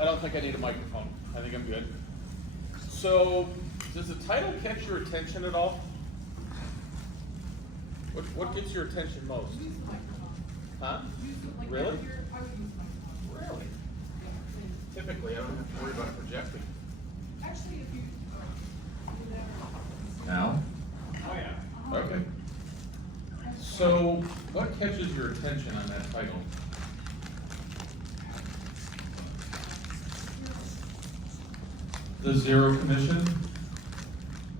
I don't think I need a microphone. I think I'm good. So, does the title catch your attention at all? What gets your attention most? Use the microphone. Huh? Really? I would use the microphone. Really? Typically, I don't have to worry about projecting. Actually, if you do that. Now? Oh, yeah. Okay. So, what catches your attention on that title? The zero commission?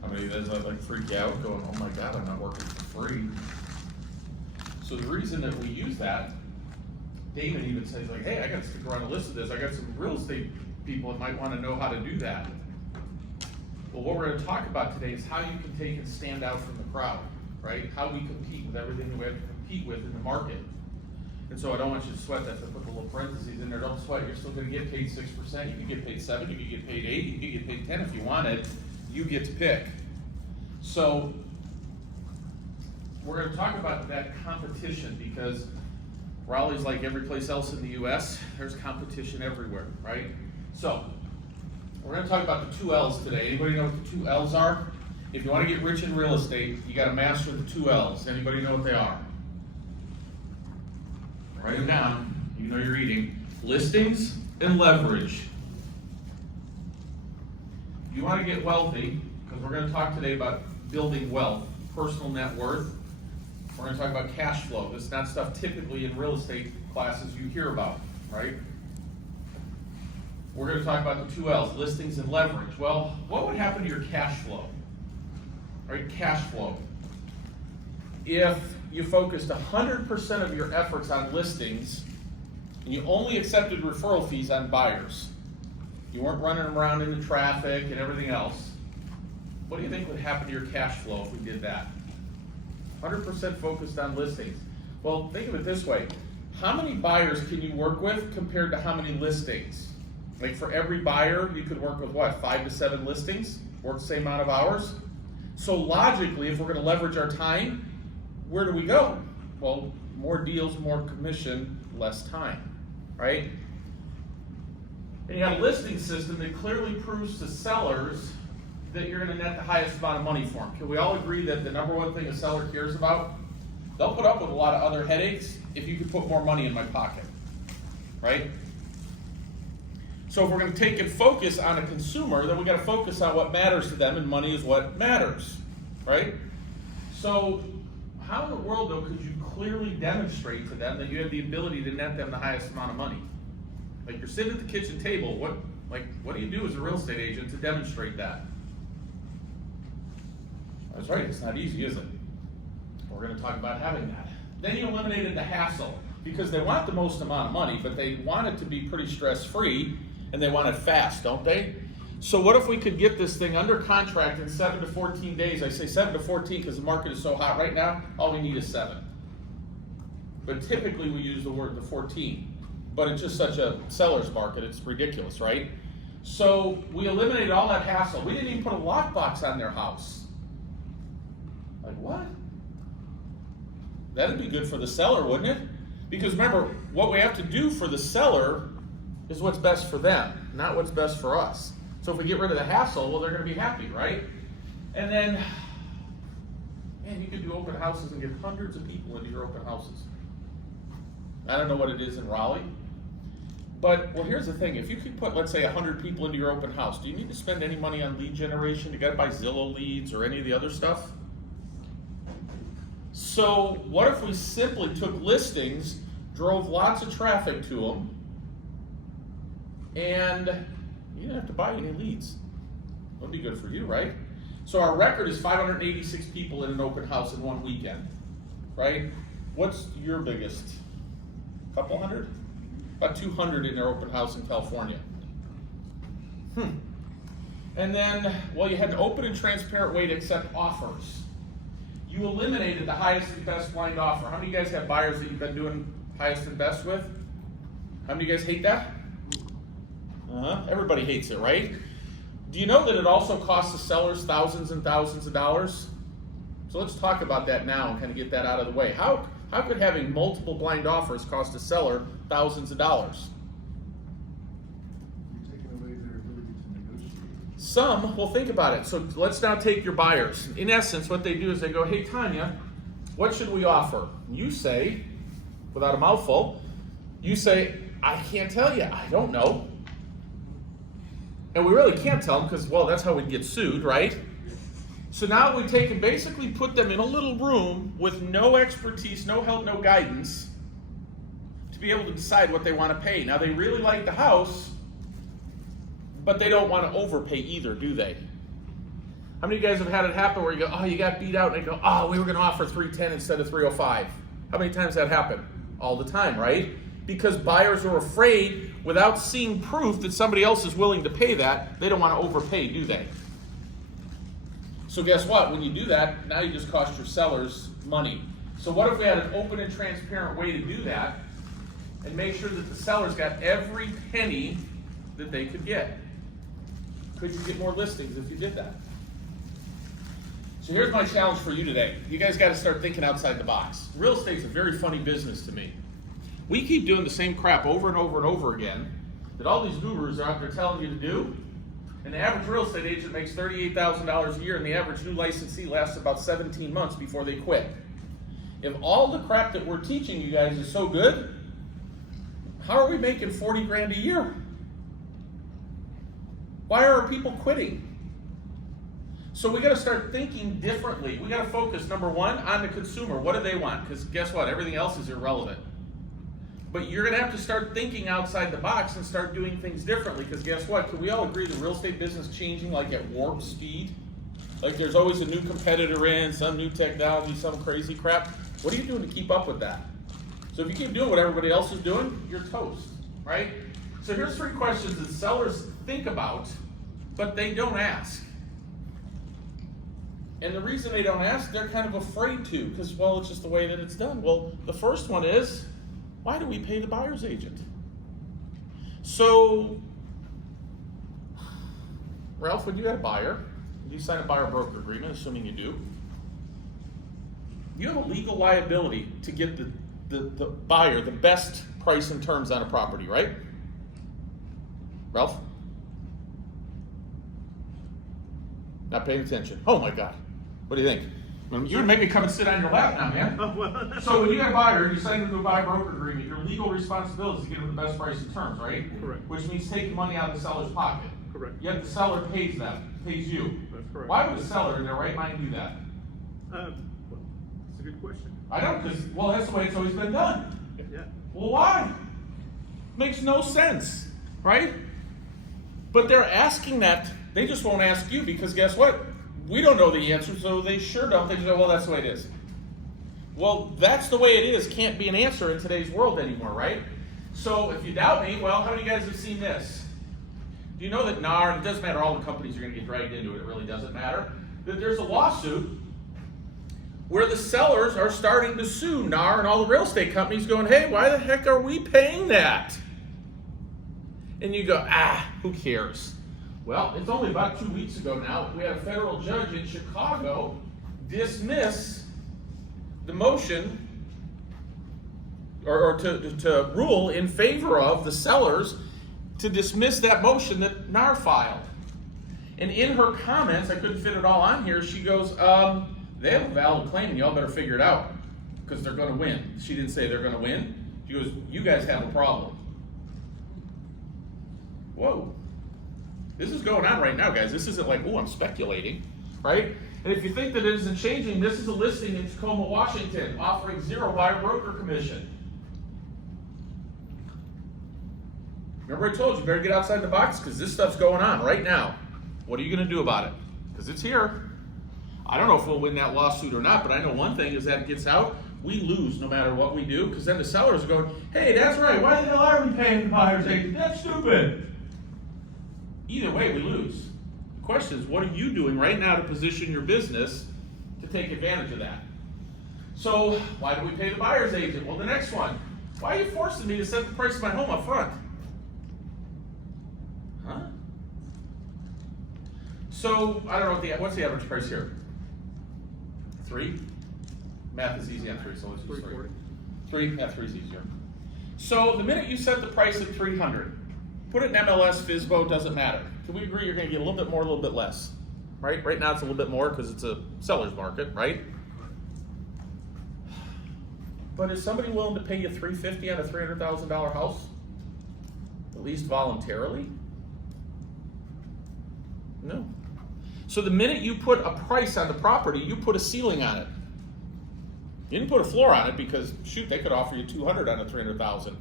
How many of those like freak out going, oh my God, I'm not working for free. So the reason that we use that, Damon even says like, hey, I gotta stick around and listen to this. I got some real estate people that might wanna know how to do that. Well, what we're gonna talk about today is how you can take and stand out from the crowd, right? How we compete with everything that we have to compete with in the market. And so I don't want you to sweat that. I put the little parentheses in there. Don't sweat. You're still going to get paid 6%. You can get paid 7%. You can get paid 8%. You can get paid 10% if you want it. You get to pick. So we're going to talk about that competition because Raleigh's like every place else in the U.S. There's competition everywhere, right? So we're going to talk about the 2 L's today. Anybody know what the 2 L's are? If you want to get rich in real estate, you got to master the 2 L's. Anybody know what they are? Write them down, even though you're eating. Listings and leverage. If you want to get wealthy, because we're going to talk today about building wealth, personal net worth. We're going to talk about cash flow. This is not stuff typically in real estate classes you hear about, right? We're going to talk about the 2 L's, listings and leverage. Well, what would happen to your cash flow? Right, cash flow. If you focused 100% of your efforts on listings, and you only accepted referral fees on buyers, you weren't running around in the traffic and everything else, what do you think would happen to your cash flow if we did that? 100% focused on listings. Well, think of it this way. How many buyers can you work with compared to how many listings? Like for every buyer, you could work with what, 5 to 7 listings? Work the same amount of hours? So logically, if we're going to leverage our time, where do we go? Well, more deals, more commission, less time, right? And you have a listing system that clearly proves to sellers that you're going to net the highest amount of money for them. Can we all agree that the number one thing a seller cares about? They'll put up with a lot of other headaches if you could put more money in my pocket, right? So if we're going to take and focus on a consumer, then we got to focus on what matters to them, and money is what matters, right? So how in the world, though, could you clearly demonstrate to them that you have the ability to net them the highest amount of money? Like you're sitting at the kitchen table, what do you do as a real estate agent to demonstrate that? That's right, it's not easy, is it? We're going to talk about having that. Then you eliminated the hassle, because they want the most amount of money, but they want it to be pretty stress-free, and they want it fast, don't they? So what if we could get this thing under contract in 7 to 14 days? I say 7 to 14 because the market is so hot right now, all we need is 7. But typically we use the 14. But it's just such a seller's market, it's ridiculous, right? So we eliminated all that hassle. We didn't even put a lockbox on their house. Like what? That'd be good for the seller, wouldn't it? Because remember, what we have to do for the seller is what's best for them, not what's best for us. So if we get rid of the hassle, well, they're going to be happy, right? And then, man, you could do open houses and get hundreds of people into your open houses. I don't know what it is in Raleigh, but, well, here's the thing. If you could put, let's say, 100 people into your open house, do you need to spend any money on lead generation? You got to buy Zillow leads or any of the other stuff? So what if we simply took listings, drove lots of traffic to them, and you didn't have to buy any leads? That would be good for you, right? So our record is 586 people in an open house in one weekend, right? What's your biggest? Couple hundred? About 200 in their open house in California. And then, well, you had an open and transparent way to accept offers. You eliminated the highest and best blind offer. How many of you guys have buyers that you've been doing highest and best with? How many of you guys hate that? Everybody hates it, right? Do you know that it also costs the sellers thousands and thousands of dollars? So let's talk about that now and kind of get that out of the way. How could having multiple blind offers cost a seller thousands of dollars? Well, think about it. So let's now take your buyers. In essence, what they do is they go, hey, Tanya, what should we offer? You say, without a mouthful, you say, I can't tell you. I don't know. And we really can't tell them because, well, that's how we'd get sued, right? So now we take and basically put them in a little room with no expertise, no help, no guidance to be able to decide what they want to pay. Now, they really like the house, but they don't want to overpay either, do they? How many of you guys have had it happen where you go, oh, you got beat out, and they go, oh, we were going to offer $310 instead of $305? How many times that happened? All the time, right? Because buyers are afraid, without seeing proof that somebody else is willing to pay that, they don't want to overpay, do they? So guess what? When you do that, now you just cost your sellers money. So what if we had an open and transparent way to do that and make sure that the sellers got every penny that they could get? Could you get more listings if you did that? So here's my challenge for you today. You guys got to start thinking outside the box. Real estate's a very funny business to me. We keep doing the same crap over and over and over again that all these gurus are out there telling you to do. And the average real estate agent makes $38,000 a year, and the average new licensee lasts about 17 months before they quit. If all the crap that we're teaching you guys is so good, how are we making 40 grand a year? Why are people quitting? So we got to start thinking differently. We got to focus, number one, on the consumer. What do they want? Because guess what? Everything else is irrelevant. But you're going to have to start thinking outside the box and start doing things differently. Because guess what? Can we all agree the real estate business is changing like at warp speed? Like there's always a new competitor in, some new technology, some crazy crap. What are you doing to keep up with that? So if you keep doing what everybody else is doing, you're toast, right? So here's 3 questions that sellers think about, but they don't ask. And the reason they don't ask, they're kind of afraid to, because, well, it's just the way that it's done. Well, the first one is, why do we pay the buyer's agent? So, Ralph, when you got a buyer, you sign a buyer broker agreement, assuming you do, you have a legal liability to get the buyer the best price and terms on a property, right? Ralph? Not paying attention. Oh my God. What do you think? You're gonna make me come and sit on your lap now, man. So when you got a buyer, you sign into a buyer broker agreement, your legal responsibility is to get them the best price and terms, right? Correct. Which means taking money out of the seller's pocket. Correct. Yet the seller pays you. That's correct. Why would a seller in their right mind do that? Well, it's a good question. I don't, because, well, that's the way it's always been done. Yeah. Well, why? Makes no sense, right? But they're asking that. They just won't ask you because guess what? We don't know the answer, so they sure don't. They just go, well, that's the way it is. Well, that's the way it is can't be an answer in today's world anymore, right? So if you doubt me, well, how many of you guys have seen this? Do you know that NAR, it doesn't matter, all the companies are going to get dragged into it, it really doesn't matter, that there's a lawsuit where the sellers are starting to sue NAR and all the real estate companies going, hey, why the heck are we paying that? And you go, who cares? Well, it's only about 2 weeks ago now, we had a federal judge in Chicago dismiss the motion or to rule in favor of the sellers to dismiss that motion that NAR filed. And in her comments, I couldn't fit it all on here, she goes, they have a valid claim and y'all better figure it out because they're going to win. She didn't say they're going to win. She goes, you guys have a problem. Whoa. This is going on right now, guys. This isn't like, oh, I'm speculating, right? And if you think that it isn't changing, this is a listing in Tacoma, Washington, offering 0 buyer broker commission. Remember I told you, better get outside the box because this stuff's going on right now. What are you going to do about it? Because it's here. I don't know if we'll win that lawsuit or not, but I know one thing is that it gets out, we lose no matter what we do, because then the sellers are going, hey, that's right, why the hell are we paying the buyer's agent? That's stupid. Either way, we lose. The question is, what are you doing right now to position your business to take advantage of that? So, why do we pay the buyer's agent? Well, the next one, why are you forcing me to set the price of my home up front? Huh? So, I don't know, what's the average price here? 3? Math is easy on 3, so let's do 3. 3, yeah, 3 is easier. So, the minute you set the price at $300, Put it in MLS, FSBO, doesn't matter. Can we agree you're going to get a little bit more, a little bit less? Right? Right now it's a little bit more because it's a seller's market, right? But is somebody willing to pay you $350 on a $300,000 house? At least voluntarily? No. So the minute you put a price on the property, you put a ceiling on it. You didn't put a floor on it because, shoot, they could offer you $200 on a $300,000.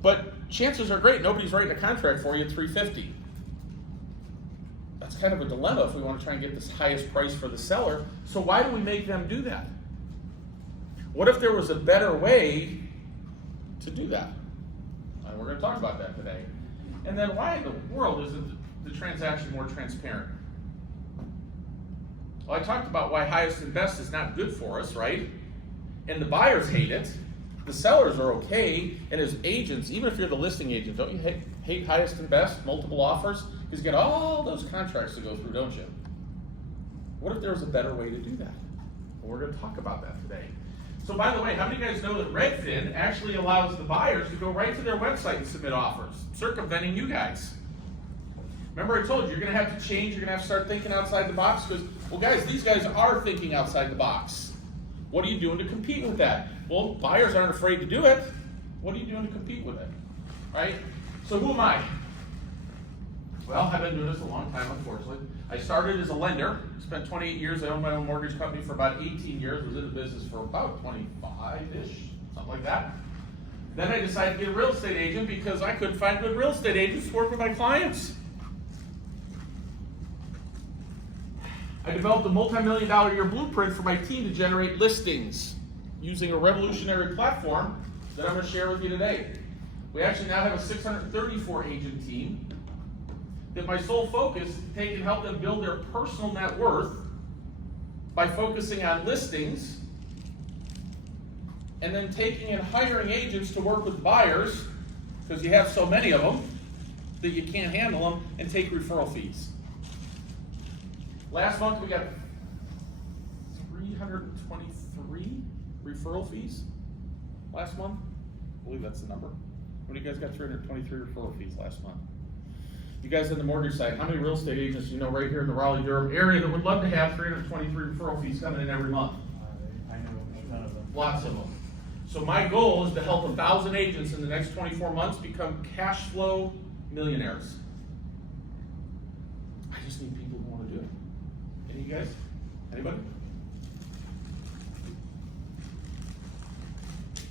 But chances are great nobody's writing a contract for you at $350. That's kind of a dilemma if we want to try and get this highest price for the seller. So why do we make them do that? What if there was a better way to do that? And we're going to talk about that today. And then why in the world isn't the transaction more transparent? Well, I talked about why highest and best is not good for us, right? And the buyers hate it. The sellers are okay. And as agents, even if you're the listing agent, don't you hate highest and best, multiple offers? Because you get all those contracts to go through, don't you? What if there was a better way to do that? Well, we're going to talk about that today. So by the way, how many of you guys know that Redfin actually allows the buyers to go right to their website and submit offers, circumventing you guys? Remember I told you, you're going to have to change, you're going to have to start thinking outside the box because, well guys, these guys are thinking outside the box. What are you doing to compete with that? Well, buyers aren't afraid to do it. What are you doing to compete with it? Right? So who am I? Well, I've been doing this a long time, unfortunately. I started as a lender, spent 28 years, I owned my own mortgage company for about 18 years, was in the business for about 25-ish, something like that. Then I decided to get a real estate agent because I couldn't find good real estate agents to work with my clients. I developed a multi-million-dollar a year blueprint for my team to generate listings using a revolutionary platform that I'm going to share with you today. We actually now have a 634 agent team that my sole focus is to take and help them build their personal net worth by focusing on listings and then taking and hiring agents to work with buyers, because you have so many of them that you can't handle them, and take referral fees. Last month we got 323 referral fees. Last month, I believe that's the number. What do you guys got 323 referral fees last month? You guys on the mortgage side, how many real estate agents you know right here in the Raleigh, Durham area that would love to have 323 referral fees coming in every month? I know a ton of them. Lots of them. So my goal is to help 1,000 agents in the next 24 months become cash flow millionaires. I just need people who want to do it. Any of you guys? Anybody?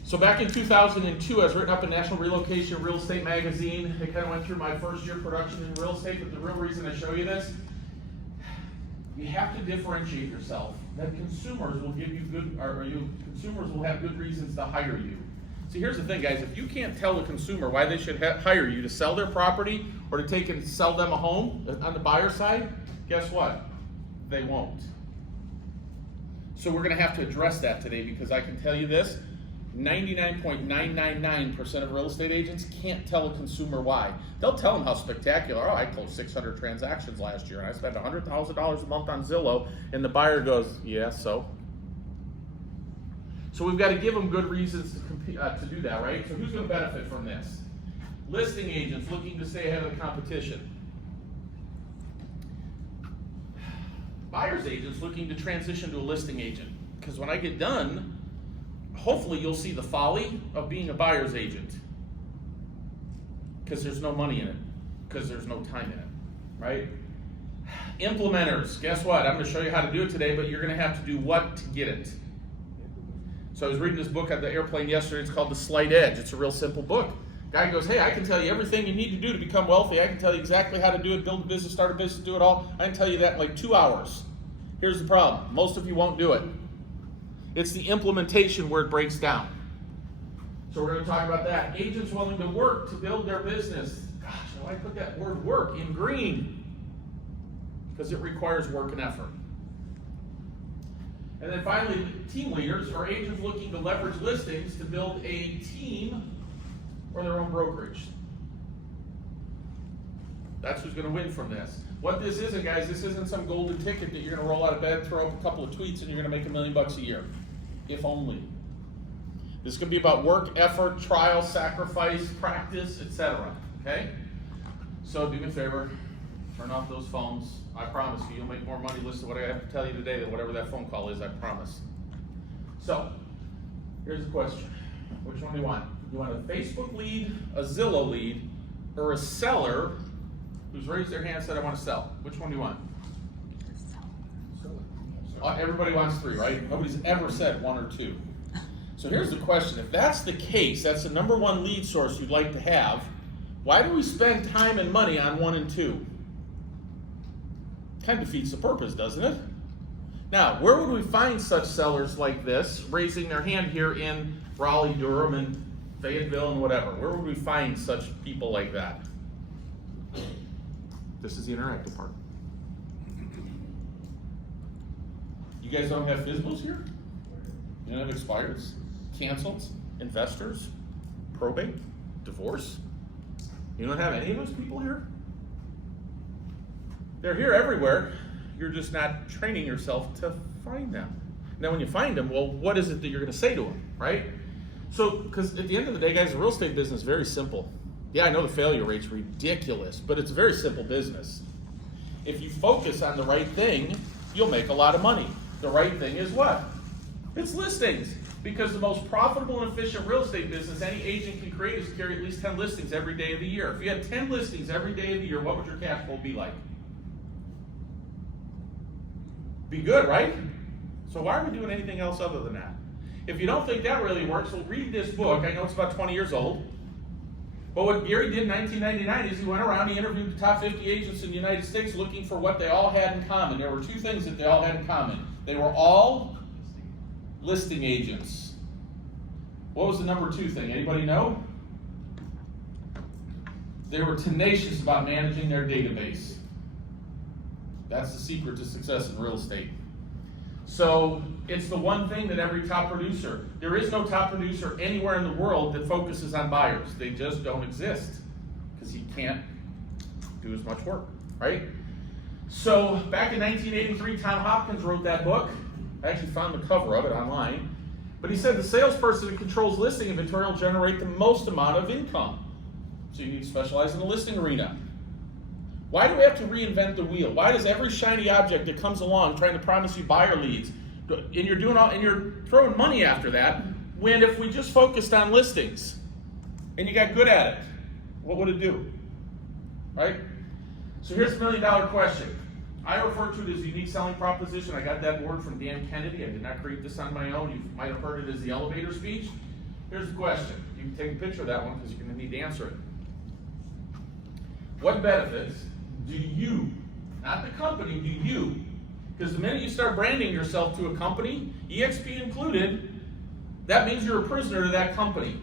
So back in 2002, I was written up in National Relocation Real Estate Magazine. It kind of went through my first year production in real estate, but the real reason I show you this, you have to differentiate yourself. That consumers will give you good, consumers will have good reasons to hire you. See, here's the thing, guys. If you can't tell the consumer why they should hire you to sell their property or to take and sell them a home on the buyer side, guess what? They won't. So we're going to have to address that today, because I can tell you this, 99.999% of real estate agents can't tell a consumer why. They'll tell them how spectacular, oh, I closed 600 transactions last year and I spent $100,000 a month on Zillow, and the buyer goes, yeah, so? So we've got to give them good reasons to do that, right? So who's going to benefit from this? Listing agents looking to stay ahead of the competition. Buyer's agents looking to transition to a listing agent. Because when I get done, hopefully you'll see the folly of being a buyer's agent. Because there's no money in it. Because there's no time in it, right? Implementers, guess what? I'm going to show you how to do it today, but you're going to have to do what to get it? So I was reading this book on the airplane yesterday. It's called The Slight Edge. It's a real simple book. Guy goes, hey, I can tell you everything you need to do to become wealthy. I can tell you exactly how to do it, build a business, start a business, do it all. I can tell you that in like 2 hours. Here's the problem. Most of you won't do it. It's the implementation where it breaks down. So we're going to talk about that. Agents willing to work to build their business. Gosh, why put that word work in green? Because it requires work and effort. And then finally, team leaders or agents looking to leverage listings to build a team or their own brokerage. That's who's going to win from this. What this isn't, guys, this isn't some golden ticket that you're going to roll out of bed, throw up a couple of tweets, and you're going to make $1 million a year. If only. This is going to be about work, effort, trial, sacrifice, practice, etc. Okay? So do me a favor, turn off those phones. I promise you, you'll make more money listening to what I have to tell you today than whatever that phone call is, I promise. So, here's the question. Which one do you want? You want a Facebook lead, a Zillow lead, or a seller who's raised their hand and said, I want to sell? Which one do you want? Everybody wants 3, right? Nobody's ever said 1 or 2. So here's the question. If that's the case, that's the number 1 lead source you'd like to have, why do we spend time and money on 1 and 2? Kind of defeats the purpose, doesn't it? Now, where would we find such sellers like this, raising their hand here in Raleigh, Durham, and Fayetteville, and whatever? Where would we find such people like that? This is the interactive part. You guys don't have FSBOs here? You don't have expireds, cancels, investors, probate, divorce? You don't have any of those people here? They're here everywhere. You're just not training yourself to find them. Now when you find them, well, what is it that you're going to say to them, right? So, because at the end of the day, guys, the real estate business is very simple. Yeah, I know the failure rate's ridiculous, but it's a very simple business. If you focus on the right thing, you'll make a lot of money. The right thing is what? It's listings. Because the most profitable and efficient real estate business any agent can create is carry at least 10 listings every day of the year. If you had 10 listings every day of the year, what would your cash flow be like? Be good, right? So why are we doing anything else other than that? If you don't think that really works, well, read this book. I know it's about 20 years old. But what Gary did in 1999 is he went around, he interviewed the top 50 agents in the United States looking for what they all had in common. There were 2 things that they all had in common. They were all listing agents. What was the number 2 thing? Anybody know? They were tenacious about managing their database. That's the secret to success in real estate. So it's the one thing that every top producer, there is no top producer anywhere in the world that focuses on buyers. They just don't exist because he can't do as much work, right? So back in 1983, Tom Hopkins wrote that book. I actually found the cover of it online. But he said the salesperson who controls listing inventory will generate the most amount of income. So you need to specialize in the listing arena. Why do we have to reinvent the wheel? Why does every shiny object that comes along trying to promise you buyer leads, and you're throwing money after that, when if we just focused on listings and you got good at it, what would it do? Right? So here's the $1 million question. I refer to it as the unique selling proposition. I got that word from Dan Kennedy. I did not create this on my own. You might have heard it as the elevator speech. Here's the question. You can take a picture of that one because you're going to need to answer it. What benefits do you, not the company, do you? Because the minute you start branding yourself to a company, EXP included, that means you're a prisoner to that company.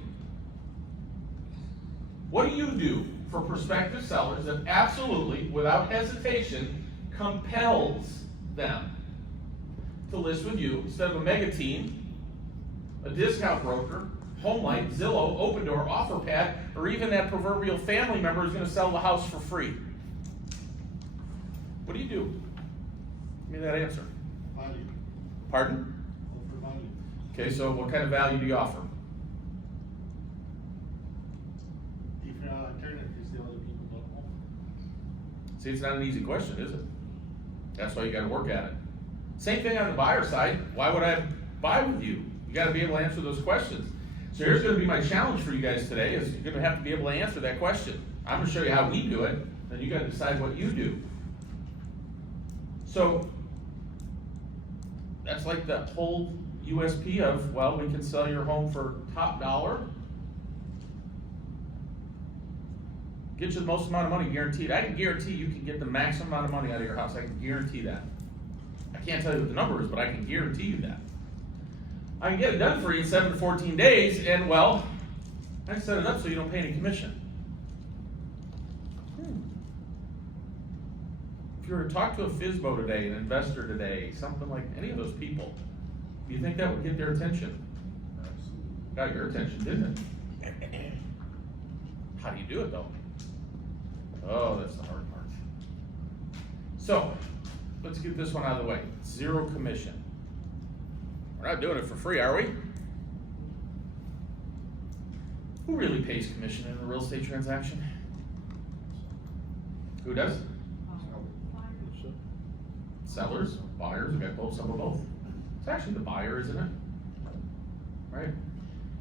What do you do for prospective sellers that absolutely, without hesitation, compels them to list with you instead of a mega team, a discount broker, HomeLight, Zillow, Opendoor, OfferPad, or even that proverbial family member who's going to sell the house for free? What do you do? Give me that answer. Value. Pardon? Offer value. Okay, so what kind of value do you offer? Different alternatives that other people don't offer. See, it's not an easy question, is it? That's why you got to work at it. Same thing on the buyer side. Why would I buy with you? You got to be able to answer those questions. So here's going to be my challenge for you guys today is you're going to have to be able to answer that question. I'm going to show you how we do it, then you got to decide what you do. So that's like the whole USP of, well, we can sell your home for top dollar. Get you the most amount of money guaranteed. I can guarantee you can get the maximum amount of money out of your house. I can guarantee that. I can't tell you what the number is, but I can guarantee you that. I can get it done for you in 7 to 14 days, and well, I set it up so you don't pay any commission. If you were to talk to a FSBO today, an investor today, something like any of those people, do you think that would get their attention? Got your attention, didn't it? How do you do it though? Oh, that's the hard part. So, let's get this one out of the way. 0 commission. We're not doing it for free, are we? Who really pays commission in a real estate transaction? Who does? Fire. Sellers, buyers, we got both, some of both. It's actually the buyer, isn't it? Right?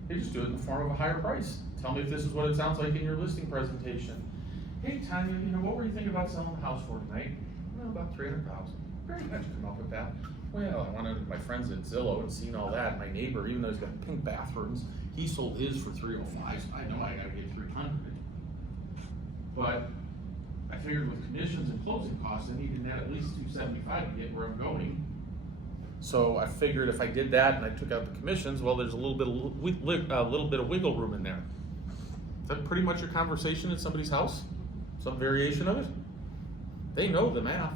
They just do it in the form of a higher price. Tell me if this is what it sounds like in your listing presentation. Hey Tanya, what were you thinking about selling the house for tonight? Well, about $300,000. Great, how'd you come up with that? Well, I wanted my friends at Zillow and seen all that. My neighbor, even though he's got pink bathrooms, he sold his for $305, so I know I gotta get $300. But I figured with commissions and closing costs, I needed at least $275 to get where I'm going. So I figured if I did that and I took out the commissions, well, there's a little bit of wiggle room in there. Is that pretty much your conversation in somebody's house? Some variation of it? They know the math.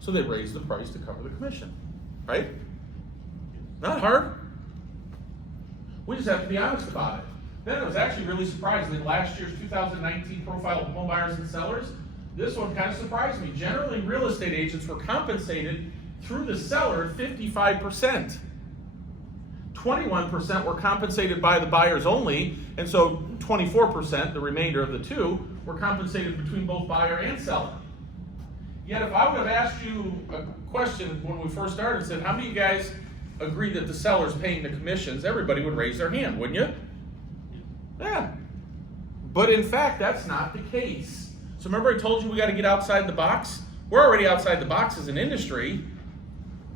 So they raise the price to cover the commission, right? Not hard. We just have to be honest about it. Then I was actually really surprised that last year's 2019 profile of home buyers and sellers, this one kind of surprised me. Generally, real estate agents were compensated through the seller at 55%. 21% were compensated by the buyers only, and so 24%, the remainder of the two, were compensated between both buyer and seller. Yet if I would have asked you a question when we first started and said, how many of you guys agree that the seller's paying the commissions, everybody would raise their hand, wouldn't you? Yeah. But in fact, that's not the case. So remember I told you we got to get outside the box? We're already outside the box as an industry.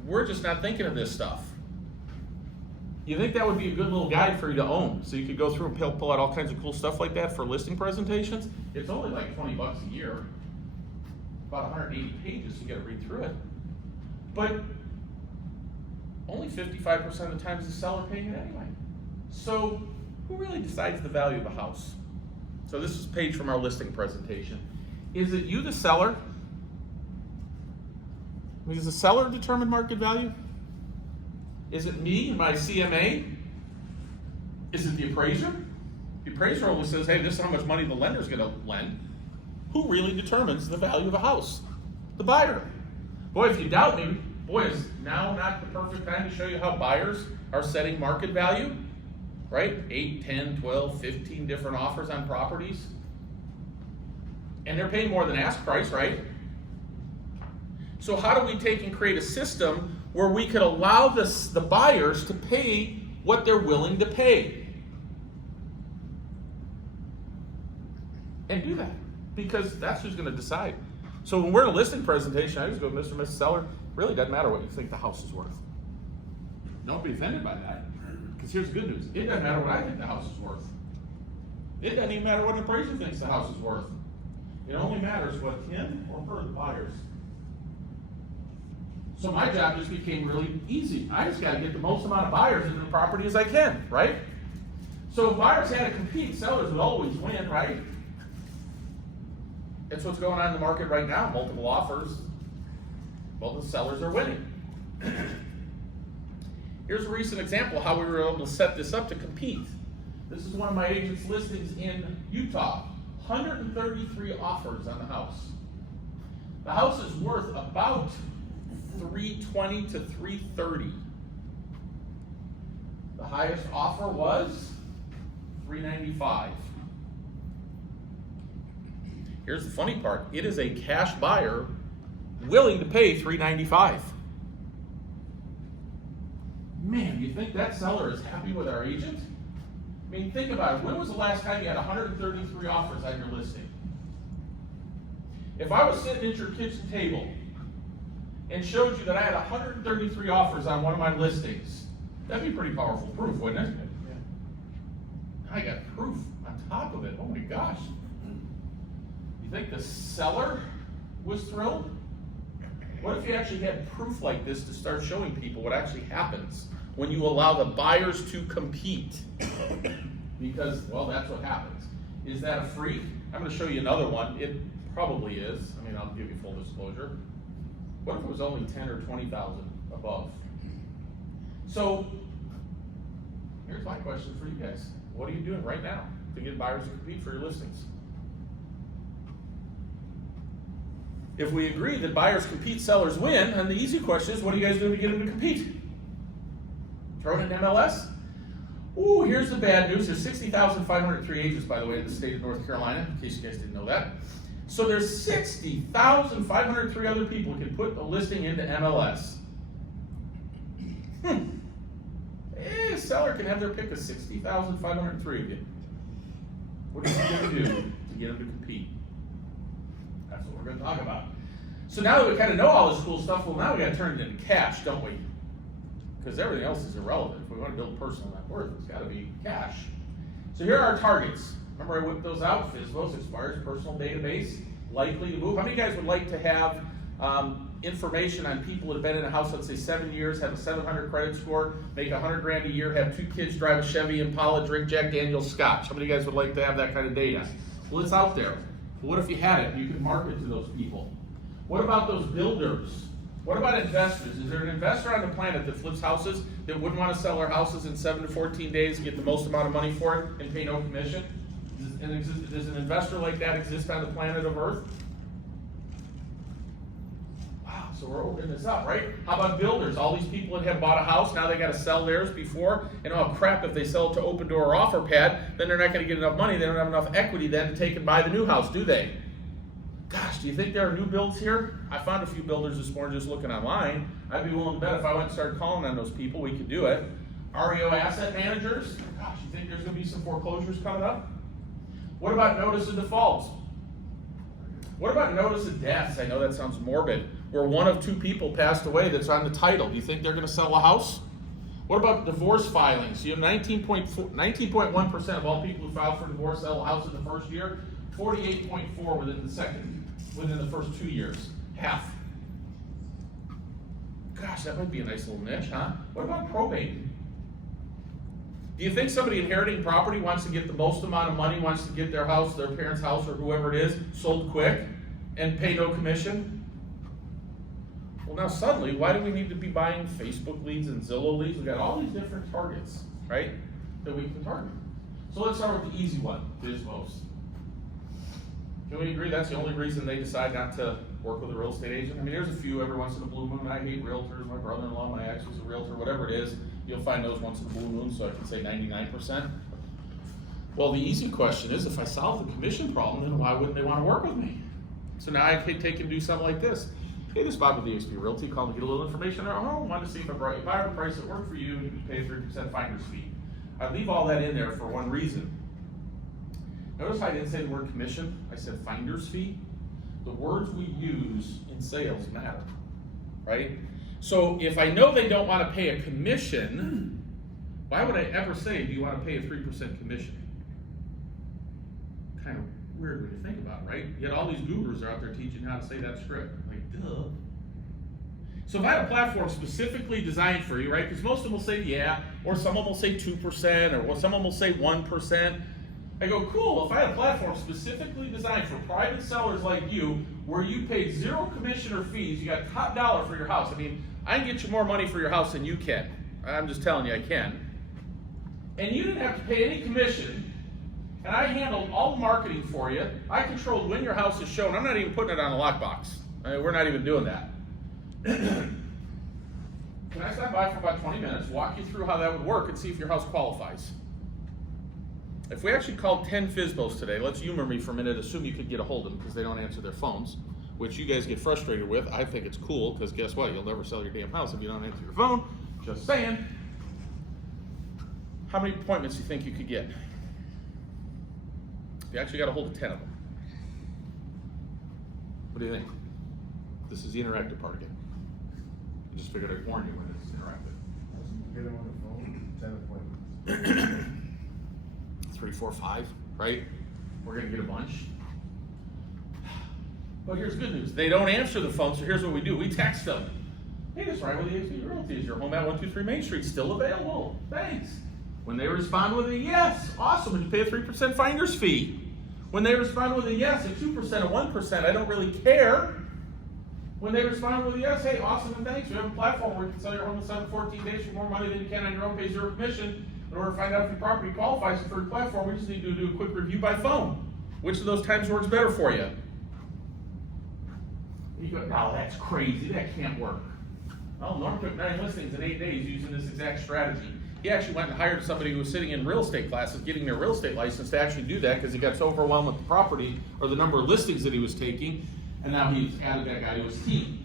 We're just not thinking of this stuff. You think that would be a good little guide for you to own? So you could go through and pull out all kinds of cool stuff like that for listing presentations? It's only like $20 a year. About 180 pages, so you gotta read through it. But only 55% of the time is the seller paying it anyway. So who really decides the value of a house? So this is a page from our listing presentation. Is it you, the seller? Does the seller determine market value? Is it me, my CMA? Is it the appraiser? The appraiser only says, hey, this is how much money the lender's gonna lend. Who really determines the value of a house? The buyer. Boy, if you doubt me, boy, is now not the perfect time to show you how buyers are setting market value, right? 8, 10, 12, 15 different offers on properties. And they're paying more than ask price, right? So how do we take and create a system where we could allow the buyers to pay what they're willing to pay? And do that, because that's who's going to decide. So when we're in a listing presentation, I just go, Mr. and Mrs. Seller, really doesn't matter what you think the house is worth. Don't be offended by that, because here's the good news. It doesn't matter what I think the house is worth. It doesn't even matter what an appraiser thinks the house is worth. It only matters what him or her, the buyers. So my job just became really easy. I just got to get the most amount of buyers into the property as I can, right? So if buyers had to compete, sellers would always win, right? That's what's going on in the market right now. Multiple offers. Well, the sellers are winning. Here's a recent example of how we were able to set this up to compete. This is one of my agent's listings in Utah. 133 offers on the house. The house is worth about $320 to $330. The highest offer was $395. Here's the funny part. It is a cash buyer willing to pay $395. Man, you think that seller is happy with our agent? I mean, think about it. When was the last time you had 133 offers on your listing? If I was sitting at your kitchen table and showed you that I had 133 offers on one of my listings, that'd be pretty powerful proof, wouldn't it? Yeah. I got proof on top of it. Oh my gosh. You think the seller was thrilled? What if you actually had proof like this to start showing people what actually happens when you allow the buyers to compete? Because, well, that's what happens. Is that a freak? I'm going to show you another one. It probably is. I mean, I'll give you full disclosure. What if it was only 10 or 20,000 above? So, here's my question for you guys. What are you doing right now to get buyers to compete for your listings? If we agree that buyers compete, sellers win, then the easy question is, what are you guys doing to get them to compete? Throwing in MLS? Ooh, here's the bad news. There's 60,503 agents, by the way, in the state of North Carolina, in case you guys didn't know that. So there's 60,503 other people who can put a listing into MLS. A seller can have their pick of 60,503 of you. What are you going to do to get them to compete? That's what we're going to talk about. So now that we kind of know all this cool stuff, well, now we got to turn it into cash, don't we? Because everything else is irrelevant. If we want to build personal net worth, it's got to be cash. So here are our targets. Remember I whipped those out. FSBOs, expires personal database, likely to move. How many guys would like to have information on people that have been in a house, let's say 7 years, have a 700 credit score, make $100,000 a year, have 2 kids, drive a Chevy Impala, drink Jack Daniel's Scotch? How many guys would like to have that kind of data? Well, it's out there. But what if you had it? You could market to those people. What about those builders? What about investors? Is there an investor on the planet that flips houses that wouldn't want to sell their houses in 7 to 14 days and get the most amount of money for it and pay no commission? Does an investor like that exist on the planet of Earth? Wow, so we're opening this up, right? How about builders? All these people that have bought a house, now they got to sell theirs before, and oh crap, if they sell it to Open Door or OfferPad, then they're not going to get enough money. They don't have enough equity then to take and buy the new house, do they? Gosh, do you think there are new builds here? I found a few builders this morning just looking online. I'd be willing to bet if I went and started calling on those people, we could do it. REO asset managers? Gosh, you think there's going to be some foreclosures coming up? What about notice of defaults? What about notice of deaths? I know that sounds morbid. Where 1 of 2 people passed away that's on the title. Do you think they're going to sell a house? What about divorce filings? You have 19.1% of all people who file for divorce sell a house in the first year. 48.4 within the first 2 years. Half. Gosh, that might be a nice little niche, huh? What about probate? Do you think somebody inheriting property wants to get the most amount of money, wants to get their house, their parents' house, or whoever it is, sold quick and pay no commission? Well, now suddenly, why do we need to be buying Facebook leads and Zillow leads? We've got all these different targets, right, that we can target. So let's start with the easy one, FSBOs. Can we agree that's the only reason they decide not to work with a real estate agent? I mean, there's a few every once in a blue moon. I hate realtors. My brother-in-law, my ex was a realtor, whatever it is. You'll find those once in a blue moon, so I can say 99%. Well, the easy question is, if I solve the commission problem, then why wouldn't they want to work with me? So now I can take and do something like this. Hey, this is Bob with eXp Realty. Call to get a little information on our home. Wanted to see if I brought you a buyer price that worked for you and you could pay a 3% finder's fee. I leave all that in there for one reason. Notice I didn't say the word commission, I said finder's fee. The words we use in sales matter, right? So if I know they don't want to pay a commission, why would I ever say, do you want to pay a 3% commission? Kind of weird way to think about it, right? Yet all these gurus are out there teaching how to say that script. Like, duh. So if I had a platform specifically designed for you, right? Because most of them will say yeah, or some of them will say 2%, or some of them will say 1%. I go, cool, if I had a platform specifically designed for private sellers like you, where you paid 0 commission or fees, you got top dollar for your house. I mean, I can get you more money for your house than you can. I'm just telling you, I can. And you didn't have to pay any commission, and I handled all the marketing for you. I controlled when your house is shown. I'm not even putting it on a lockbox. I mean, we're not even doing that. Can I stop by for about 20 minutes, walk you through how that would work, and see if your house qualifies? If we actually called 10 FSBOs today, let's humor me for a minute, assume you could get a hold of them because they don't answer their phones, which you guys get frustrated with. I think it's cool because guess what? You'll never sell your damn house if you don't answer your phone. Just saying. How many appointments do you think you could get? If you actually got a hold of 10 of them. What do you think? This is the interactive part again. I just figured I'd warn you when it's interactive. Get them on the phone, 10 appointments. 3, 4, 5, right? We're gonna get a bunch. But here's good news. They don't answer the phone, so here's what we do. We text them. Hey, this is Ryan with eXp Realty. Is your home at 123 Main Street still available? Thanks. When they respond with a yes, awesome. Would you pay a 3% finder's fee? When they respond with a yes, a 2%, a 1%, I don't really care. When they respond with a yes, hey, awesome and thanks. We have a platform where you can sell your home in 7 to 14 days for more money than you can on your own, pay 0 commission. In order to find out if your property qualifies for the platform, we just need to do a quick review by phone. Which of those times works better for you? You go, no, that's crazy. That can't work. Well, Norm took 9 listings in 8 days using this exact strategy. He actually went and hired somebody who was sitting in real estate classes, getting their real estate license to actually do that because he got so overwhelmed with the property or the number of listings that he was taking, and now he's added that guy to his team.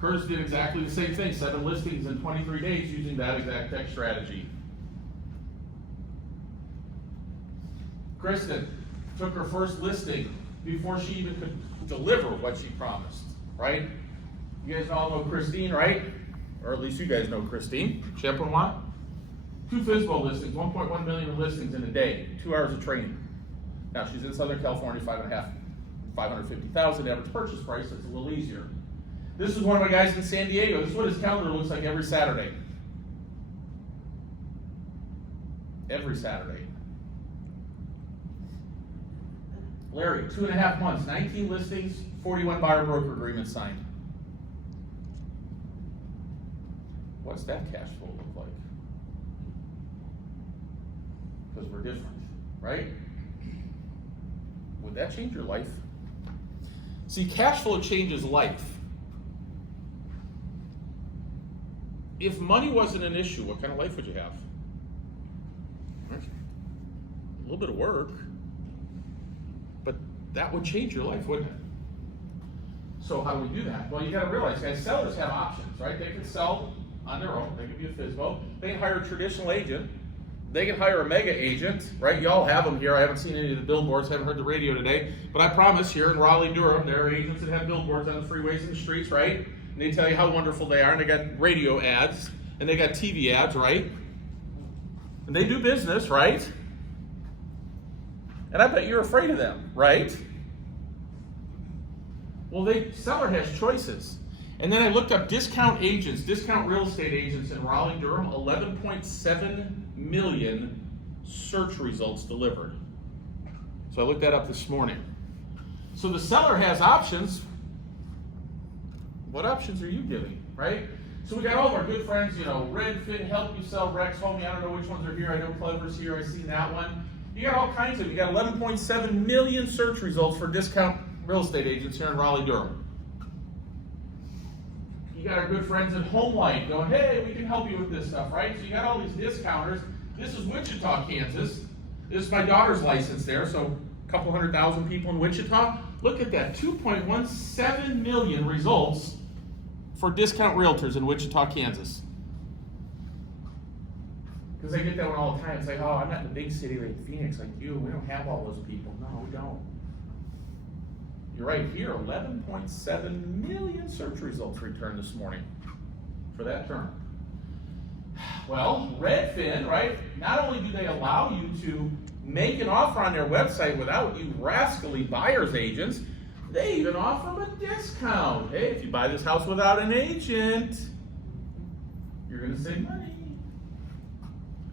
Curtis did exactly the same thing, 7 listings in 23 days using that exact tech strategy. Kristen took her first listing before she even could deliver what she promised, right? You guys all know Christine, right? Or at least you guys know Christine. Chippewa. 2 FSBO listings, 1.1 million listings in a day, 2 hours of training. Now she's in Southern California, 550,000 average purchase price. It's a little easier. This is one of my guys in San Diego. This is what his calendar looks like every Saturday. Every Saturday. Larry, 2.5 months, 19 listings, 41 buyer broker agreements signed. What's that cash flow look like? Because we're different, right? Would that change your life? See, cash flow changes life. If money wasn't an issue, what kind of life would you have? A little bit of work, but that would change your life, wouldn't it? So how do we do that? Well, you got to realize, guys, sellers have options, right? They can sell on their own. They can be a FSBO. They can hire a traditional agent. They can hire a mega agent, right? Y'all have them here. I haven't seen any of the billboards, haven't heard the radio today, but I promise here in Raleigh, Durham, there are agents that have billboards on the freeways and the streets, right? And they tell you how wonderful they are, and they got radio ads, and they got TV ads, right? And they do business, right? And I bet you're afraid of them, right? Well, seller has choices. And then I looked up discount agents, discount real estate agents in Raleigh, Durham, 11.7 million search results delivered. So I looked that up this morning. So the seller has options. What options are you giving, right? So we got all of our good friends, you know, Redfin, Help You Sell, Rex, Homie. I don't know which ones are here. I know Clever's here. I've seen that one. You got all kinds of, you got 11.7 million search results for discount real estate agents here in Raleigh, Durham. You got our good friends at HomeLight going, hey, we can help you with this stuff, right? So you got all these discounters. This is Wichita, Kansas. This is my daughter's license there, so a couple 100,000 people in Wichita. Look at that, 2.17 million results for discount realtors in Wichita, Kansas. Because I get that one all the time. It's like, oh, I'm not in a big city like Phoenix like you. We don't have all those people. No, we don't. You're right here, 11.7 million search results returned this morning for that term. Well, Redfin, right, not only do they allow you to make an offer on their website without you rascally buyer's agents, they even offer them a discount. Hey, if you buy this house without an agent, you're going to save money.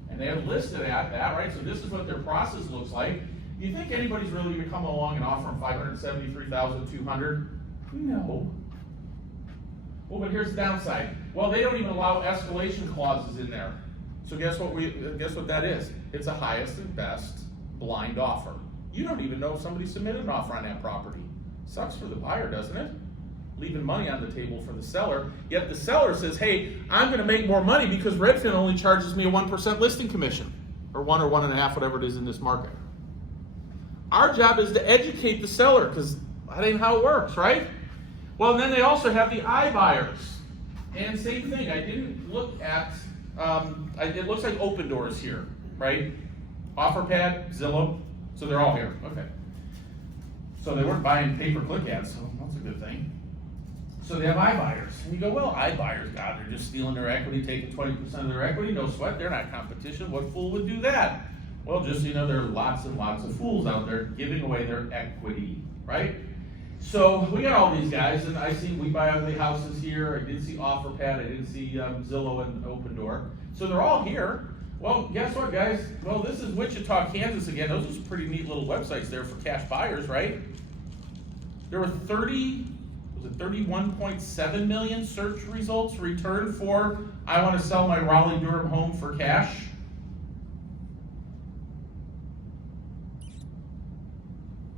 And they have listed at that, right? So this is what their process looks like. Do you think anybody's really going to come along and offer them $573,200? No. Well, but here's the downside. Well, they don't even allow escalation clauses in there. So guess what that is? It's a highest and best blind offer. You don't even know if somebody submitted an offer on that property. Sucks for the buyer, doesn't it? Leaving money on the table for the seller. Yet the seller says, hey, I'm going to make more money because Redfin only charges me a 1% listing commission, or 1 or 1.5, whatever it is in this market. Our job is to educate the seller because that ain't how it works, right? Well, and then they also have the iBuyers. And same thing, I didn't look at, it looks like Open Doors here, right? OfferPad, Zillow, so they're all here, okay. So they weren't buying pay-per-click ads, so that's a good thing. So they have iBuyers. And you go, well, iBuyers, God, they're just stealing their equity, taking 20% of their equity, no sweat, they're not competition. What fool would do that? Well, just so you know, there are lots and lots of fools out there giving away their equity, right? So we got all these guys, and we buy ugly houses here. I did see OfferPad, I did see Zillow and Open Door. So they're all here. Well, guess what, guys? Well, this is Wichita, Kansas again. Those are some pretty neat little websites there for cash buyers, right? There were 31.7 million search results returned for, I want to sell my Raleigh Durham home for cash.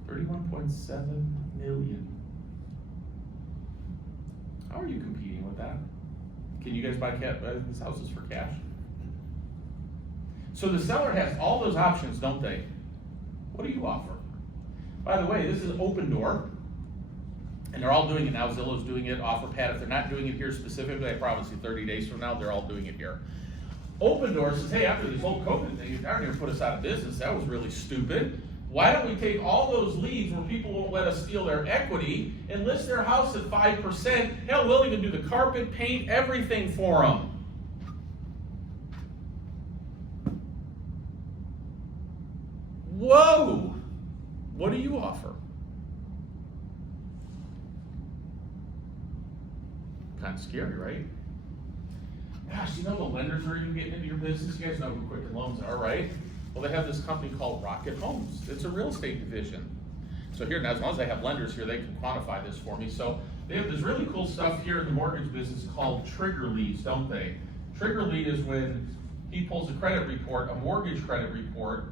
$31.7 million. How are you competing with that? Can you guys buy these houses for cash? So the seller has all those options, don't they? What do you offer? By the way, this is Open Door, and they're all doing it now. Zillow's doing it, OfferPad. If they're not doing it here specifically, I promise you 30 days from now, they're all doing it here. Open Door says, hey, after this whole COVID thing, they're going to put us out of business. That was really stupid. Why don't we take all those leads where people won't let us steal their equity and list their house at 5%? Hell, we'll even do the carpet, paint, everything for them. Whoa! What do you offer? Kind of scary, right? Gosh, you know the lenders are even getting into your business? You guys know who Quicken Loans are, right? Well, they have this company called Rocket Homes. It's a real estate division. So here, now as long as I have lenders here, they can quantify this for me. So they have this really cool stuff here in the mortgage business called trigger leads, don't they? Trigger lead is when he pulls a credit report, a mortgage credit report,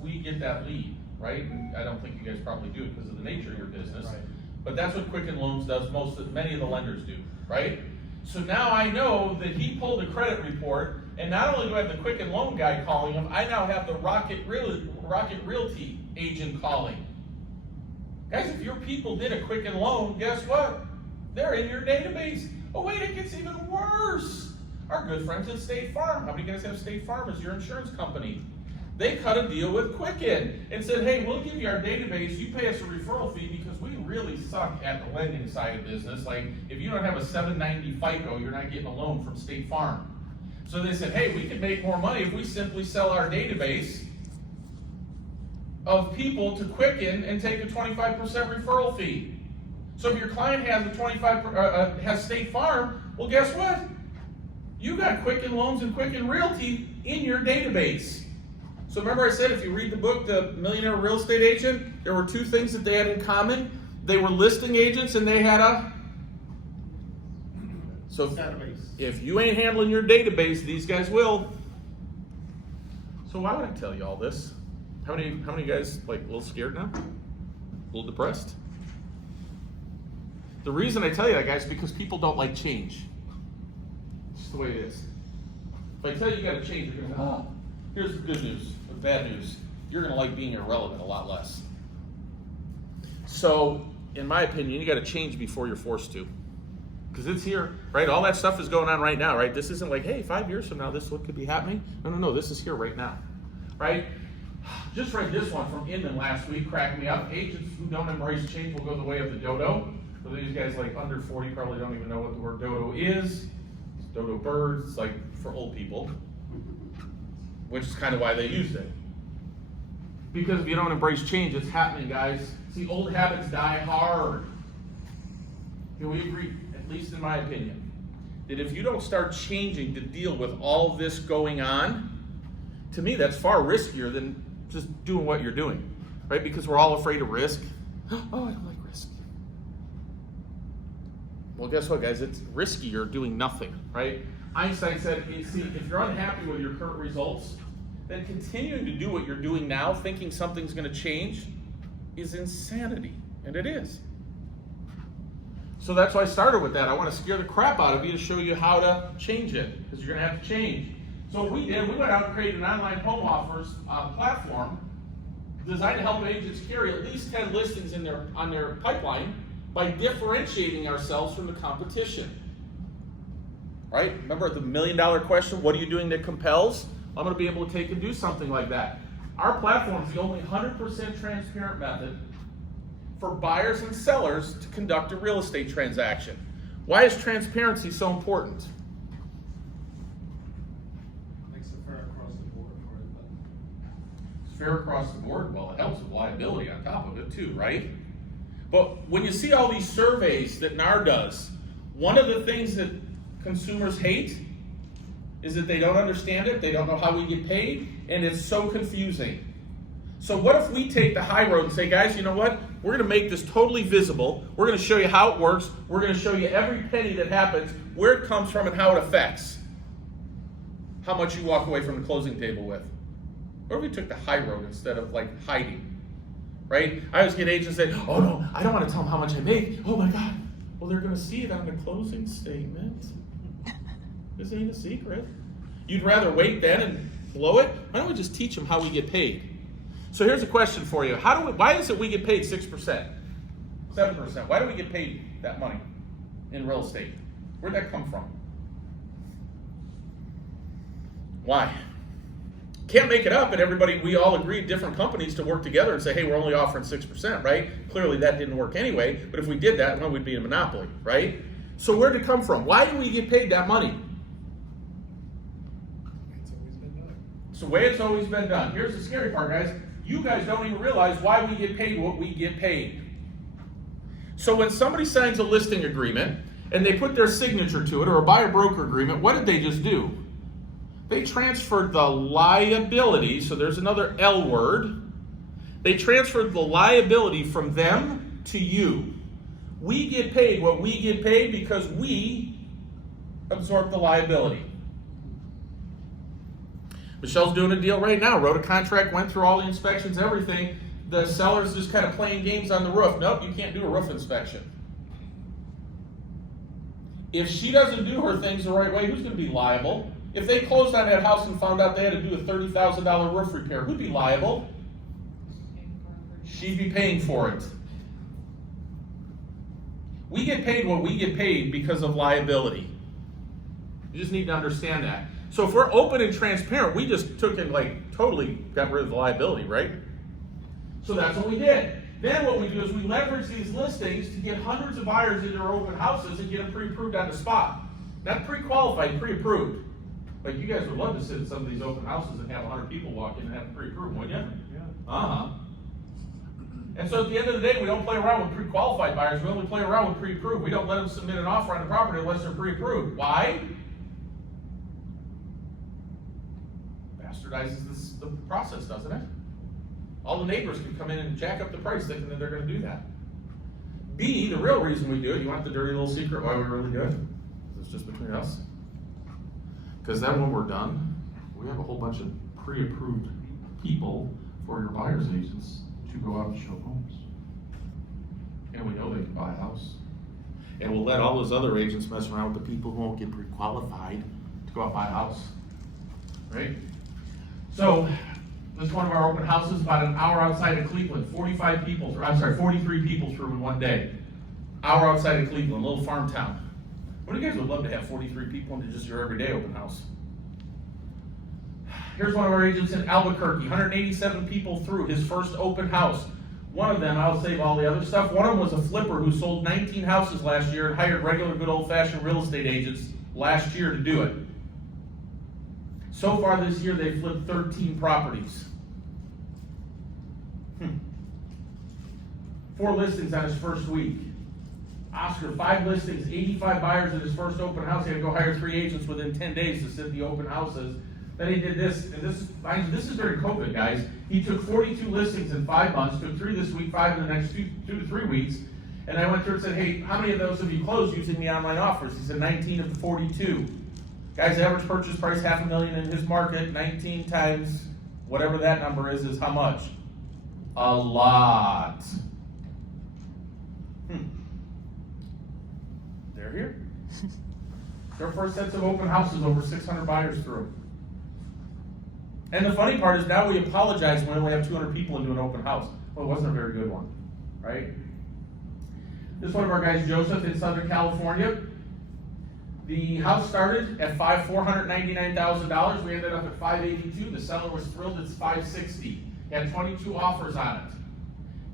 we get that lead, right? And I don't think you guys probably do it because of the nature of your business. Right. But that's what Quicken Loans does, many of the lenders do, right? So now I know that he pulled a credit report, and not only do I have the Quicken Loan guy calling him, I now have the Rocket Realty agent calling. Guys, if your people did a Quicken Loan, guess what? They're in your database. Oh wait, it gets even worse. Our good friends at State Farm. How many of you guys have State Farm as your insurance company? They cut a deal with Quicken and said, hey, we'll give you our database, you pay us a referral fee because we really suck at the lending side of business. Like, if you don't have a 790 FICO, you're not getting a loan from State Farm. So they said, hey, we can make more money if we simply sell our database of people to Quicken and take a 25% referral fee. So if your client has has State Farm, well, guess what? You got Quicken Loans and Quicken Realty in your database. So remember I said if you read the book, The Millionaire Real Estate Agent, there were two things that they had in common. They were listing agents and they had a... So Database. if you ain't handling your database, these guys will. So why would I tell you all this? How many guys like a little scared now? A little depressed? The reason I tell you that, guys, is because people don't like change. It's just the way it is. If I tell you you got to change, you're going to, oh, here's the good news, the bad news. You're going to like being irrelevant a lot less. So, in my opinion, you got to change before you're forced to. Because it's here, right? All that stuff is going on right now, right? This isn't like, hey, 5 years from now, this is what could be happening. No, this is here right now, right? Just read this one from Inman last week, cracked me up. Agents who don't embrace change will go the way of the dodo. For these guys like under 40 probably don't even know what the word dodo is. It's dodo birds, it's like for old people, which is kind of why they used it. Because if you don't embrace change, it's happening, guys. See, old habits die hard. Can we agree, at least in my opinion, that if you don't start changing to deal with all this going on, to me, that's far riskier than just doing what you're doing, right? Because we're all afraid of risk. Oh, I don't like risk. Well, guess what, guys? It's riskier doing nothing, right? Einstein said, see, if you're unhappy with your current results, then continuing to do what you're doing now, thinking something's going to change, is insanity. And it is. So that's why I started with that. I want to scare the crap out of you to show you how to change it, because you're going to have to change. So what we did, we went out and created an online home offers platform designed to help agents carry at least 10 listings on their pipeline by differentiating ourselves from the competition. Right? Remember the $1 million question, what are you doing that compels? I'm going to be able to take and do something like that. Our platform is the only 100% transparent method for buyers and sellers to conduct a real estate transaction. Why is transparency so important? Makes it fair across the board for everybody. It's fair across the board. Well, it helps with liability on top of it too, right? But when you see all these surveys that NAR does, one of the things that consumers hate is that they don't understand it, they don't know how we get paid, and it's so confusing. So what if we take the high road and say, guys, you know what? We're going to make this totally visible. We're going to show you how it works. We're going to show you every penny that happens, where it comes from, and how it affects how much you walk away from the closing table with. What if we took the high road instead of like hiding? Right? I always get agents say, oh no, I don't want to tell them how much I make. Oh my God. Well, they're going to see it on the closing statement. This ain't a secret. You'd rather wait then and blow it, why don't we just teach them how we get paid? So here's a question for you. Why is it we get paid 6%, 7%? Why do we get paid that money in real estate? Where'd that come from? Why? Can't make it up, and we all agreed, different companies, to work together and say, hey, we're only offering 6%, right? Clearly that didn't work anyway, but if we did that, well, we'd be a monopoly, right? So where'd it come from? Why do we get paid that money? It's always been done. It's the way it's always been done. Here's the scary part, guys. You guys don't even realize why we get paid what we get paid. So when somebody signs a listing agreement and they put their signature to it, or a buyer-broker agreement, what did they just do? They transferred the liability, so there's another L word. They transferred the liability from them to you. We get paid what we get paid because we absorb the liability. Michelle's doing a deal right now, wrote a contract, went through all the inspections, everything. The seller's just kind of playing games on the roof. Nope, you can't do a roof inspection. If she doesn't do her things the right way, who's going to be liable? If they closed on that house and found out they had to do a $30,000 roof repair, who'd be liable? She'd be paying for it. We get paid what we get paid because of liability. You just need to understand that. So if we're open and transparent, we just took and totally got rid of the liability, right? So that's what we did. Then what we do is we leverage these listings to get hundreds of buyers into our open houses and get them pre-approved on the spot. Not pre-qualified, pre-approved. Like, you guys would love to sit in some of these open houses and have 100 people walk in and have them pre-approved, wouldn't you? Yeah. And so at the end of the day, we don't play around with pre-qualified buyers. We only play around with pre-approved. We don't let them submit an offer on the property unless they're pre-approved. Why? Bastardizes the process, doesn't it? All the neighbors can come in and jack up the price thinking that they're going to do that. B, the real reason we do it, you want the dirty little secret why we really do it? It's just between us. Because then when we're done, we have a whole bunch of pre-approved people for your buyer's agents to go out and show homes. And we know they can buy a house. And we'll let all those other agents mess around with the people who won't get pre-qualified to go out and buy a house. Right? So, this is one of our open houses, about an hour outside of Cleveland. 43 people through in one day. Hour outside of Cleveland, a little farm town. What do you guys would love to have 43 people into just your everyday open house? Here's one of our agents in Albuquerque, 187 people through his first open house. One of them, I'll save all the other stuff, one of them was a flipper who sold 19 houses last year and hired regular good old-fashioned real estate agents last year to do it. So far this year, they've flipped 13 properties. 4 listings on his first week. Oscar, 5 listings, 85 buyers in his first open house. He had to go hire 3 agents within 10 days to sit the open houses. Then he did this, and this is during COVID, guys. He took 42 listings in 5 months, took 3 this week, 5 in the next 2 to 3 weeks. And I went through and said, hey, how many of those have you closed using the online offers? He said 19 of the 42. Guy's average purchase price, $500,000 in his market, 19 times whatever that number is how much? A lot. They're here. Their first sets of open houses, over 600 buyers through. And the funny part is now we apologize when we only have 200 people into an open house. Well, it wasn't a very good one, right? This is one of our guys, Joseph, in Southern California. The house started at $499,000. We ended up at $582,000. The seller was thrilled. It's $560,000. He had 22 offers on it.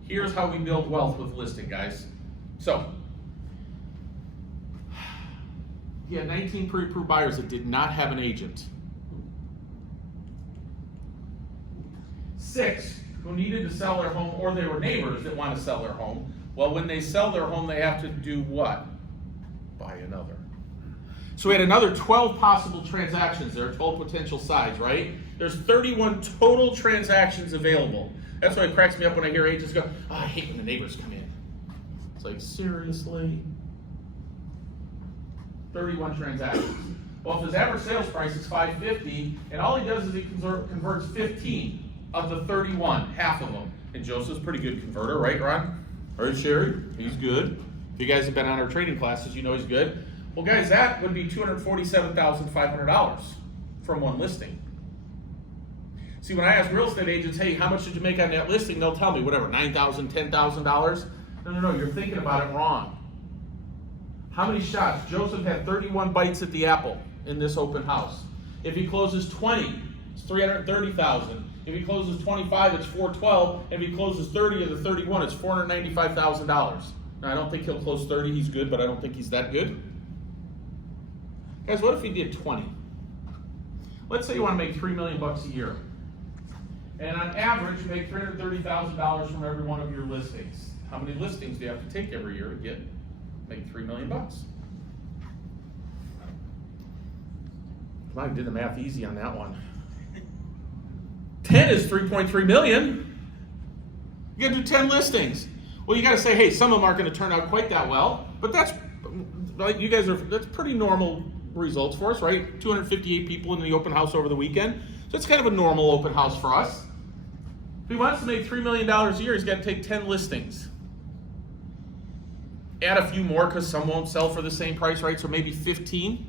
Here's how we build wealth with listing, guys. So, he had 19 pre-approved buyers that did not have an agent. 6 who needed to sell their home, or they were neighbors that want to sell their home. Well, when they sell their home, they have to do what? Buy another. So we had another 12 possible transactions there, 12 potential sides, right? There's 31 total transactions available. That's why it cracks me up when I hear agents go, oh, I hate when the neighbors come in. It's like, seriously? 31 transactions. Well, if his average sales price is $550,000, and all he does is he converts 15 of the 31, half of them. And Joseph's a pretty good converter, right, Ron? Right, Sherry? He's good. If you guys have been on our training classes, you know he's good. Well, guys, that would be $247,500 from one listing. See, when I ask real estate agents, hey, how much did you make on that listing? They'll tell me, whatever, $9,000, $10,000. No, you're thinking about it wrong. How many shots? Joseph had 31 bites at the apple in this open house. If he closes 20, it's $330,000. If he closes 25, it's $412. If he closes 30 of the 31, it's $495,000. Now, I don't think he'll close 30. He's good, but I don't think he's that good. Guys, what if he did 20? Let's say you want to make $3 million a year. And on average, you make $330,000 from every one of your listings. How many listings do you have to take every year to make $3 million? I did the math easy on that one. 10 is 3.3 million. You gotta do 10 listings. Well, you gotta say, hey, some of them aren't gonna turn out quite that well, but that's, like, that's pretty normal results for us, right? 258 people in the open house over the weekend. So it's kind of a normal open house for us. If he wants to make $3 million a year, he's got to take 10 listings. Add a few more because some won't sell for the same price, right? So maybe 15.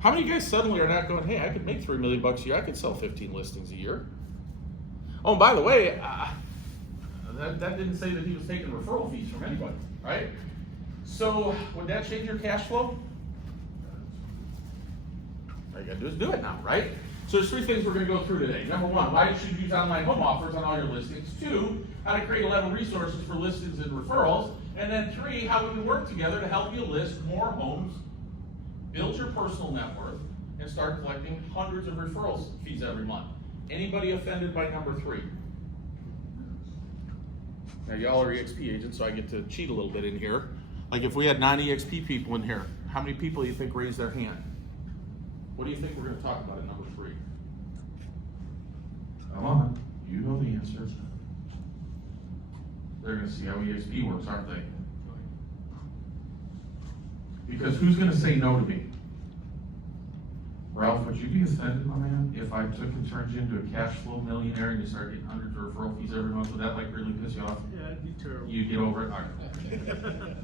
How many of you guys suddenly are not going, hey, I could make $3 million a year. I could sell 15 listings a year. Oh, and by the way, that didn't say that he was taking referral fees from anybody, right? So would that change your cash flow? All you got to do is do it now, right? So there's three things we're going to go through today. Number one, why you should use online home offers on all your listings. 2, how to create 11 resources for listings and referrals. And then 3, how we can work together to help you list more homes, build your personal net worth, and start collecting hundreds of referral fees every month. Anybody offended by number 3? Now y'all are EXP agents, so I get to cheat a little bit in here. Like if we had non-EXP people in here, how many people do you think raised their hand? What do you think we're going to talk about at number 3? Come on, you know the answer. They're going to see how EXP works, aren't they? Because who's going to say no to me? Ralph, would you be offended, my man, if I took and turned you into a cash flow millionaire and you start getting hundreds of referral fees every month? Would that like really piss you off? Yeah, it'd be terrible. You get over it? Okay.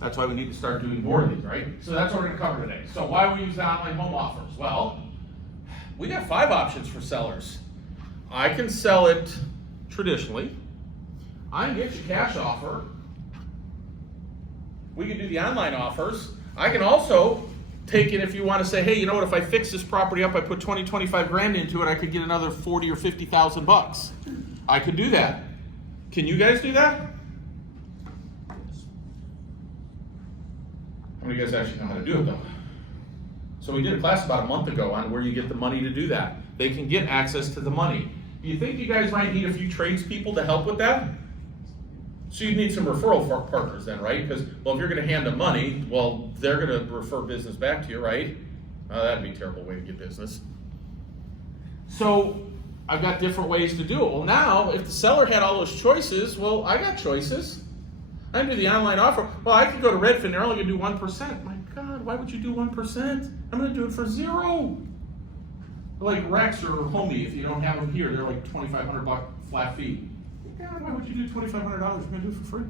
That's why we need to start doing more of these, right? So that's what we're going to cover today. So why we use the online home offers? Well, we got 5 options for sellers. I can sell it traditionally. I can get you cash offer. We can do the online offers. I can also take it if you want to say, hey, you know what, if I fix this property up, I put 20, 25 grand into it, I could get another 40 or 50,000 bucks. I could do that. Can you guys do that? How many of you guys actually know how to do it though? So we did a class about a month ago on where you get the money to do that. They can get access to the money. Do you think you guys might need a few tradespeople to help with that? So you'd need some referral partners then, right? Because, well, if you're going to hand them money, well, they're going to refer business back to you, right? That'd be a terrible way to get business. So I've got different ways to do it. Well, now, if the seller had all those choices, well, I got choices. I can do the online offer. Well, I could go to Redfin, they're only going to do 1%. My God, why would you do 1%? I'm going to do it for 0. Like Rex or Homey, if you don't have them here, they're like $2,500 flat fee. God, why would you do $2,500? You're going to do it for free.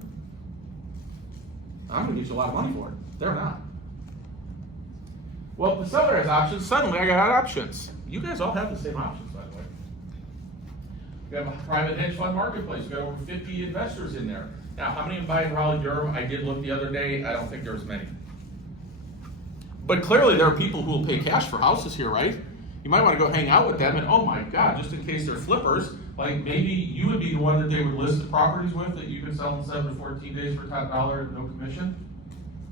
I'm going to get you a lot of money for it. They're not. Well, if the seller has options, suddenly I got options. You guys all have the same options, by the way. We have a private hedge fund marketplace. We've got over 50 investors in there. Now, how many buy in Raleigh, Durham? I did look the other day. I don't think there was many. But clearly there are people who will pay cash for houses here, right? You might want to go hang out with them and, oh my God, just in case they're flippers, like maybe you would be the one that they would list the properties with that you could sell in 7 to 14 days for top dollar, no commission.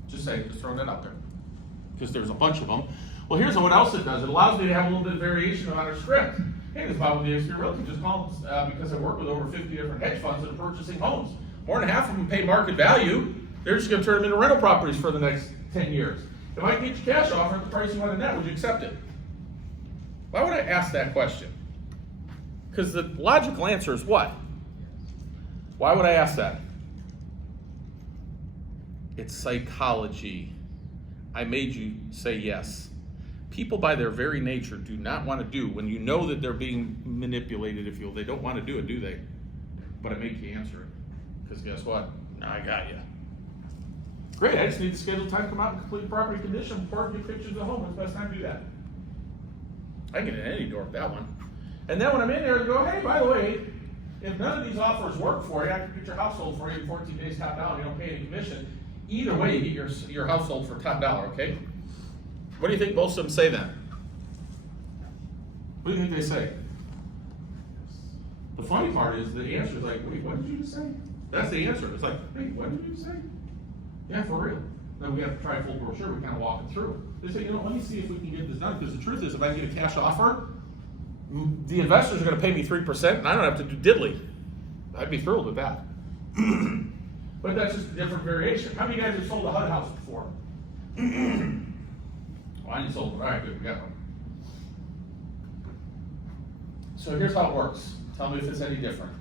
Just throw that out there. Because there's a bunch of them. Well, here's what else it does. It allows me to have a little bit of variation on our script. Hey, this is Bob with the EXP Realty. Just call because I work with over 50 different hedge funds that are purchasing homes. More than half of them pay market value. They're just going to turn them into rental properties for the next 10 years. If I get you cash offer at the price you want to net, would you accept it? Why would I ask that question? Because the logical answer is what? Why would I ask that? It's psychology. I made you say yes. People by their very nature do not want to do, when you know that they're being manipulated, if you will, they don't want to do it, do they? But I make you answer it. Because guess what? Now I got you. Great, I just need to schedule time to come out and complete the property condition report and get pictures of the home. When's the best time to do that? I can get in any door with that one. And then when I'm in there, I go, hey, by the way, if none of these offers work for you, I can get your house sold for you in 14 days top dollar. You don't pay any commission. Either way, you get your house sold for top dollar, okay? What do you think most of them say then? What do you think they say? The funny part is the answer is like, wait, what did you just say? That's the answer. It's like, wait, what did you just say? Yeah, for real. Then we have to try a full brochure. We kind of walk it through. They say, let me see if we can get this done. Because the truth is, if I get a cash offer, the investors are going to pay me 3%, and I don't have to do diddly. I'd be thrilled with that. But that's just a different variation. How many guys have sold a HUD house before? Well, I didn't sold it. All right, good, we got one. So here's how it works. Tell me if it's any different.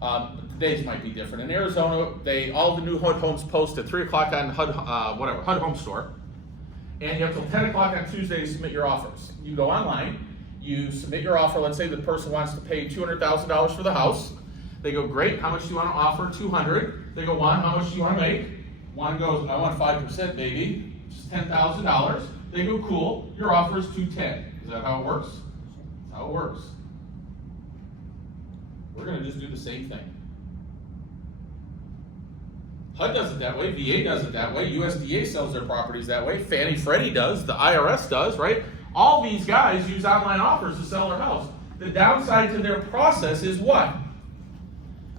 The days might be different. In Arizona, all the new HUD homes post at 3 o'clock on HUD Home Store. And you have till 10 o'clock on Tuesday to submit your offers. You go online, you submit your offer. Let's say the person wants to pay $200,000 for the house. They go, great, how much do you want to offer? $200,000. They go, Juan, how much do you want to make? Juan goes, I want 5%, baby, which is $10,000. They go, cool, your offer is $210,000. Is that how it works? That's how it works. We're going to just do the same thing. HUD does it that way, VA does it that way, USDA sells their properties that way, Fannie Freddie does, the IRS does, right? All these guys use online offers to sell their house. The downside to their process is what?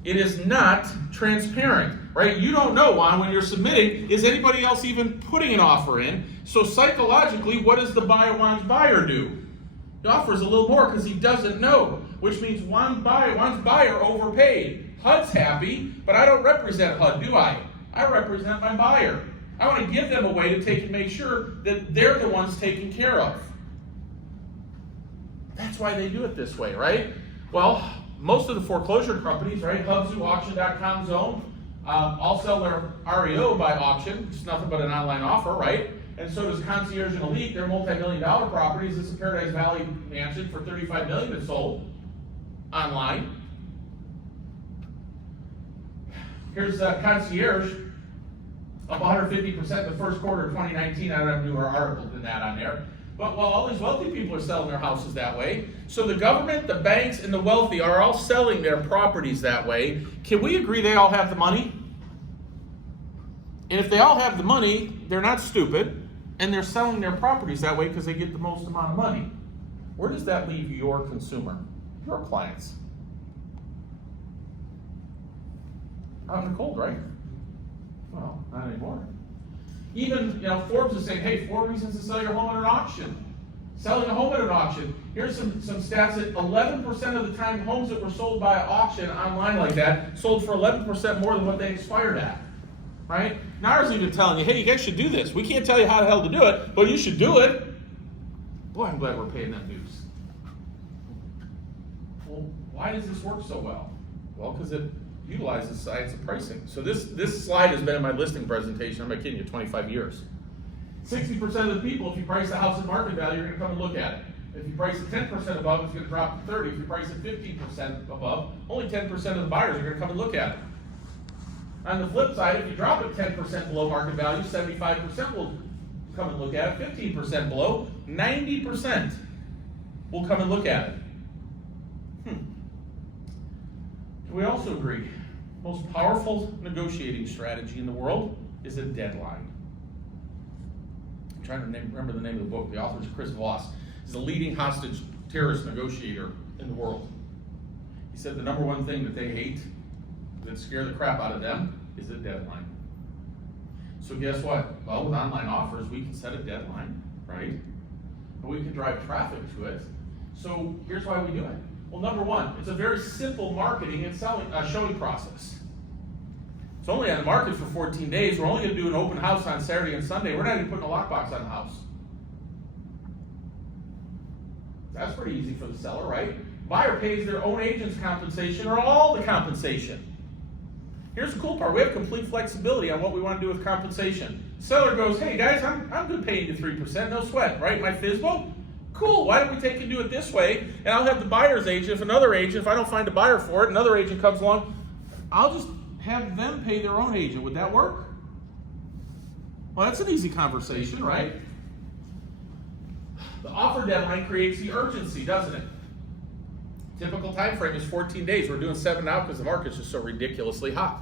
It is not transparent, right? You don't know, Juan, when you're submitting, is anybody else even putting an offer in? So psychologically, what does the Juan's buyer do? He offers a little more because he doesn't know, which means Juan's buyer overpaid. HUD's happy, but I don't represent HUD, do I? I represent my buyer. I want to give them a way to take and make sure that they're the ones taken care of. That's why they do it this way, right? Well, most of the foreclosure companies, right, Hubzu, Auction.com, Zone, all sell their REO by auction. It's nothing but an online offer, right? And so does Concierge and Elite. They're multi-million-dollar properties. This is a Paradise Valley mansion for $35 million that's sold online. Here's Concierge, up 150% in the first quarter of 2019. I don't have a newer article than that on there. But while all these wealthy people are selling their houses that way, so the government, the banks, and the wealthy are all selling their properties that way. Can we agree they all have the money? And if they all have the money, they're not stupid, and they're selling their properties that way because they get the most amount of money. Where does that leave your consumer, your clients? Out in the cold, right? Well, not anymore. Even, Forbes is saying, hey, 4 reasons to sell your home at an auction. Selling a home at an auction. Here's some stats that 11% of the time homes that were sold by auction online like that sold for 11% more than what they expired at. Right? NAR's even telling you, hey, you guys should do this. We can't tell you how the hell to do it, but you should do it. Boy, I'm glad we're paying that dues. Well, why does this work so well? Well, because it utilizes science of pricing. So this slide has been in my listing presentation, I'm not kidding you, 25 years. 60% of the people, if you price the house at market value, you're going to come and look at it. If you price it 10% above, it's going to drop to 30. If you price it 15% above, only 10% of the buyers are going to come and look at it. On the flip side, if you drop it 10% below market value, 75% will come and look at it. 15% below, 90% will come and look at it. We also agree, most powerful negotiating strategy in the world is a deadline. I'm trying to remember the name of the book. The author is Chris Voss. He's the leading hostage terrorist negotiator in the world. He said the number one thing that they hate, that scare the crap out of them, is a deadline. So guess what? Well, with online offers, we can set a deadline, right? And we can drive traffic to it. So here's why we do it. Well, number one, it's a very simple marketing and showing process. It's only on the market for 14 days. We're only going to do an open house on Saturday and Sunday. We're not even putting a lockbox on the house. That's pretty easy for the seller, right? Buyer pays their own agent's compensation or all the compensation. Here's the cool part. We have complete flexibility on what we want to do with compensation. Seller goes, hey guys, I'm good paying you 3%, no sweat, right? My FSBO? Cool, why don't we take and do it this way? And I'll have the buyer's agent, if I don't find a buyer for it, another agent comes along, I'll just have them pay their own agent. Would that work? Well, that's an easy conversation, right? The offer deadline creates the urgency, doesn't it? Typical time frame is 14 days. We're doing 7 now because the market's just so ridiculously hot.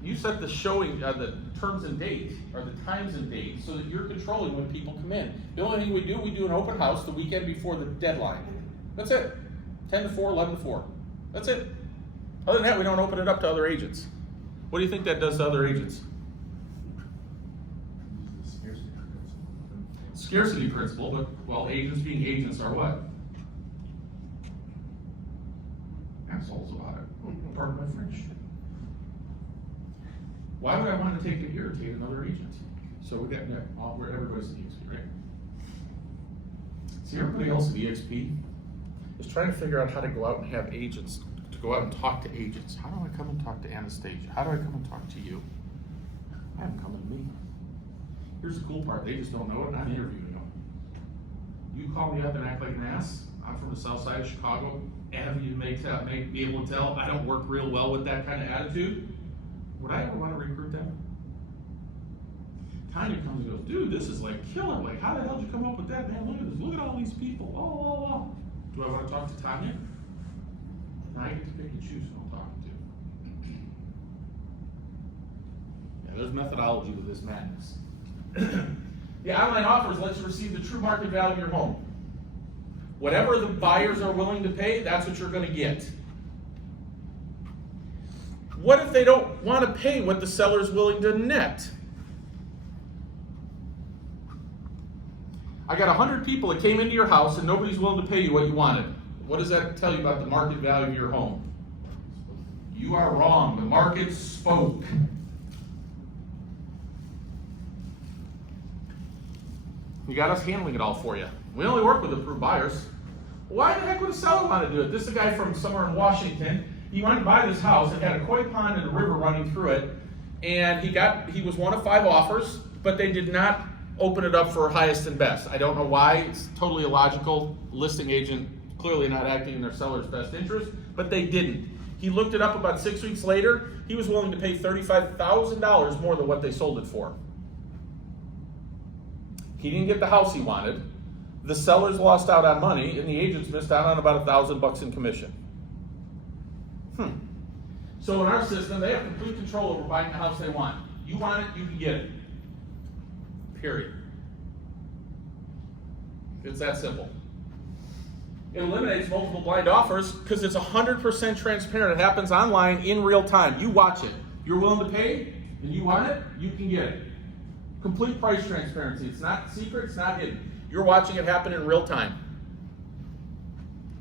You set the showing, the terms and date, or the times and dates, so that you're controlling when people come in. The only thing we do an open house the weekend before the deadline. That's it. 10 to 4, 11 to 4. That's it. Other than that, we don't open it up to other agents. What do you think that does to other agents? Use the scarcity principle. Scarcity principle, but, well, agents being agents are what? Assholes about it. Pardon my French. Why would I want to take and irritate another agent? So we got, where everybody's at EXP, right? See, everybody else at EXP is trying to figure out how to go out and have agents, to go out and talk to agents. How do I come and talk to Anastasia? How do I come and talk to you? I haven't come to me. Here's the cool part, they just don't know it, and I'm interviewing them. You call me up and act like an ass, I'm from the south side of Chicago, and you may be able to tell I don't work real well with that kind of attitude. Would I ever want to recruit them? Tanya comes and goes, dude, this is like killer. Like, how the hell did you come up with that, man? Look at this. Look at all these people. Oh. Do I want to talk to Tanya? And I get to pick and choose who I'm talking to. Yeah, there's methodology to this madness. The online offers lets you receive the true market value of your home. Whatever the buyers are willing to pay, that's what you're going to get. What if they don't want to pay what the seller's willing to net? I got 100 people that came into your house and nobody's willing to pay you what you wanted. What does that tell you about the market value of your home? You are wrong. The market spoke. We got us handling it all for you. We only work with approved buyers. Why the heck would a seller want to do it? This is a guy from somewhere in Washington. He wanted to buy this house. It had a koi pond and a river running through it. And he was one of 5 offers, but they did not open it up for highest and best. I don't know why. It's totally illogical. Listing agent clearly not acting in their seller's best interest, but they didn't. He looked it up about 6 weeks later. He was willing to pay $35,000 more than what they sold it for. He didn't get the house he wanted. The sellers lost out on money, and the agents missed out on about $1,000 in commission. So in our system, they have complete control over buying the house they want. You want it, you can get it. Period. It's that simple. It eliminates multiple blind offers because it's 100% transparent. It happens online in real time. You watch it. You're willing to pay, and you want it, you can get it. Complete price transparency. It's not secret, it's not hidden. You're watching it happen in real time.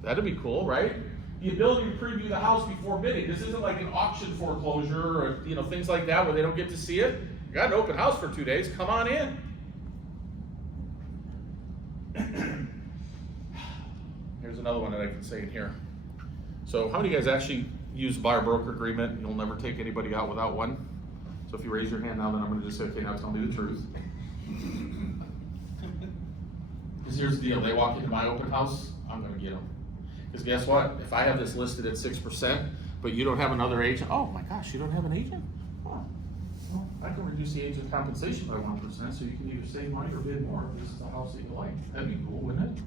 That'd be cool, right? The ability to preview the house before bidding. This isn't like an auction foreclosure or things like that where they don't get to see it. You got an open house for 2 days, come on in. Here's another one that I can say in here. So how many of you guys actually use buyer broker agreement? You'll never take anybody out without one. So if you raise your hand now, then I'm going to just say, okay, now tell me the truth. Because here's the deal, they walk into my open house, I'm going to get them. Because guess what? If I have this listed at 6%, but you don't have another agent, oh my gosh, you don't have an agent? Oh, well, I can reduce the agent compensation by 1%, so you can either save money or bid more if this is the house that you like. That'd be cool, wouldn't it?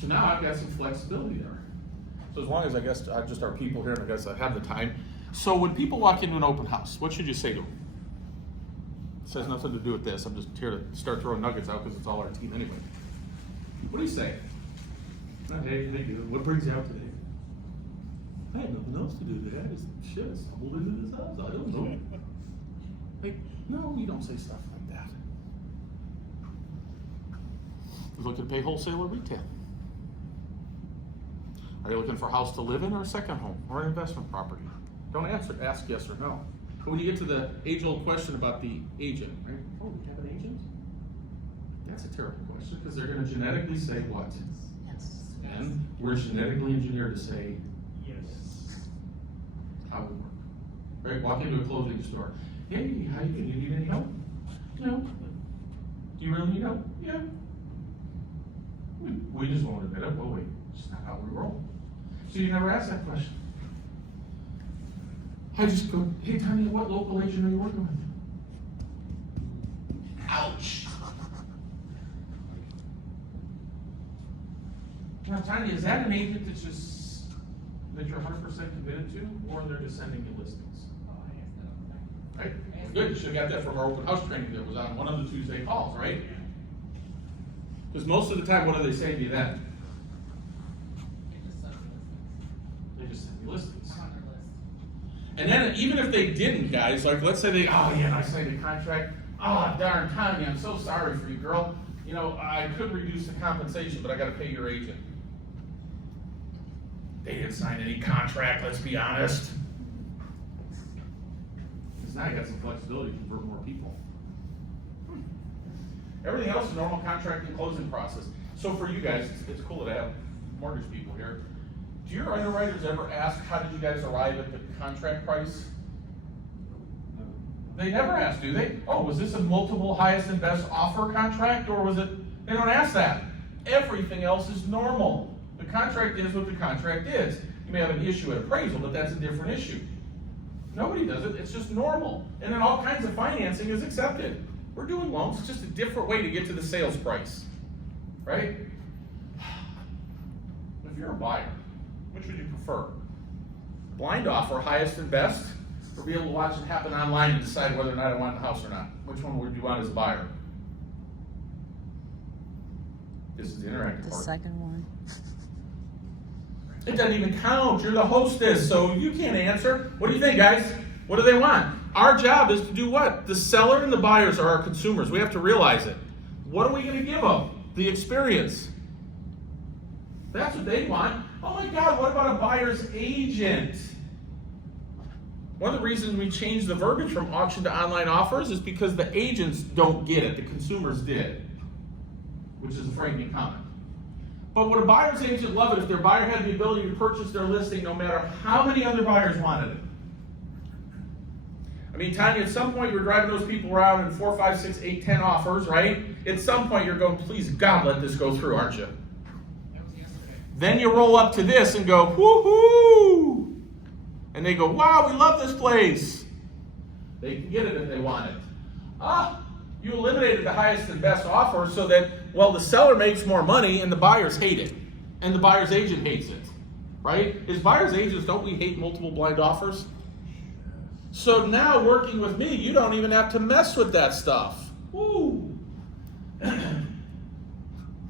So now I've got some flexibility there. So as long as just our people here, and I guess I have the time. So when people walk into an open house, what should you say to them? This has nothing to do with this. I'm just here to start throwing nuggets out because it's all our team anyway. What do you say? Hey, what brings you out today? I had nothing else to do today. I just stumbled into this house. I don't know. Like, no, you don't say stuff like that. You're looking to pay wholesale or retail. Are you looking for a house to live in or a second home or an investment property? Don't ask yes or no. But when you get to the age-old question about the agent, right? Oh, we have an agent? That's a terrible question because they're going to genetically say what? Yes. And we're genetically engineered to say Yes. how we work. Right? Walk into a clothing store. Hey, how you doing? You need any help? No. Do you really need help? Yeah. We just won't admit it, will we? It's not how we roll. So you never ask that question. I just go, hey, Tanya, what local agent are you working with? Ouch. Now, Tanya, is that an agent that's just, that you're 100% committed to, or they're just sending you listings? Right? Good, you should have got that from our open house training that was on one of the Tuesday calls, right? Because most of the time, what do they say to you then? They just send you listings. And then even if they didn't, guys, like let's say they, oh yeah, I signed a contract. Oh darn, Tanya, I'm so sorry for you, girl. You know, I could reduce the compensation, but I got to pay your agent. They didn't sign any contract, let's be honest. Because now you got some flexibility to convert more people. Everything else is normal contracting closing process. So for you guys, it's cool that I have mortgage people here. Do your underwriters ever ask, how did you guys arrive at the contract price? They never ask, do they? Oh, was this a multiple highest and best offer contract, or was it? They don't ask that. Everything else is normal. The contract is what the contract is. You may have an issue at appraisal, but that's a different issue. Nobody does it, it's just normal. And then all kinds of financing is accepted. We're doing loans, it's just a different way to get to the sales price, right? If you're a buyer, which would you prefer? Blind offer, highest and best, or be able to watch it happen online and decide whether or not I want the house or not? Which one would you want as a buyer? This is the interactive The part. second one. It doesn't even count. You're the hostess, so you can't answer. What do you think, guys? What do they want? Our job is to do what? The seller and the buyers are our consumers. We have to realize it. What are we going to give them? The experience. That's what they want. Oh my God, what about a buyer's agent? One of the reasons we changed the verbiage from auction to online offers is because the agents don't get it. The consumers did, which is a frightening comment. But would a buyer's agent love it if their buyer had the ability to purchase their listing no matter how many other buyers wanted it? I mean, Tanya, at some point you're driving those people around in 4, 5, 6, 8, 10 offers, right? At some point you're going, please God, let this go through, aren't you? Then you roll up to this and go, whoo-hoo! And they go, wow, we love this place. They can get it if they want it. You eliminated the highest and best offer so that, well, the seller makes more money and the buyers hate it. And the buyer's agent hates it, right? As buyer's agents, don't we hate multiple blind offers? So now working with me, you don't even have to mess with that stuff. Woo!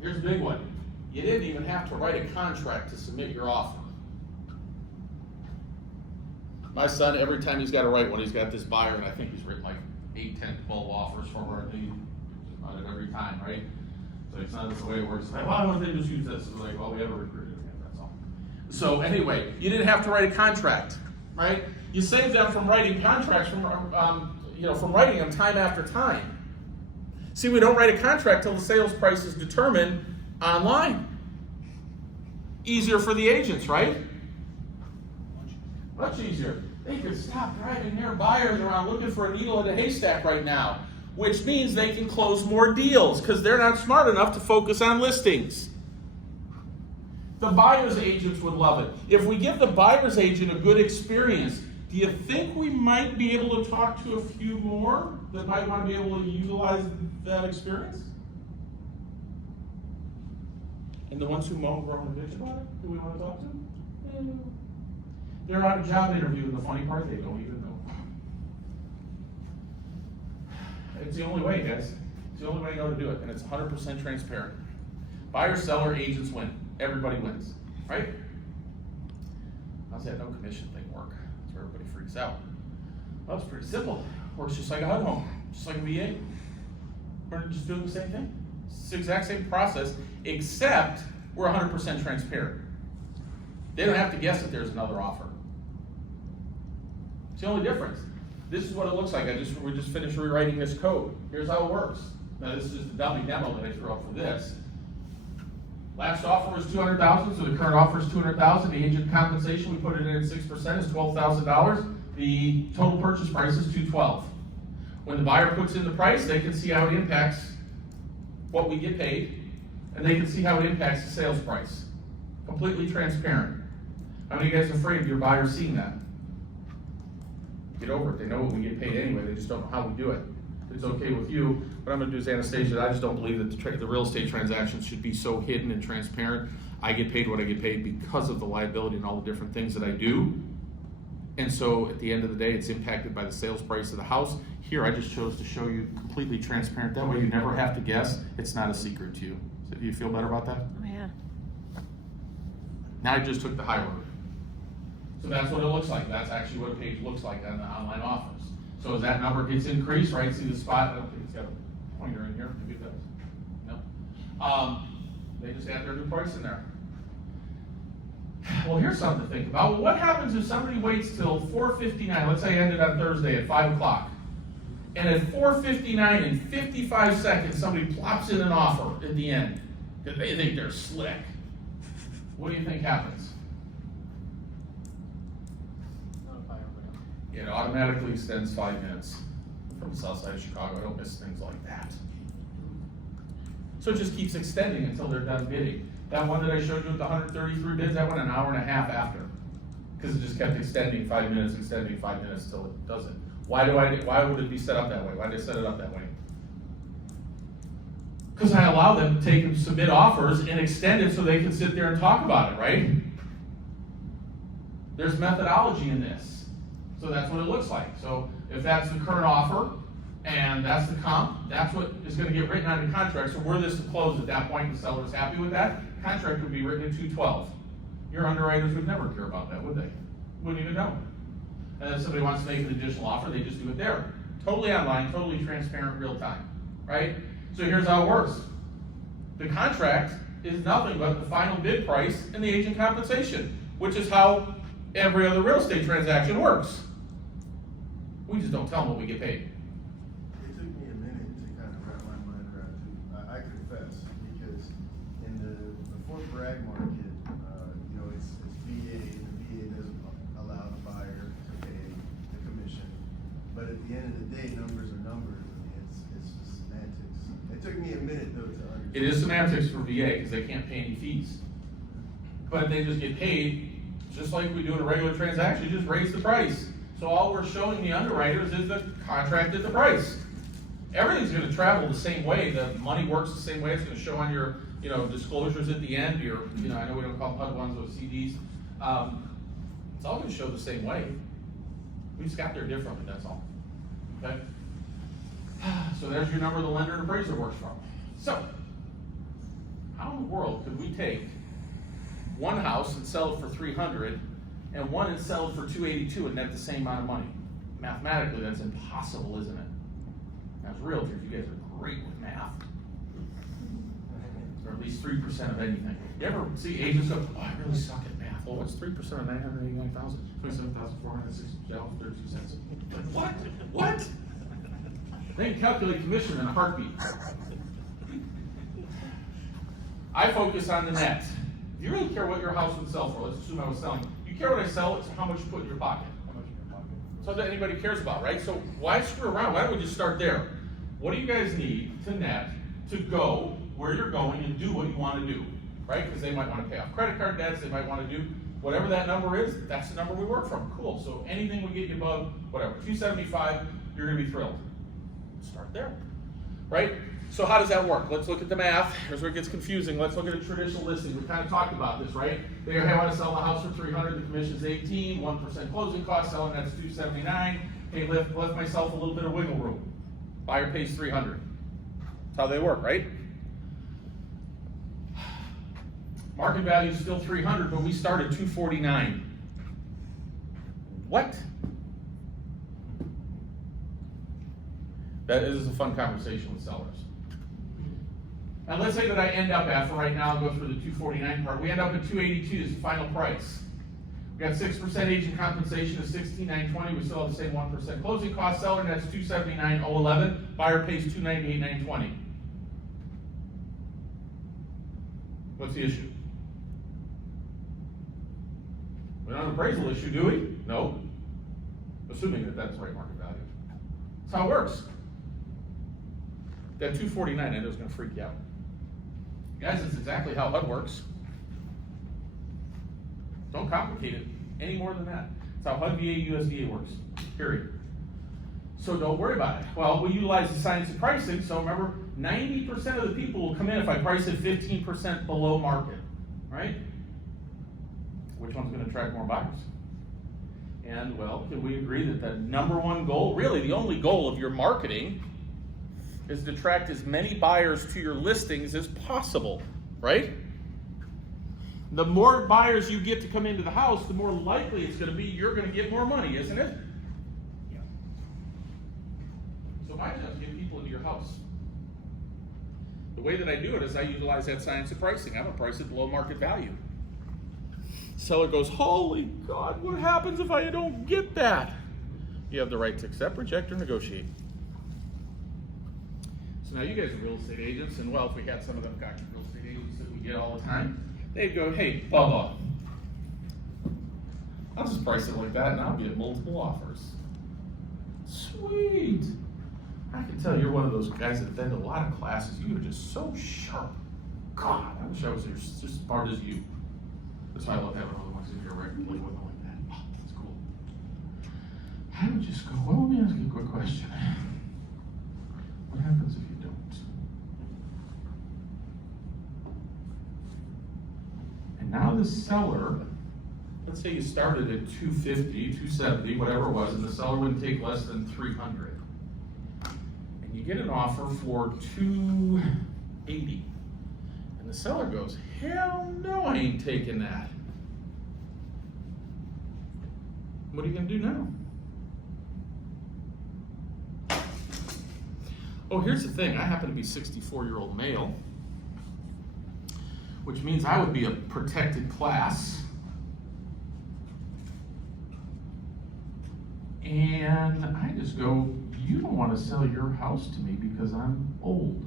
Here's a big one. You didn't even have to write a contract to submit your offer. My son, every time he's got to write one, he's got this buyer, and I think he's written like 8, 10, 12 offers for her, and he on it every time, right? So it's not just the way it works. Like, why don't they just use this? It's like, well, we have a recruiter again, that's all. So anyway, you didn't have to write a contract, right? You saved them from writing contracts, from writing them time after time. See, we don't write a contract till the sales price is determined online. Easier for the agents, right? Much easier. They can stop driving their buyers around looking for a needle in a haystack right now, which means they can close more deals because they're not smart enough to focus on listings. The buyer's agents would love it. If we give the buyer's agent a good experience, do you think we might be able to talk to a few more that might want to be able to utilize that experience? And the ones who moan, groan, and bitch about it, do we want to talk to? They're on a job interview, and the funny part, they don't even know. It's the only way, guys. It's the only way you know to do it, and it's 100% transparent. Buyer, seller, agents win. Everybody wins, right? How's that no commission thing work? That's where everybody freaks out. Well, it's pretty simple. Works just like a HUD home, just like a VA. We're just doing the same thing. It's the exact same process, except we're 100% transparent. They don't have to guess that there's another offer. It's the only difference. This is what it looks like. We just finished rewriting this code. Here's how it works. Now this is just a dummy demo that I threw up for this. Last offer was $200,000, so the current offer is $200,000. The agent compensation, we put it in at 6%, is $12,000. The total purchase price is $212,000. When the buyer puts in the price, they can see how it impacts what we get paid, and they can see how it impacts the sales price. Completely transparent. How many of you guys are afraid of your buyer seeing that? Get over it. They know what we get paid anyway. They just don't know how we do it. it's okay with you. What I'm gonna do is, Anastasia, I just don't believe that the real estate transactions should be so hidden and transparent. I get paid what I get paid because of the liability and all the different things that I do. And so at the end of the day, it's impacted by the sales price of the house. Here, I just chose to show you completely transparent. That way you never have to guess. It's not a secret to you. So do you feel better about that? Oh, yeah. Now I just took the high road. So that's what it looks like. That's actually what a page looks like on the online offers. So as that number gets increased, right, see the spot, I don't think it's got a pointer in here, maybe it does. No. They just add their new price in there. Well, here's something to think about. Well, what happens if somebody waits till 4:59, let's say I ended on Thursday at 5 o'clock, and at 4:59 and 55 seconds, somebody plops in an offer at the end, because they think they're slick. What do you think happens? It automatically extends 5 minutes. From the south side of Chicago, I don't miss things like that. So it just keeps extending until they're done bidding. That one that I showed you with the 133 bids, that went an hour and a half after. Because it just kept extending 5 minutes, extending 5 minutes till it doesn't. Why would it be set up that way? Why did I set it up that way? Because I allow them to take and submit offers and extend it so they can sit there and talk about it, right? There's methodology in this. So that's what it looks like. So if that's the current offer, and that's the comp, that's what is going to get written on the contract. So were this to close at that point, the seller is happy with that, contract would be written at 212. Your underwriters would never care about that, would they? Wouldn't even know. And if somebody wants to make an additional offer, they just do it there. Totally online, totally transparent, real time, right? So here's how it works. The contract is nothing but the final bid price and the agent compensation, which is how every other real estate transaction works. We just don't tell them what we get paid. It took me a minute to kind of wrap my mind around too. I confess, because in the Fort Bragg market, it's VA, and the VA doesn't allow the buyer to pay the commission. But at the end of the day, numbers are numbers. I mean, it's just semantics. It took me a minute though to understand. It is semantics for VA because they can't pay any fees. But they just get paid, just like we do in a regular transaction, you just raise the price. So all we're showing the underwriters is the contract at the price. Everything's gonna travel the same way. The money works the same way. It's gonna show on your, disclosures at the end, your, I know we don't call HUD ones with CDs. It's all gonna show the same way. We just got there differently, that's all. Okay? So there's your number the lender and appraiser works from. So, how in the world could we take one house and sell it for 300 and one and sell it for 282 and net the same amount of money? Mathematically, that's impossible, isn't it? As realtors, you guys are great with math. Or at least 3% of anything. You ever see agents go, oh, I really suck at math. Well, what's 3% of 989,000? 27,460 dollars, 32 cents. Like, what? What? They can calculate commission in a heartbeat. I focus on the net. Do you really care what your house would sell for? Let's assume I was selling. You care what I sell, it's how much you put in your pocket. So that anybody cares about, right? So why screw around? Why don't we just start there? What do you guys need to net to go where you're going and do what you want to do, right? Because they might want to pay off credit card debts, they might want to do whatever that number is, that's the number we work from. Cool, so anything we get you above, whatever, 275, you're gonna be thrilled. Start there, right? So how does that work? Let's look at the math. Here's where it gets confusing. Let's look at a traditional listing. We kind of talked about this, right? They want to sell the house for 300, the commission's 18, 1% closing cost, selling that's 279. Hey, left myself a little bit of wiggle room. Buyer pays 300. That's how they work, right? Market value is still 300, but we start at 249. What? That is a fun conversation with sellers. And let's say that I end up at, for right now, I'll go through the 249 part, we end up at 282 as the final price. We got 6% agent compensation of 16,920, we still have the same 1% closing cost. Seller net's 279,011, buyer pays 298,920. What's the issue? We don't have an appraisal issue, do we? No. Assuming that that's the right market value. That's how it works. That 249, I know is going to freak you out. Guys, it's exactly how HUD works. Don't complicate it any more than that. It's how HUD VA USDA works, period. So don't worry about it. Well, we utilize the science of pricing, so remember, 90% of the people will come in if I price it 15% below market, right? Which one's going to attract more buyers? And, well, can we agree that the number one goal, really the only goal of your marketing, is to attract as many buyers to your listings as possible, right? The more buyers you get to come into the house, the more likely it's going to be you're going to get more money, isn't it? Yeah. So why not get people into your house? The way that I do it is I utilize that science of pricing. I'm going to price it below market value. Seller goes, holy God, what happens if I don't get that? You have the right to accept, reject, or negotiate. So now you guys are real estate agents, and well, if we had some of them cocky real estate agents that we get all the time, they'd go, hey, Bubba, I'll just price it like that and I'll get multiple offers. Sweet. I can tell you're one of those guys that attend a lot of classes. You are just so sharp. God, I wish I was as smart as you. That's why I love having other ones in here regularly with them like that. Oh, that's cool. I would just go, well, let me ask you a quick question. What happens if you don't? And now the seller, let's say you started at 250, 270, whatever it was, and the seller wouldn't take less than 300. And you get an offer for 280. And the seller goes, hell no, I ain't taking that. What are you going to do now? Oh, here's the thing. I happen to be 64-year-old male, which means I would be a protected class. And I just go, you don't want to sell your house to me because I'm old.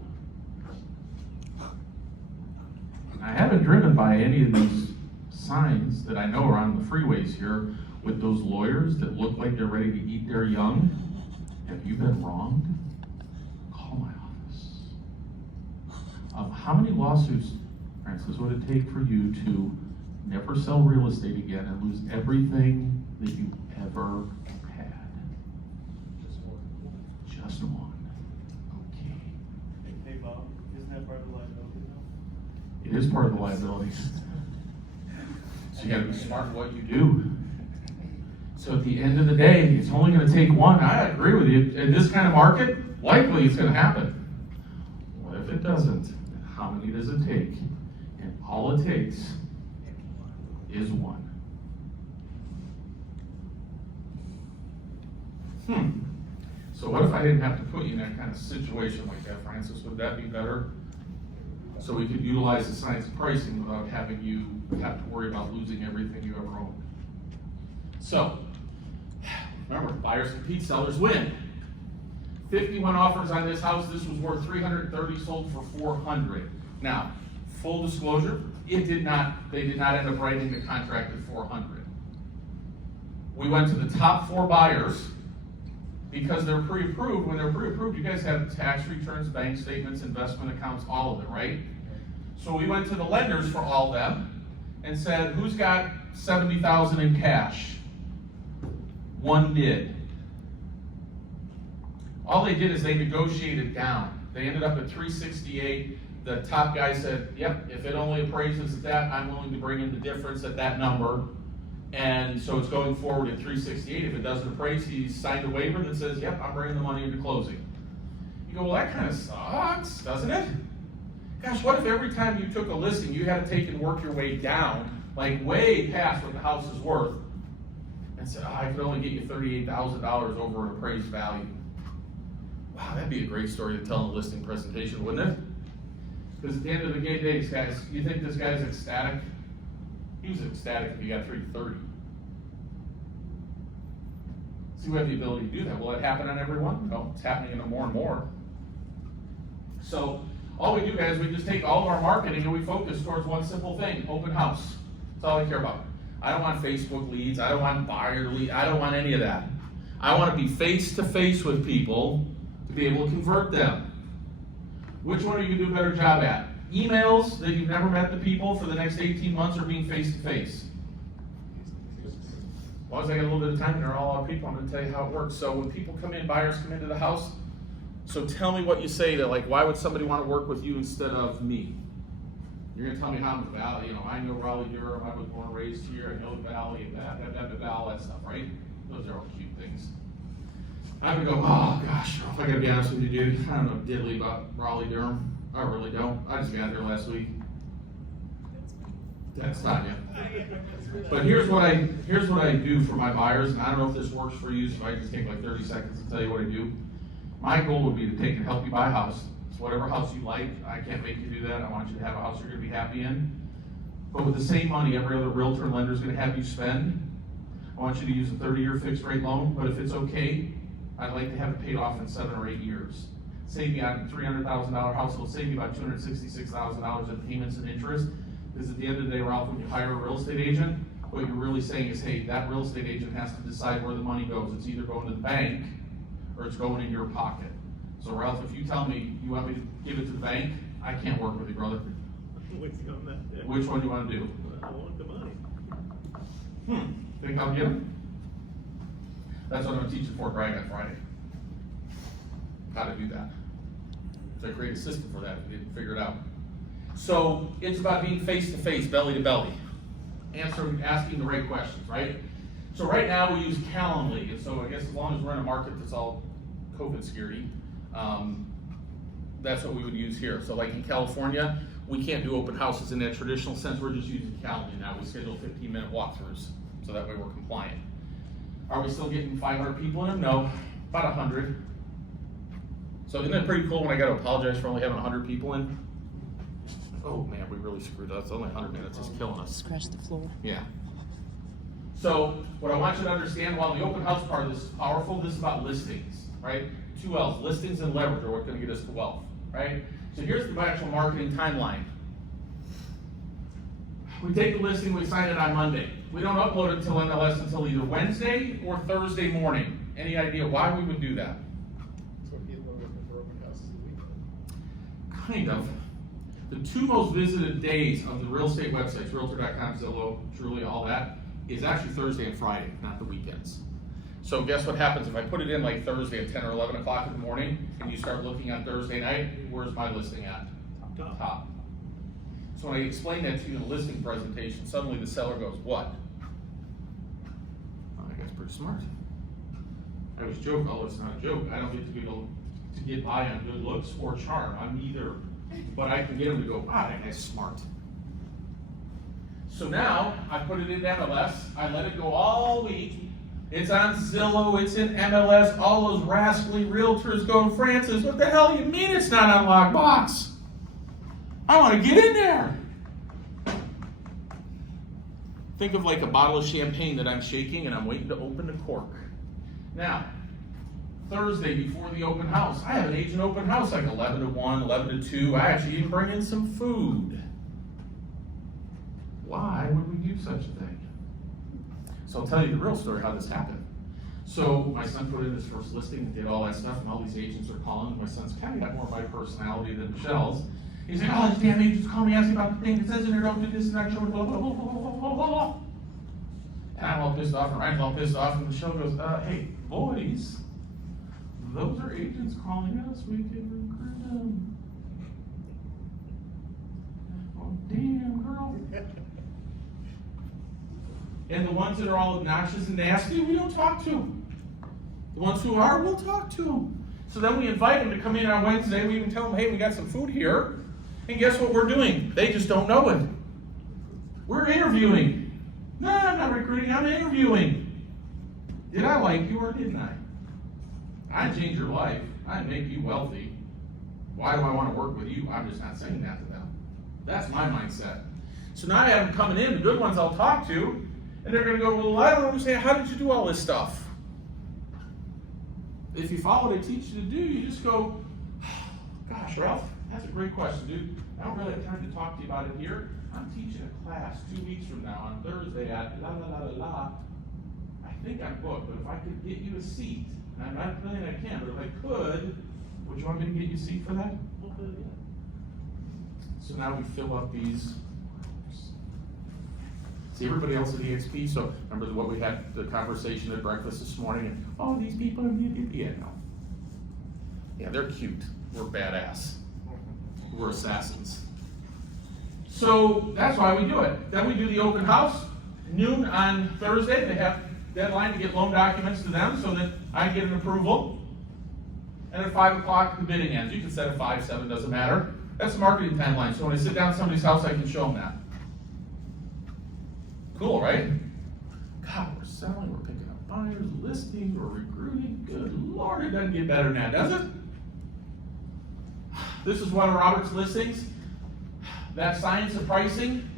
I haven't driven by any of these signs that I know are on the freeways here with those lawyers that look like they're ready to eat their young. Have you been wronged? Call my office. How many lawsuits, Francis, would it take for you to never sell real estate again and lose everything that you ever had? Just one. Just one. Okay. Hey Bob, isn't that part of the liability now? It is part of the liability. So you gotta be smart in what you do. So at the end of the day, it's only gonna take one. I agree with you. In this kind of market, likely it's gonna happen. What if it doesn't? How many does it take? And all it takes is one. So what if I didn't have to put you in that kind of situation like that, Francis? Would that be better? So we could utilize the science of pricing without having you have to worry about losing everything you ever owned. So, remember, buyers compete, sellers win. 51 offers on this house. This was worth $330, sold for $400. Now, full disclosure, they did not end up writing the contract at $400. We went to the top 4 buyers because they're pre-approved. When they're pre-approved, you guys have tax returns, bank statements, investment accounts, all of it, right? So we went to the lenders for all of them and said, who's got $70,000 in cash? One did. All they did is they negotiated down. They ended up at 368. The top guy said, yep, if it only appraises at that, I'm willing to bring in the difference at that number. And so it's going forward at 368. If it doesn't appraise, he signed a waiver that says, yep, I'm bringing the money into closing. You go, well, that kind of sucks, doesn't it? Gosh, what if every time you took a listing, you had to take and work your way down, like way past what the house is worth, and said, I could only get you $38,000 over an appraised value. Wow, that'd be a great story to tell in a listing presentation, wouldn't it? Because at the end of the day, guys, you think this guy's ecstatic? He was ecstatic if he got 330. See, we have the ability to do that. Will it happen on everyone? No, it's happening more and more. So, all we do, guys, we just take all of our marketing and we focus towards one simple thing: open house. That's all I care about. I don't want Facebook leads. I don't want buyer leads. I don't want any of that. I want to be face to face with people to be able to convert them. Which one are you going to do a better job at? Emails that you've never met the people for the next 18 months, or being face to face? long as I got a little bit of time and they're all our people, I'm gonna tell you how it works. So when people come in, buyers come into the house, so tell me what you say to, like, why would somebody want to work with you instead of me? You're gonna tell me how I'm the Valley, you know, I know Raleigh, Durham, I was born and raised here, I know the Valley, and all that stuff, right? Those are all cute things. I would go, oh gosh, if I gotta be honest with you, dude, I don't know diddly about Raleigh, Durham. I really don't. I just got here last week. That's not you. But here's what I do for my buyers, and I don't know if this works for you, so I just take like 30 seconds to tell you what I do. My goal would be to take and help you buy a house. It's whatever house you like. I can't make you do that. I want you to have a house you're gonna be happy in. But with the same money every other realtor and lender is gonna have you spend, I want you to use a 30-year fixed rate loan, but if it's okay, I'd like to have it paid off in 7 or 8 years. Save me on a $300,000 house, it'll save you about $266,000 in payments and interest. Because at the end of the day, Ralph, when you hire a real estate agent, what you're really saying is, hey, that real estate agent has to decide where the money goes. It's either going to the bank or it's going in your pocket. So Ralph, if you tell me you want me to give it to the bank, I can't work with you, brother. With you on that, yeah. Which one do you want to do? I want the money. Think I'll get them? That's what I'm gonna teach at Fort Bragg on Friday. How to do that. So I create a system for that if you didn't figure it out. So it's about being face to face, belly to belly. Asking the right questions, right? So right now we use Calendly, and so I guess as long as we're in a market that's all COVID scary, that's what we would use here. So like in California, we can't do open houses in that traditional sense. We're just using Calendly now. We schedule 15-minute walkthroughs, so that way we're compliant. Are we still getting 500 people in them? No, about 100. So isn't that pretty cool when I got to apologize for only having 100 people in? Oh man, we really screwed up. It's only 100 minutes. It's killing us. Scratch the floor. Yeah. So what I want you to understand, while the open house part of this is powerful, this is about listings, right? 2 L's, listings and leverage are what's going to get us to wealth, right? So here's the actual marketing timeline. We take the listing, we sign it on Monday. We don't upload it until MLS until either Wednesday or Thursday morning. Any idea why we would do that? So people are looking for open houses a week. Kind of. The 2 most visited days of the real estate websites, Realtor.com, Zillow, Truly, all that, is actually Thursday and Friday, not the weekends. So guess what happens if I put it in like Thursday at 10 or 11 o'clock in the morning, and you start looking on Thursday night, where's my listing at? Top. So when I explain that to you in a listing presentation, suddenly the seller goes, what? Oh, that guy's pretty smart. I was joking, oh, it's not a joke. I don't get to be able to get by on good looks or charm. I'm neither. But I can get him to go, ah, that guy's smart. So now I put it in MLS. I let it go all week. It's on Zillow. It's in MLS. All those rascally realtors go, Francis, what the hell you mean it's not on Lockbox? I want to get in there. Think of like a bottle of champagne that I'm shaking and I'm waiting to open the cork. Now, Thursday before the open house, I have an agent open house like 11 to 1, 11 to 2. I actually even bring in some food. Why would we do such a thing? So I'll tell you the real story how this happened. So my son put in his first listing and did all that stuff, and all these agents are calling. My son's kind of got more of my personality than Michelle's. He's like, oh, these damn agents call me asking about the thing. It says in there, don't do this and that, blah, blah, blah, blah, blah, blah, blah. And I'm all pissed off, and Ryan's all pissed off, and Michelle goes, hey, boys, those are agents calling us. We can recruit them. Oh, damn, girl. And the ones that are all obnoxious and nasty, we don't talk to. The ones who are, we'll talk to them. So then we invite them to come in on Wednesday. We even tell them, hey, we got some food here. And guess what we're doing? They just don't know it. We're interviewing. No, I'm not recruiting, I'm interviewing. Did I like you or didn't I? I changed your life. I make you wealthy. Why do I want to work with you? I'm just not saying that to them. That's my mindset. So now I have them coming in, the good ones I'll talk to, and they're going to go, well, I don't understand, how did you do all this stuff? If you follow what I teach you to do, you just go, gosh, Ralph, that's a great question, dude. I don't really have time to talk to you about it here. I'm teaching a class 2 weeks from now on Thursday at la la la la la. I think I'm booked, but if I could get you a seat, and I'm not saying I can, but if I could, would you want me to get you a seat for that? So now we fill up these. See everybody else at EXP? So remember what we had the conversation at breakfast this morning? And, oh, these people are yeah, no. Yeah, they're cute. We're badass. We're assassins. So that's why we do it. Then we do the open house, noon on Thursday. They have deadline to get loan documents to them so that I get an approval. And at 5 o'clock, the bidding ends. You can set at 5, 7, doesn't matter. That's the marketing timeline. So when I sit down at somebody's house, I can show them that. Cool, right? God, we're selling, we're picking up buyers, listing, we're recruiting. Good Lord, it doesn't get better than that, does it? This is one of Robert's listings. That science of pricing,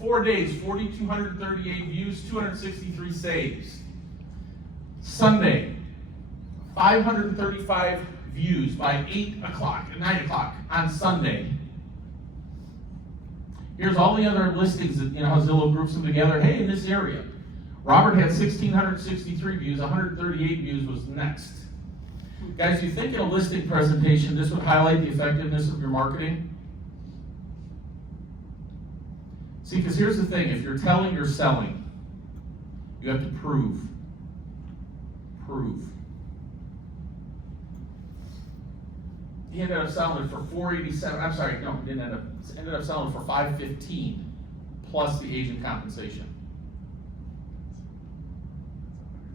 4 days, 4,238 views, 263 saves. Sunday, 535 views by 8 o'clock, 9 o'clock on Sunday. Here's all the other listings that, how Zillow groups them together. Hey, in this area, Robert had 1,663 views, 138 views was next. Guys, you think in a listing presentation, this would highlight the effectiveness of your marketing? See, because here's the thing, if you're telling, you're selling. You have to prove. Prove. He ended up selling it for $487. I'm sorry, no, he didn't ended up selling it for $515 plus the agent compensation.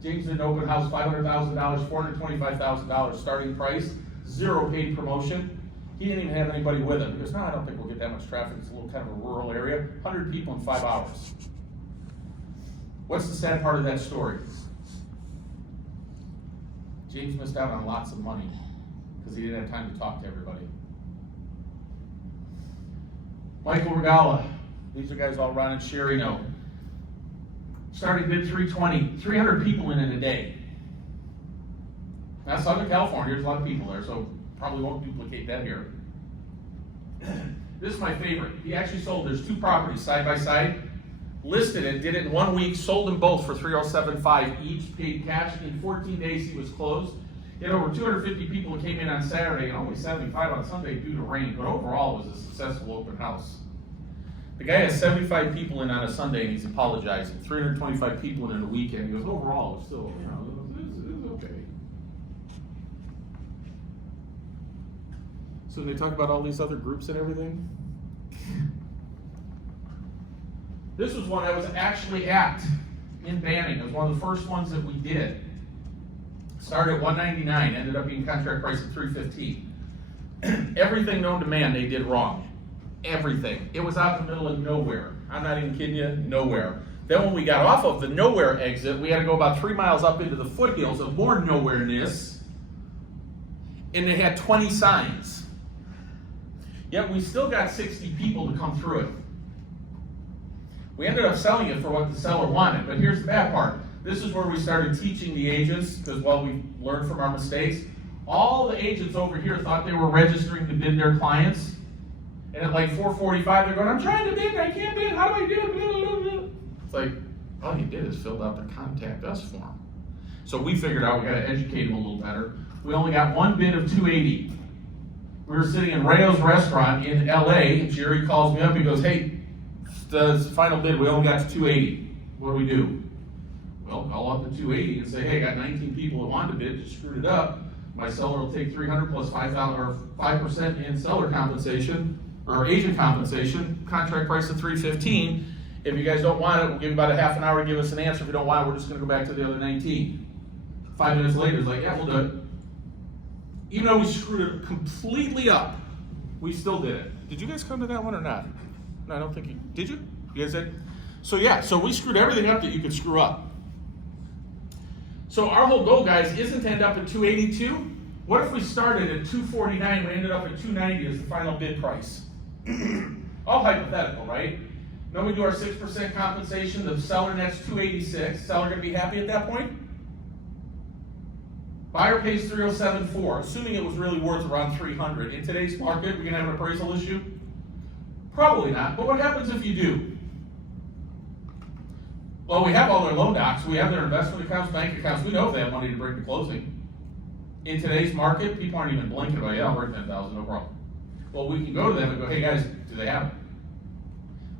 James did an open house, $500,000, $425,000 starting price, 0 paid promotion. He didn't even have anybody with him. He goes, no, I don't think we'll get that much traffic. It's a little kind of a rural area. 100 people in 5 hours. What's the sad part of that story? James missed out on lots of money because he didn't have time to talk to everybody. Michael Regala, these are guys all Ron and Sherry know. Starting bid 320, 300 people in a day. Now Southern California, there's a lot of people there, so probably won't duplicate that here. This is my favorite. He actually sold, there's 2 properties side by side, listed it, did it in 1 week, sold them both for $307,500 each, paid cash. In 14 days he was closed. He had over 250 people that came in on Saturday and only 75 on Sunday due to rain, but overall it was a successful open house. The guy has 75 people in on a Sunday and he's apologizing. 325 people in a weekend. He goes, overall, it's still, it's okay. So they talk about all these other groups and everything. This was one I was actually at in Banning. It was one of the first ones that we did. Started at $199, ended up being contract price at $315. Everything known to man they did wrong. Everything. It was out in the middle of nowhere. I'm not even kidding you, nowhere. Then when we got off of the nowhere exit, we had to go about 3 miles up into the foothills of more nowhereness, and they had 20 signs. Yet we still got 60 people to come through it. We ended up selling it for what the seller wanted, but here's the bad part. This is where we started teaching the agents, because while we learned from our mistakes, all the agents over here thought they were registering to bid their clients. And at like 4:45, they're going, I'm trying to bid, I can't bid, how do I do it? It's like, all you did is filled out the contact us form. So we figured out we got to educate them a little better. We only got 1 bid of $280. We were sitting in Rayo's restaurant in LA, and Jerry calls me up, he goes, hey, the final bid, we only got to $280. What do we do? Well, call up the $280 and say, hey, I got 19 people that wanted to bid, just screwed it up. My seller will take $300 plus $5,000 or 5% in seller compensation, or agent compensation, contract price of $315. If you guys don't want it, we'll give you about a half an hour to give us an answer. If you don't want it, we're just going to go back to the other 19. 5 minutes later, it's like, yeah, we'll do it. Even though we screwed it completely up, we still did it. Did you guys come to that one or not? No, I don't think you did. You guys did? So yeah, so we screwed everything up that you could screw up. So our whole goal, guys, isn't to end up at 282. What if we started at 249, we ended up at 290 as the final bid price? All hypothetical, right? Then we do our 6% compensation, the seller nets 286. Seller gonna be happy at that point? Buyer pays 307.4, assuming it was really worth around 300. In today's market, we're gonna have an appraisal issue? Probably not, but what happens if you do? Well, we have all their loan docs, we have their investment accounts, bank accounts, we know if they have money to bring to closing. In today's market, people aren't even blinking about, yeah, I'll bring 10,000, no problem. Well, we can go to them and go, hey guys, do they have it?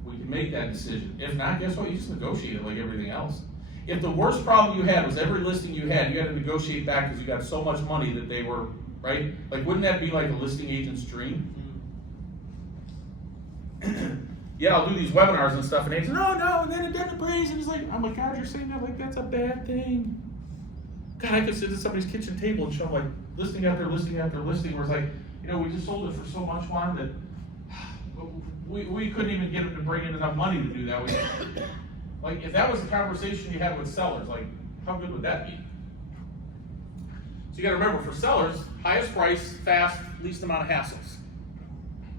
we can make that decision. If not, guess what? You just negotiate it like everything else. If the worst problem you had was every listing you had to negotiate back because you got so much money that they were, right? Like, wouldn't that be like a listing agent's dream? Yeah, I'll do these webinars and stuff, and they say, no, and then it doesn't appraise, and it's like, oh my God, you're saying that like that's a bad thing. God, I could sit at somebody's kitchen table and show like listing after listing after listing, where it's like, we just sold it for so much, Juan, that we couldn't even get them to bring in enough money to do that. Like, if that was the conversation you had with sellers, like, how good would that be? So you gotta remember, for sellers, highest price, fast, least amount of hassles.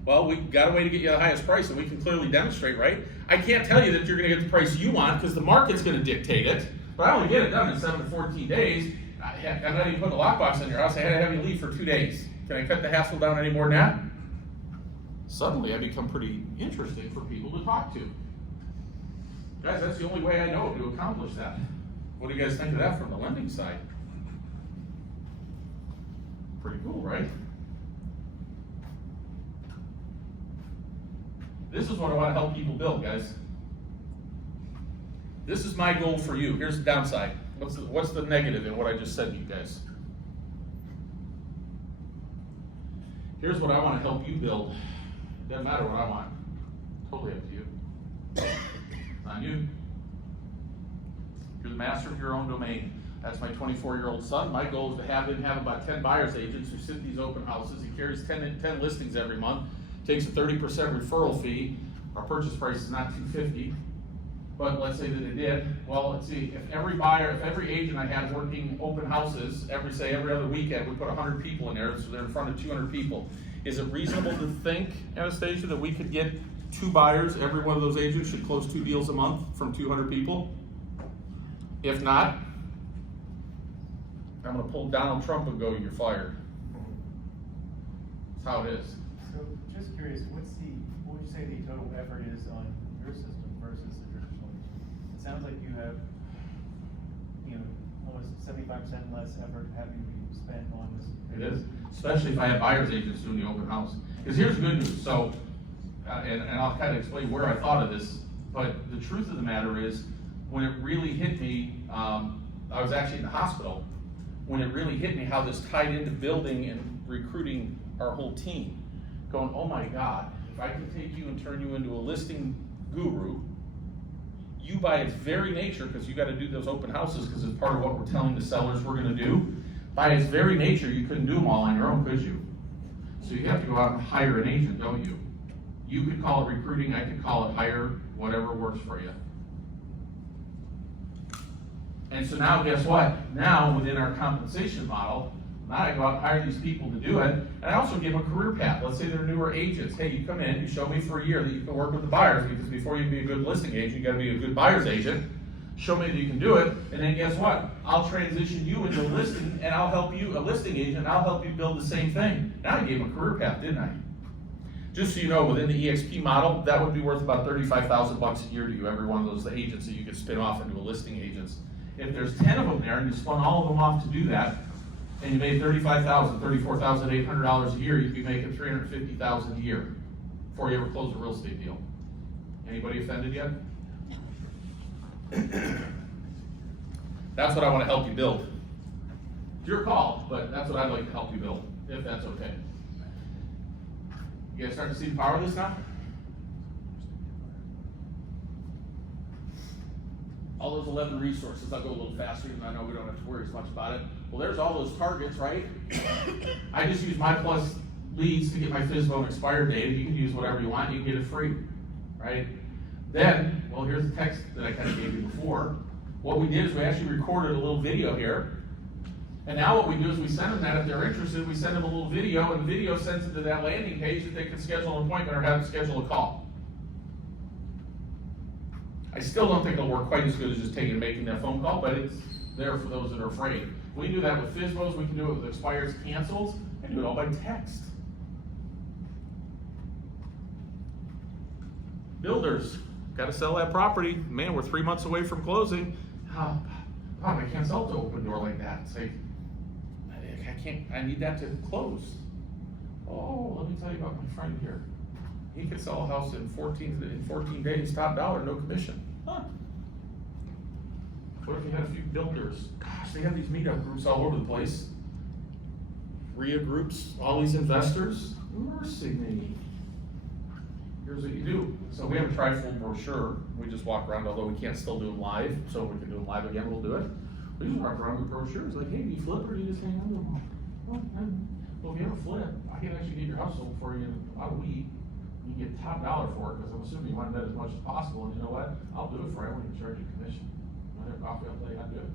Well, we got a way to get you the highest price, and we can clearly demonstrate, right? I can't tell you that you're gonna get the price you want, because the market's gonna dictate it, but I only get it done in 7 to 14 days. I'm not even putting a lockbox in your house. I had to have you leave for 2 days. Can I cut the hassle down any more than that? Suddenly I become pretty interesting for people to talk to. Guys, that's the only way I know to accomplish that. What do you guys think of that from the lending side? Pretty cool, right? This is what I want to help people build, guys. This is my goal for you. Here's the downside. What's the negative in what I just said to you guys? Here's what I want to help you build. Doesn't matter what I want. Totally up to you. It's on you. You're the master of your own domain. That's my 24-year-old son. My goal is to have him have about 10 buyer's agents who sit in these open houses. He carries 10 listings every month, takes a 30% referral fee. Our purchase price is not $250, but let's say that it did. Well, let's see, if every agent I had working open houses, every other weekend, we put 100 people in there, so they're in front of 200 people. Is it reasonable to think, Anastasia, that we could get 2 buyers, every one of those agents should close 2 deals a month from 200 people? If not, I'm gonna pull Donald Trump and go, you're fired. That's how it is. So, just curious, what would you say the total effort is on your system versus the traditional agent? It sounds like you have, almost 75% less effort having to spend on this. It is, especially if I have buyer's agents doing the open house. Because here's the good news, so, and I'll kind of explain where I thought of this, but the truth of the matter is, when it really hit me, I was actually in the hospital, when it really hit me how this tied into building and recruiting our whole team. Going, oh my God, if I can take you and turn you into a listing guru, you by its very nature, because you got to do those open houses because it's part of what we're telling the sellers we're going to do, by its very nature, you couldn't do them all on your own, could you? So you have to go out and hire an agent, don't you? You could call it recruiting, I could call it hire, whatever works for you. And so now, guess what? Now, within our compensation model, now I go out and hire these people to do it, and I also give them a career path. Let's say they're newer agents. Hey, you come in, you show me for a year that you can work with the buyers, because before you can be a good listing agent, you gotta be a good buyer's agent. Show me that you can do it, and then guess what? I'll transition you into a listing, and I'll help you, a listing agent, and I'll help you build the same thing. Now I gave them a career path, didn't I? Just so you know, within the EXP model, that would be worth about $35,000 a year to you, every one of those agents that you could spin off into a listing agents. If there's 10 of them there, and you spun all of them off to do that, and you made $35,000, $34,800 a year, you'd be making $350,000 a year before you ever close a real estate deal. Anybody offended yet? That's what I want to help you build. It's your call, but that's what I'd like to help you build, if that's okay. You guys starting to see the power of this now? All those 11 resources, I'll go a little faster, even though I know we don't have to worry as much about it. Well, there's all those targets, right? I just use my plus leads to get my FSBO and expired data. You can use whatever you want, you can get it free, right? Then, well, here's the text that I kind of gave you before. What we did is we actually recorded a little video here. And now what we do is we send them that if they're interested, we send them a little video, and the video sends them to that landing page that they can schedule an appointment or have them schedule a call. I still don't think it'll work quite as good as just making that phone call, but it's there for those that are afraid. We can do that with FSBOs, we can do it with expires, cancels, and do it all by text. Builders, got to sell that property. Man, we're 3 months away from closing. Oh, I can't sell to open door like that. Say, I need that to close. Oh, let me tell you about my friend here. he could sell a house in 14 days, top dollar, no commission. Huh. What if you had a few builders? Gosh, they have these meetup groups all over the place. RIA groups, all these investors. Mercy me. Here's what you do. So we have a tri-full brochure. We just walk around, although we can't still do them live. So if we can do them live again, we'll do it. We just walk around with brochures like, hey, do you flip or do you just hang on to them? Well, if you ever flip, I can actually get your house sold for you in about a week. You get top dollar for it, because I'm assuming you want to bet as much as possible, and you know what? I'll do it for you. I won't even charge you commission. You want to have coffee? I'll tell you how to do it.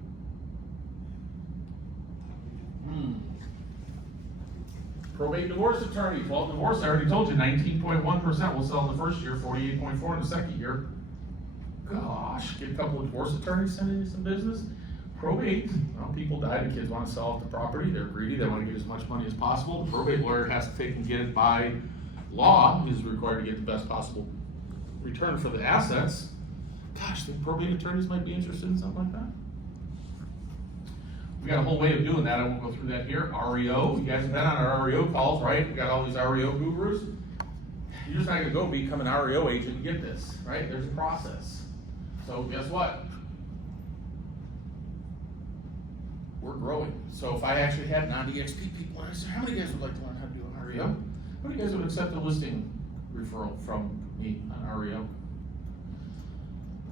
Probate divorce attorneys. Well, divorce, I already told you, 19.1% will sell in the first year, 48.4% in the second year. Gosh, get a couple of divorce attorneys sending you some business. Probate, well, people die, the kids want to sell off the property, they're greedy, they want to get as much money as possible. The probate lawyer has to take and get it by law, he's required to get the best possible return for the assets. Gosh, think probate attorneys might be interested in something like that? We got a whole way of doing that, I won't go through that here. REO, you guys have been on our REO calls, right? We got all these REO gurus. You're just not gonna go become an REO agent and get this, right? There's a process. So guess what? We're growing. So if I actually had non-EXP people, and I said, how many guys would like to learn how to do an REO? How many guys would accept a listing referral from me on REO?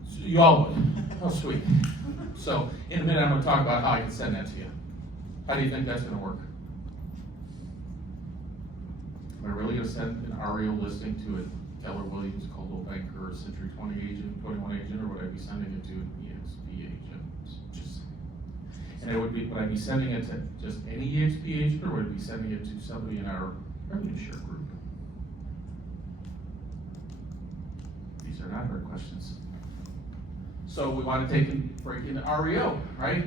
So you all would. Oh, sweet. So in a minute, I'm gonna talk about how I can send that to you. How do you think that's gonna work? Am I really gonna send an REO listing to a Keller Williams, Coldwell Banker, or Century 20 agent, 21 agent, or would I be sending it to an EXP agent? Just And would I be sending it to just any EXP agent, or would I be sending it to somebody in our revenue share group? These are not hard questions. So we want to take and break into REO, right?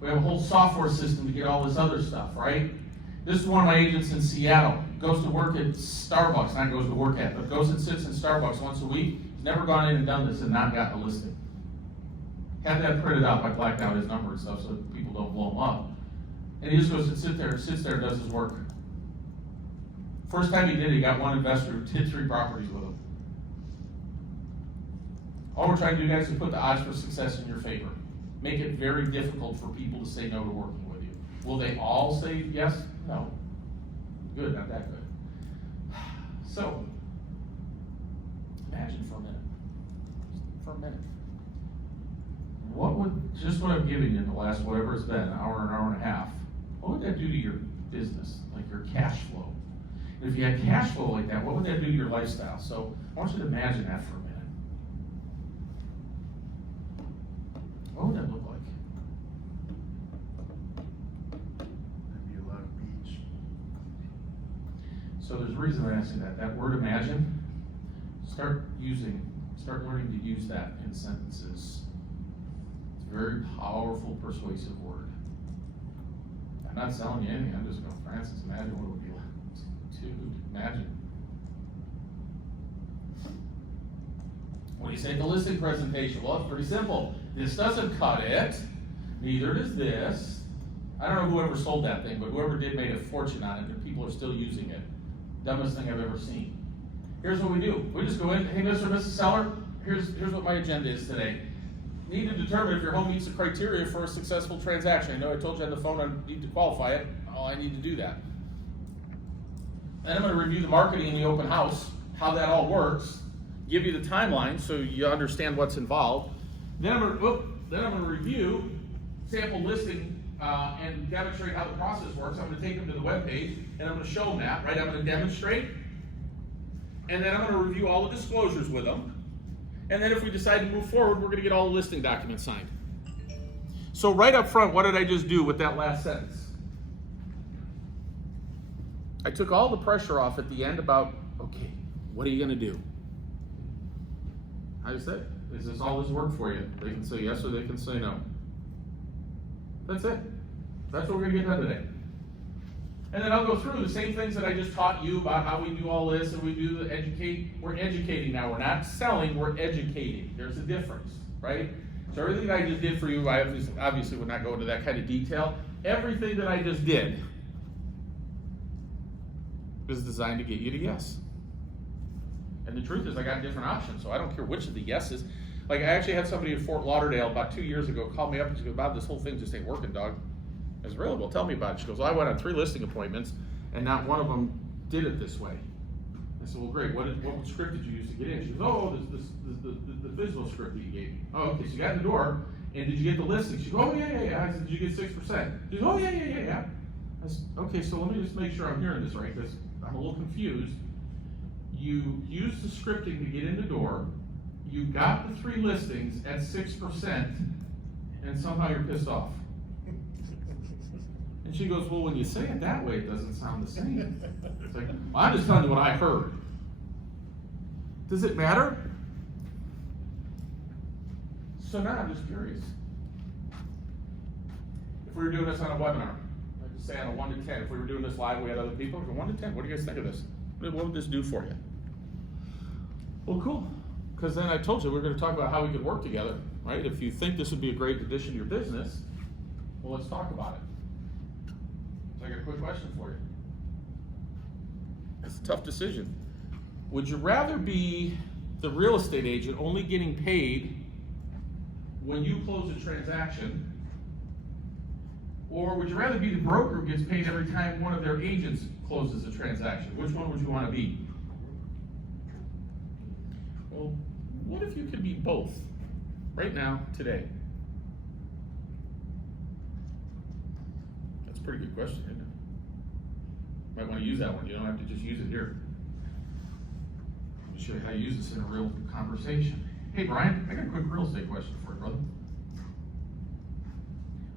We have a whole software system to get all this other stuff, right? This is one of my agents in Seattle. Goes to work at Starbucks, not goes to work at, but goes and sits in Starbucks once a week. He's never gone in and done this and not gotten a listing. Had that printed out, I blacked out his number and stuff so people don't blow him up. And he just goes and sits there and does his work. First time he did it, he got one investor who did 3 properties with him. All we're trying to do, guys, is put the odds for success in your favor. Make it very difficult for people to say no to working with you. Will they all say yes? No. Good, not that good. So, imagine for a minute. For a minute. What would, just what I've given you in the last, whatever it's been, an hour and a half, what would that do to your business, like your cash flow? And if you had cash flow like that, what would that do to your lifestyle? So, I want you to imagine that for a minute. What would that look like? There'd be a lot of beach. So there's a reason I'm asking that. That word imagine, start learning to use that in sentences. It's a very powerful, persuasive word. I'm not selling you anything, I'm just going, Francis, imagine what it would be like. Dude, imagine. What do you say at the listing presentation? Well, it's pretty simple. This doesn't cut it, neither does this. I don't know whoever sold that thing, but whoever did made a fortune on it, and people are still using it. Dumbest thing I've ever seen. Here's what we do. We just go in, hey, Mr. and Mrs. Seller, here's what my agenda is today. Need to determine if your home meets the criteria for a successful transaction. I know I told you on the phone I need to qualify it. Oh, I need to do that. Then I'm going to review the marketing in the open house, how that all works, give you the timeline so you understand what's involved. Then I'm going to review sample listing and demonstrate how the process works. I'm going to take them to the webpage and I'm going to show them that, right? I'm going to demonstrate, and then I'm going to review all the disclosures with them. And then if we decide to move forward, we're going to get all the listing documents signed. So right up front, what did I just do with that last sentence? I took all the pressure off at the end about, okay, what are you going to do? I said, is this all this work for you? They can say yes or they can say no. That's it. That's what we're going to get done today. And then I'll go through the same things that I just taught you about how we do all this and we do the educate. We're educating now. We're not selling, we're educating. There's a difference, right? So everything that I just did for you, I obviously would not go into that kind of detail. Everything that I just did is designed to get you to yes. And the truth is, I got different options, so I don't care which of the yeses. Like, I actually had somebody in Fort Lauderdale about 2 years ago call me up and she goes, Bob, this whole thing just ain't working, dog. I was really, well, tell me about it. She goes, well, I went on 3 listing appointments, and not one of them did it this way. I said, well, great, what script did you use to get in? She goes, oh, the physical script that you gave me. Oh, okay, so you got in the door, and did you get the listing? She goes, oh, yeah. I said, did you get 6%? She goes, oh, yeah. I said, okay, so let me just make sure I'm hearing this right, because I'm a little confused. You used the scripting to get in the door, you got the 3 listings at 6%, and somehow you're pissed off. And she goes, well, when you say it that way, it doesn't sound the same. It's like, well, I'm just telling you what I heard. Does it matter? So now I'm just curious. If we were doing this on a webinar, like to say on a 1 to 10, if we were doing this live, we had other people, from 1 to 10, what do you guys think of this? What would this do for you? Well, cool. Because then I told you we were going to talk about how we could work together, right? If you think this would be a great addition to your business, well, let's talk about it. So I got a quick question for you. It's a tough decision. Would you rather be the real estate agent only getting paid when you close a transaction, or would you rather be the broker who gets paid every time one of their agents closes a transaction? Which one would you want to be? Well, what if you could be both right now, today? That's a pretty good question, isn't it? Might want to use that one. You don't have to just use it here. Let me show you how to use this in a real conversation. Hey, Brian, I got a quick real estate question for you, brother.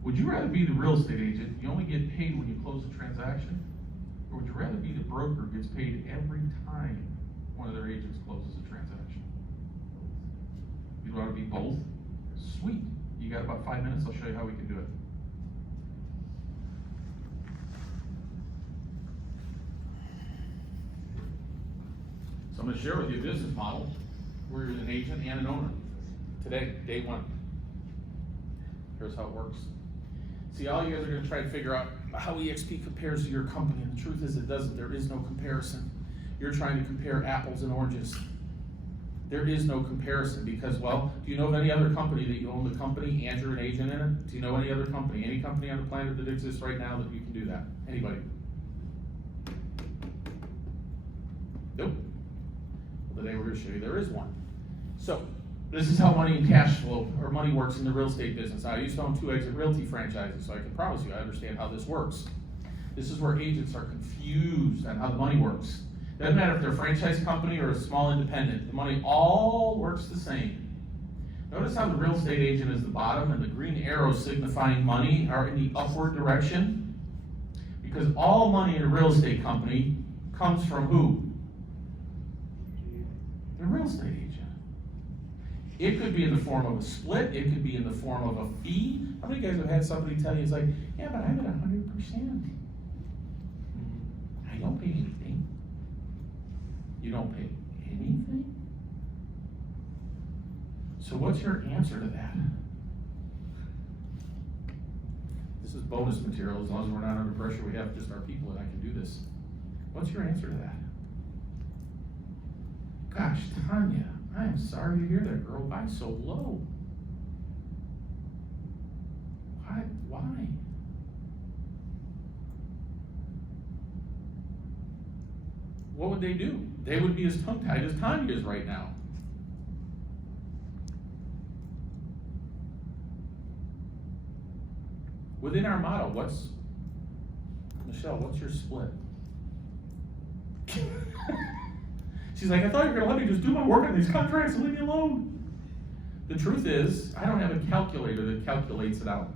Would you rather be the real estate agent, you only get paid when you close a transaction? Or would you rather be the broker who gets paid every time one of their agents closes a transaction? You'd rather be both? Sweet. You got about 5 minutes, I'll show you how we can do it. So I'm going to share with you a business model where you're an agent and an owner. Today, day 1. Here's how it works. See, all you guys are going to try to figure out how EXP compares to your company, and the truth is it doesn't. There is no comparison. You're trying to compare apples and oranges. There is no comparison because, well, do you know of any other company that you own the company and you're an agent in it? Do you know any other company, any company on the planet that exists right now that you can do that? Anybody? Nope. Well, today we're going to show you there is one. So, this is how money and cash flow, or money works in the real estate business. I used to own 2 exit realty franchises, so I can promise you I understand how this works. This is where agents are confused on how the money works. Doesn't matter if they're a franchise company or a small independent, the money all works the same. Notice how the real estate agent is the bottom and the green arrows signifying money are in the upward direction? Because all money in a real estate company comes from who? The real estate agent. It could be in the form of a split, it could be in the form of a fee. How many guys have had somebody tell you, it's like, yeah, but I'm at 100%. I don't pay anything. You don't pay anything? So what's your answer to that? This is bonus material. As long as we're not under pressure, we have just our people and I can do this. What's your answer to that? Gosh, Tanya, I am sorry to hear that, girl. Why so low? Why? What would they do? They would be as tongue-tied as Tanya is right now. Within our model, Michelle, what's your split? She's like, I thought you were going to let me just do my work on these contracts and leave me alone. The truth is, I don't have a calculator that calculates it out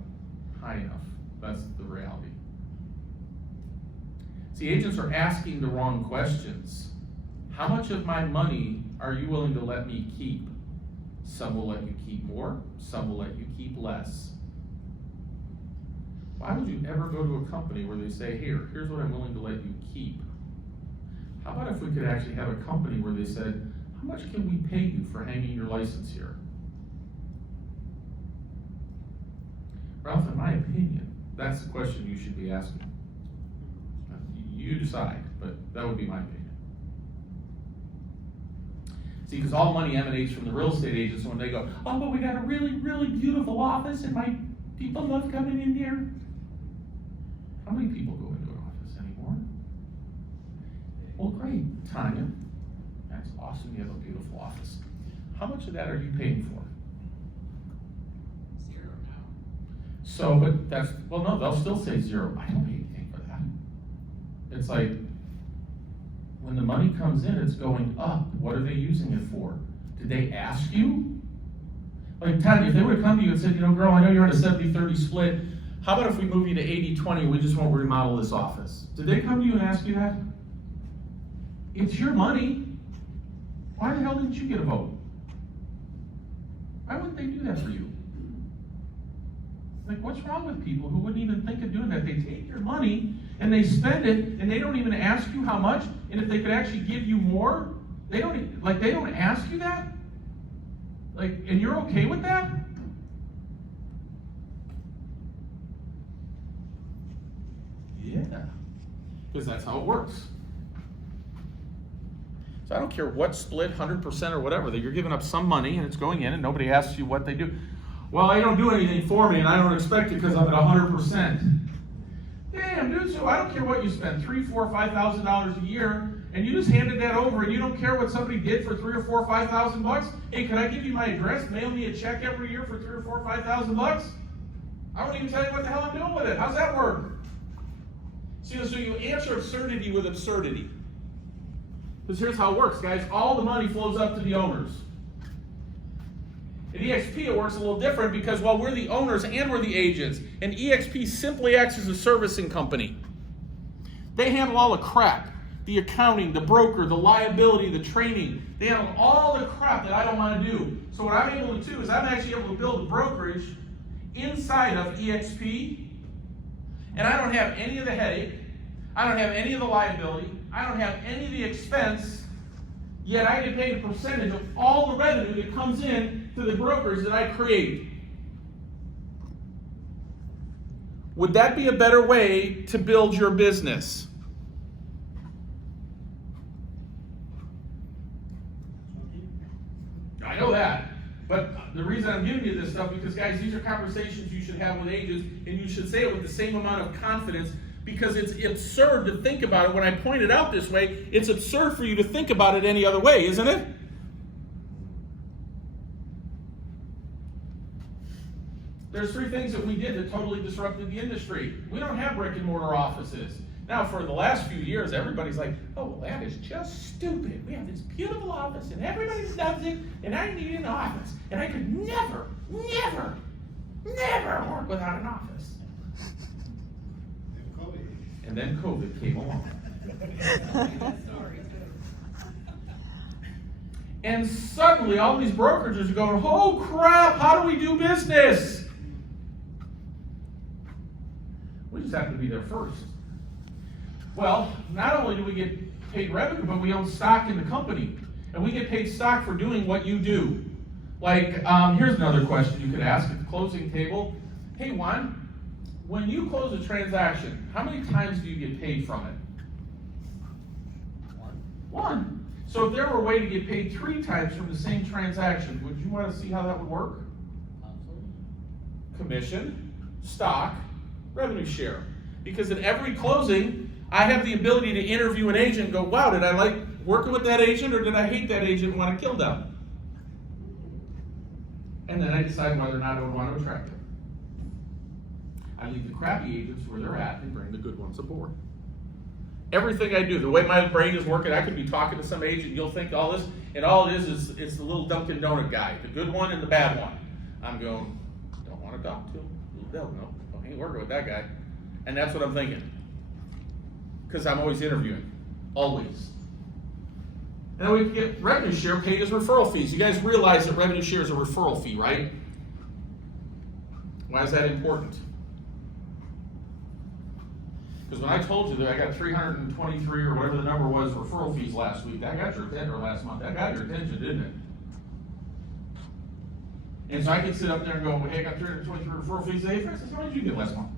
high enough. That's the reality. See, agents are asking the wrong questions. How much of my money are you willing to let me keep? Some will let you keep more, some will let you keep less. Why would you ever go to a company where they say, here's what I'm willing to let you keep? How about if we could actually have a company where they said, how much can we pay you for hanging your license here? Ralph, in my opinion, that's the question you should be asking. You decide, but that would be my opinion. See, because all money emanates from the real estate agents, and when they go, oh, but we got a really, really beautiful office, and my people love coming in there. How many people go into an office anymore? Well, great, Tanya. That's awesome, you have a beautiful office. How much of that are you paying for? 0 now. So, but that's, well, no, they'll still say 0. I don't pay anything for that. It's like, when the money comes in, it's going up. What are they using it for? Did they ask you? Like, Tanya, if they would have come to you and said, you know, girl, I know you're on a 70-30 split. How about if we move you to 80-20, we just won't remodel this office? Did they come to you and ask you that? It's your money. Why the hell didn't you get a vote? Why wouldn't they do that for you? Like, what's wrong with people who wouldn't even think of doing that? They take your money and they spend it, and they don't even ask you how much, and if they could actually give you more, they don't ask you that? Like, and you're okay with that? Yeah, because that's how it works. So I don't care what split, 100% or whatever, that you're giving up some money and it's going in and nobody asks you what they do. Well, I don't do anything for me and I don't expect it because I'm at 100%. Damn, dude, so I don't care what you spend, $3,000, $4,000, $5,000 a year, and you just handed that over and you don't care what somebody did for $3,000 or $4,000, $5,000? Hey, can I give you my address? Mail me a check every year for $3,000 or $4,000, $5,000? I won't even tell you what the hell I'm doing with it. How's that work? See, so you answer absurdity with absurdity. Because here's how it works, guys. All the money flows up to the owners. At EXP, it works a little different because, well, we're the owners and we're the agents. And EXP simply acts as a servicing company. They handle all the crap. The accounting, the broker, the liability, the training. They handle all the crap that I don't want to do. So what I'm able to do is I'm actually able to build a brokerage inside of EXP. And I don't have any of the headache. I don't have any of the liability. I don't have any of the expense, yet I get paid a percentage of all the revenue that comes in to the brokers that I create. Would that be a better way to build your business? I know that, but the reason I'm giving you this stuff, because guys, these are conversations you should have with agents, and you should say it with the same amount of confidence, because it's absurd to think about it. When I point it out this way, it's absurd for you to think about it any other way, isn't it? There's 3 things that we did that totally disrupted the industry. We don't have brick and mortar offices. Now, for the last few years, everybody's like, oh, well, that is just stupid. We have this beautiful office, and everybody loves it, and I need an office. And I could never work without an office. And then COVID came along. And suddenly all these brokerages are going, oh crap, how do we do business? We just have to be there first. Well, not only do we get paid revenue, but we own stock in the company. And we get paid stock for doing what you do. Like, here's another question you could ask at the closing table. Hey, Juan, when you close a transaction, how many times do you get paid from it? One. So if there were a way to get paid 3 times from the same transaction, would you want to see how that would work? Commission, stock, revenue share. Because at every closing, I have the ability to interview an agent and go, wow, did I like working with that agent or did I hate that agent and want to kill them? And then I decide whether or not I would want to attract them. I leave the crappy agents where they're at and bring the good ones aboard. Everything I do, the way my brain is working, I could be talking to some agent, you'll think all this, and all it is it's the little Dunkin' Donut guy, the good one and the bad one. I'm going, don't want to talk to him. They'll know. I ain't working with that guy. And that's what I'm thinking. Because I'm always interviewing. Always. And then we can get revenue share paid as referral fees. You guys realize that revenue share is a referral fee, right? Why is that important? Because when I told you that I got 323 or whatever the number was referral fees last week, that got your attention, or last month, that got your attention, didn't it? And so I could sit up there and go, hey, I got 323 referral fees. Hey, Francis, how much did you get last month?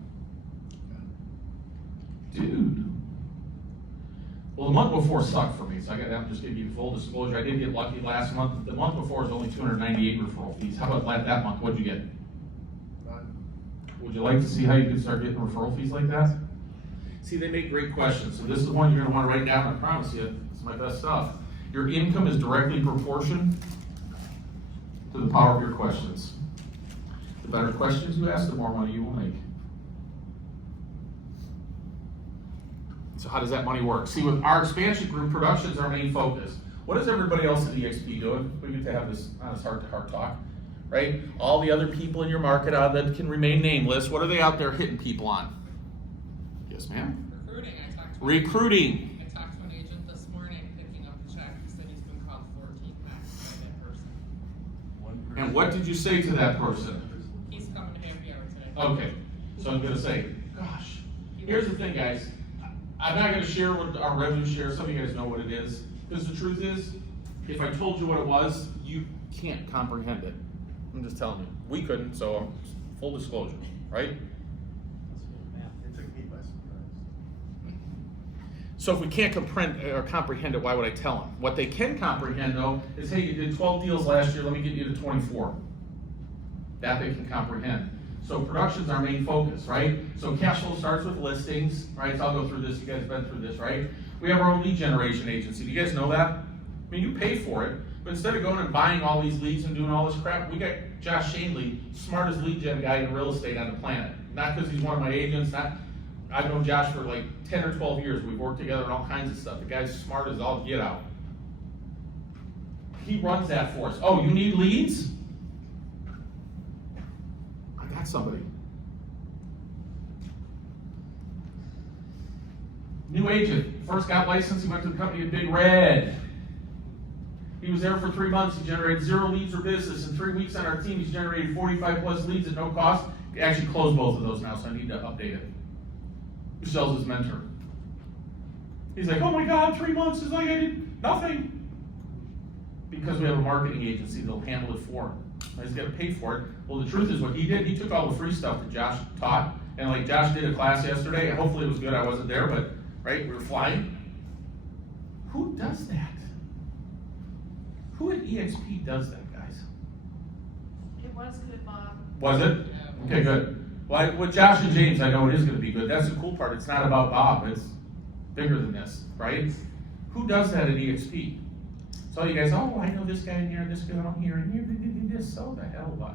Dude. Well, the month before sucked for me. Okay, so I got, I'm just gonna give you full disclosure, I did get lucky last month, the month before was only 298 referral fees, how about that month, what'd you get? Would you like to see how you can start getting referral fees like that? See, they make great questions, so this is one you're gonna wanna write down, I promise you, it's my best stuff. Your income is directly proportioned to the power of your questions. The better questions you ask, the more money you will make. So how does that money work? See, with our expansion group, production's our main focus. What is everybody else at EXP doing? We get to have this honest heart-to-heart talk, right? All the other people in your market that can remain nameless, what are they out there hitting people on? Yes, ma'am? Recruiting. Recruiting. I talked to an agent this morning picking up the check. He said he's been called 14 times by that person. One person. And what did you say to that person? He's coming to happy hour today. Okay, so I'm gonna say, gosh, here's the thing, guys. I'm not gonna share what our revenue share, some of you guys know what it is. Because the truth is, if I told you what it was, you can't comprehend it. I'm just telling you, we couldn't, so full disclosure, right? It took me by surprise. So if we can't comprehend it, why would I tell them? What they can comprehend though, is hey, you did 12 deals last year, let me get you to 24. That they can comprehend. So production's our main focus, right? So cash flow starts with listings, right? So I'll go through this, you guys have been through this, right? We have our own lead generation agency. Do you guys know that? I mean, you pay for it, but instead of going and buying all these leads and doing all this crap, we got Josh Shanley, smartest lead gen guy in real estate on the planet. Not because he's one of my agents, I've known Josh for like 10 or 12 years. We've worked together on all kinds of stuff. The guy's smart as all get out. He runs that for us. Oh, you need leads? I got somebody. New agent, first got licensed, he went to the company in Big Red. He was there for 3 months, he generated 0 leads or business. In 3 weeks on our team, he's generated 45 plus leads at no cost. He actually closed both of those now, so I need to update it. Michelle's his mentor. He's like, oh my God, 3 months is like I did nothing. Because we have a marketing agency that'll handle it for him. He's got to pay for it. Well, the truth is what he did, he took all the free stuff that Josh taught, and like Josh did a class yesterday, and hopefully it was good, I wasn't there, but right, we were flying. Who does that? Who at EXP does that, guys? It was good, Bob. Was it? Okay, good. Well, with Josh and James, I know it is going to be good. That's the cool part. It's not about Bob. It's bigger than this, right? Who does that at EXP? So you guys, oh, I know this guy in here, this guy on here, and here, this. So the hell what?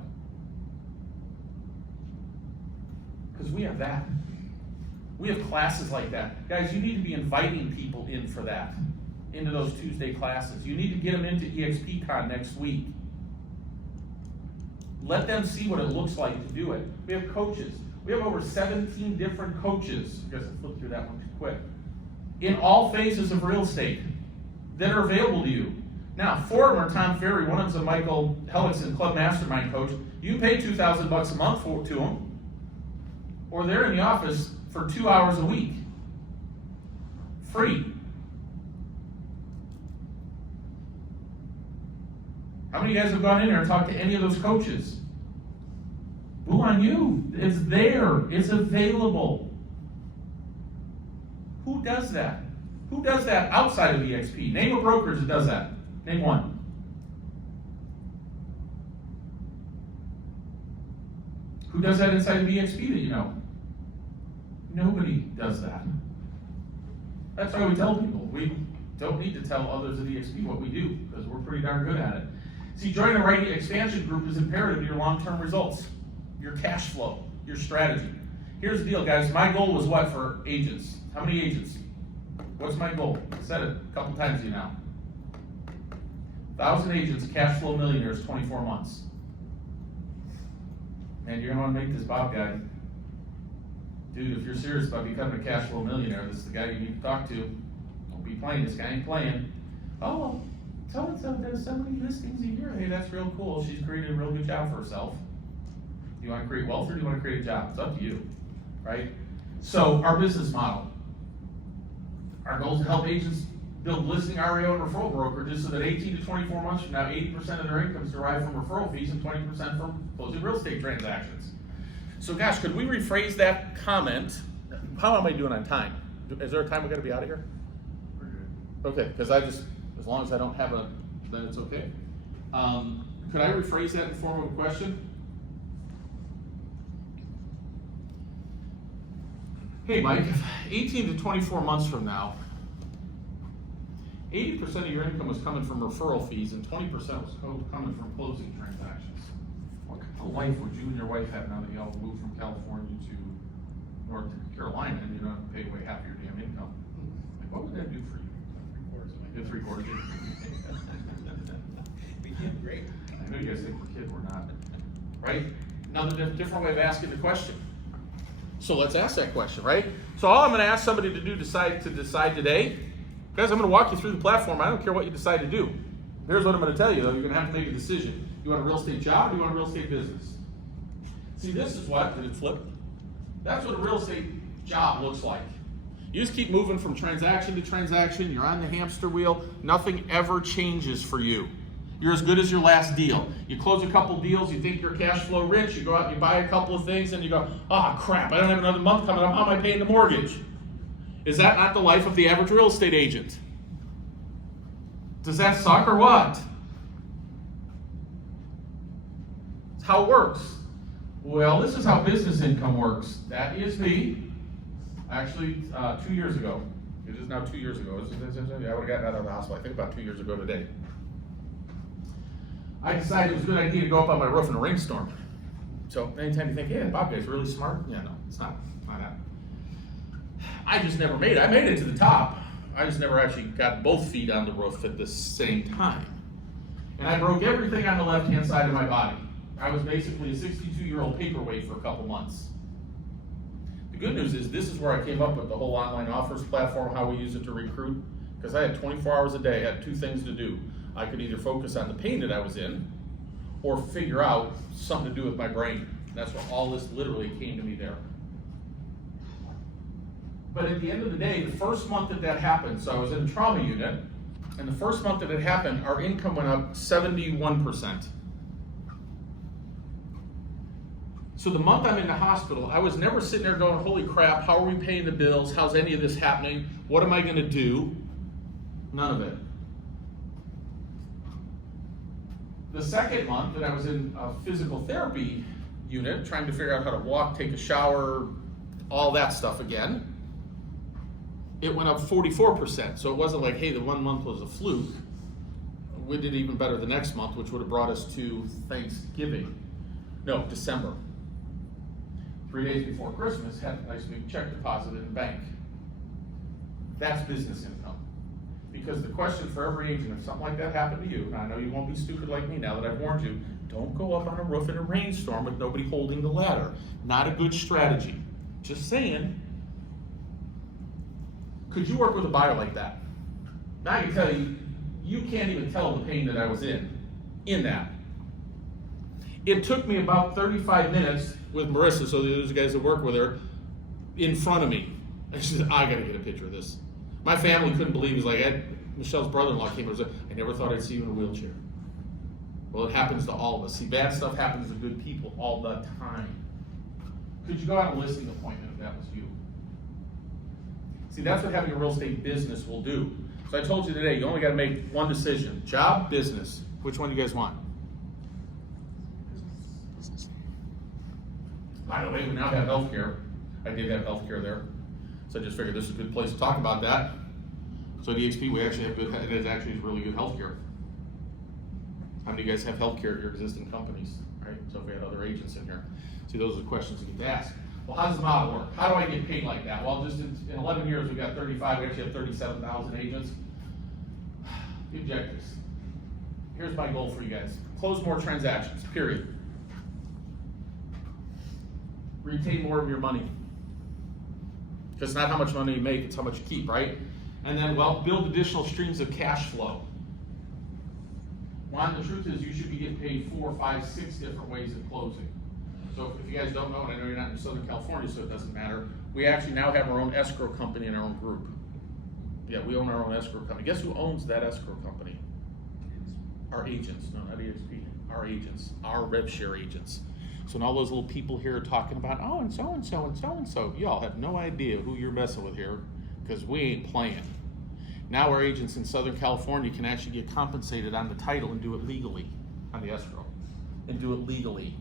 Because we have that. We have classes like that. Guys, you need to be inviting people in for that, into those Tuesday classes. You need to get them into EXPCon next week. Let them see what it looks like to do it. We have coaches. We have over 17 different coaches. I guess I flipped through that one too quick. In all phases of real estate that are available to you. Now, 4 of them are Tom Ferry. One of them's a Michael Hellickson Club Mastermind coach. You pay $2,000 a month to them, or they're in the office for 2 hours a week. Free. How many of you guys have gone in there and talked to any of those coaches? Boo on you. It's there. It's available. Who does that? Who does that outside of EXP? Name a brokerage that does that. Name one. Who does that inside of EXP that you know? Nobody does that. That's why we tell people. We don't need to tell others at EXP what we do, because we're pretty darn good at it. See, joining a right expansion group is imperative to your long-term results, your cash flow, your strategy. Here's the deal, guys. My goal was what for agents? How many agents? What's my goal? I said it a couple times to you now. 1,000 agents, cash flow millionaires, 24 months. Man, you're gonna wanna make this Bob guy. Dude, if you're serious about becoming a cash flow millionaire, this is the guy you need to talk to. Don't be playing, this guy ain't playing. Oh, so-and-so does so many listings a year. Hey, that's real cool. She's created a real good job for herself. Do you wanna create wealth or do you wanna create a job? It's up to you, right? So, our business model. Our goal is to help agents build listing, REO, and referral brokerages so that 18 to 24 months from now, 80% of their income is derived from referral fees and 20% from closing real estate transactions. So gosh, could we rephrase that comment? How am I doing on time? Is there a time we gotta be out of here? We're good. Okay, because as long as I don't have then it's okay. Could I rephrase that in the form of a question? Hey Mike, 18 to 24 months from now, 80% of your income was coming from referral fees and 20% was coming from closing transactions. What kind of life would you and your wife have now that y'all moved from California to North Carolina and you don't have to pay away half your damn income? Like, what would that do for you? Good 3/4. We did great. I know you guys think we're kidding, we're not. Right? Another different way of asking the question. So let's ask that question, right? So all I'm going to ask somebody to do decide today, guys, I'm going to walk you through the platform. I don't care what you decide to do. Here's what I'm going to tell you, though. You're going to have to make a decision. You want a real estate job or do you want a real estate business? See, this is what, did it flip? That's what a real estate job looks like. You just keep moving from transaction to transaction. You're on the hamster wheel. Nothing ever changes for you. You're as good as your last deal. You close a couple deals, you think you're cash flow rich, you go out and you buy a couple of things and you go, oh crap, I don't have another month coming up, how am I paying the mortgage? Is that not the life of the average real estate agent? Does that suck or what? It's how it works. Well, this is how business income works. That is me. Actually, 2 years ago. It is now 2 years ago. I would have gotten out of the hospital, I think about 2 years ago today. I decided it was a good idea to go up on my roof in a rainstorm. So anytime you think, hey, Bob guy's really smart, yeah, no, it's not that. I just never made it. I made it to the top. I just never actually got both feet on the roof at the same time. And I broke everything on the left-hand side of my body. I was basically a 62-year-old paperweight for a couple months. The good news is this is where I came up with the whole online offers platform, how we use it to recruit, because I had 24 hours a day, I had two things to do. I could either focus on the pain that I was in or figure out something to do with my brain. That's where all this literally came to me there. But at the end of the day, the first month that happened, so I was in a trauma unit, and the first month that it happened, our income went up 71%. So the month I'm in the hospital, I was never sitting there going, holy crap, how are we paying the bills? How's any of this happening? What am I going to do? None of it. The second month that I was in a physical therapy unit, trying to figure out how to walk, take a shower, all that stuff again, it went up 44%. So it wasn't like, hey, the 1 month was a fluke. We did even better the next month, which would have brought us to Thanksgiving. No, December. 3 days before Christmas, had a nice big check deposited in the bank. That's business income. Because the question for every agent, if something like that happened to you, and I know you won't be stupid like me now that I've warned you, don't go up on a roof in a rainstorm with nobody holding the ladder. Not a good strategy. Just saying. Could you work with a buyer like that? Now I can tell you, you can't even tell the pain that I was in that. It took me about 35 minutes with Marissa, so those guys that work with her, in front of me. And she said, I gotta get a picture of this. My family couldn't believe it. It was like, Michelle's brother-in-law came and was like, I never thought I'd see you in a wheelchair. Well, it happens to all of us. See, bad stuff happens to good people all the time. Could you go out on a listing appointment if that was you? See, that's what having a real estate business will do. So I told you today, you only gotta make one decision. Job, business. Which one do you guys want? By the way, we now have healthcare. I did have healthcare there. So I just figured this is a good place to talk about that. So at EXP, we actually have it is actually really good healthcare. How many of you guys have healthcare at your existing companies, right? So if we had other agents in here. See, those are the questions you need to ask. Well, how does the model work? How do I get paid like that? Well, just in 11 years, we got 35, we actually have 37,000 agents. The objectives. Here's my goal for you guys. Close more transactions, period. Retain more of your money. Because it's not how much money you make, it's how much you keep, right? And then, well, build additional streams of cash flow. One, the truth is you should be getting paid 4, 5, 6 different ways of closing. So if you guys don't know, and I know you're not in Southern California, so it doesn't matter, we actually now have our own escrow company in our own group. Yeah, we own our own escrow company. Guess who owns that escrow company? Our agents, no, not EXP, our agents, our rev share agents. So now all those little people here are talking about, oh, and so and so and so and so. Y'all have no idea who you're messing with here because we ain't playing. Now our agents in Southern California can actually get compensated on the title and do it legally, on the escrow, and do it legally.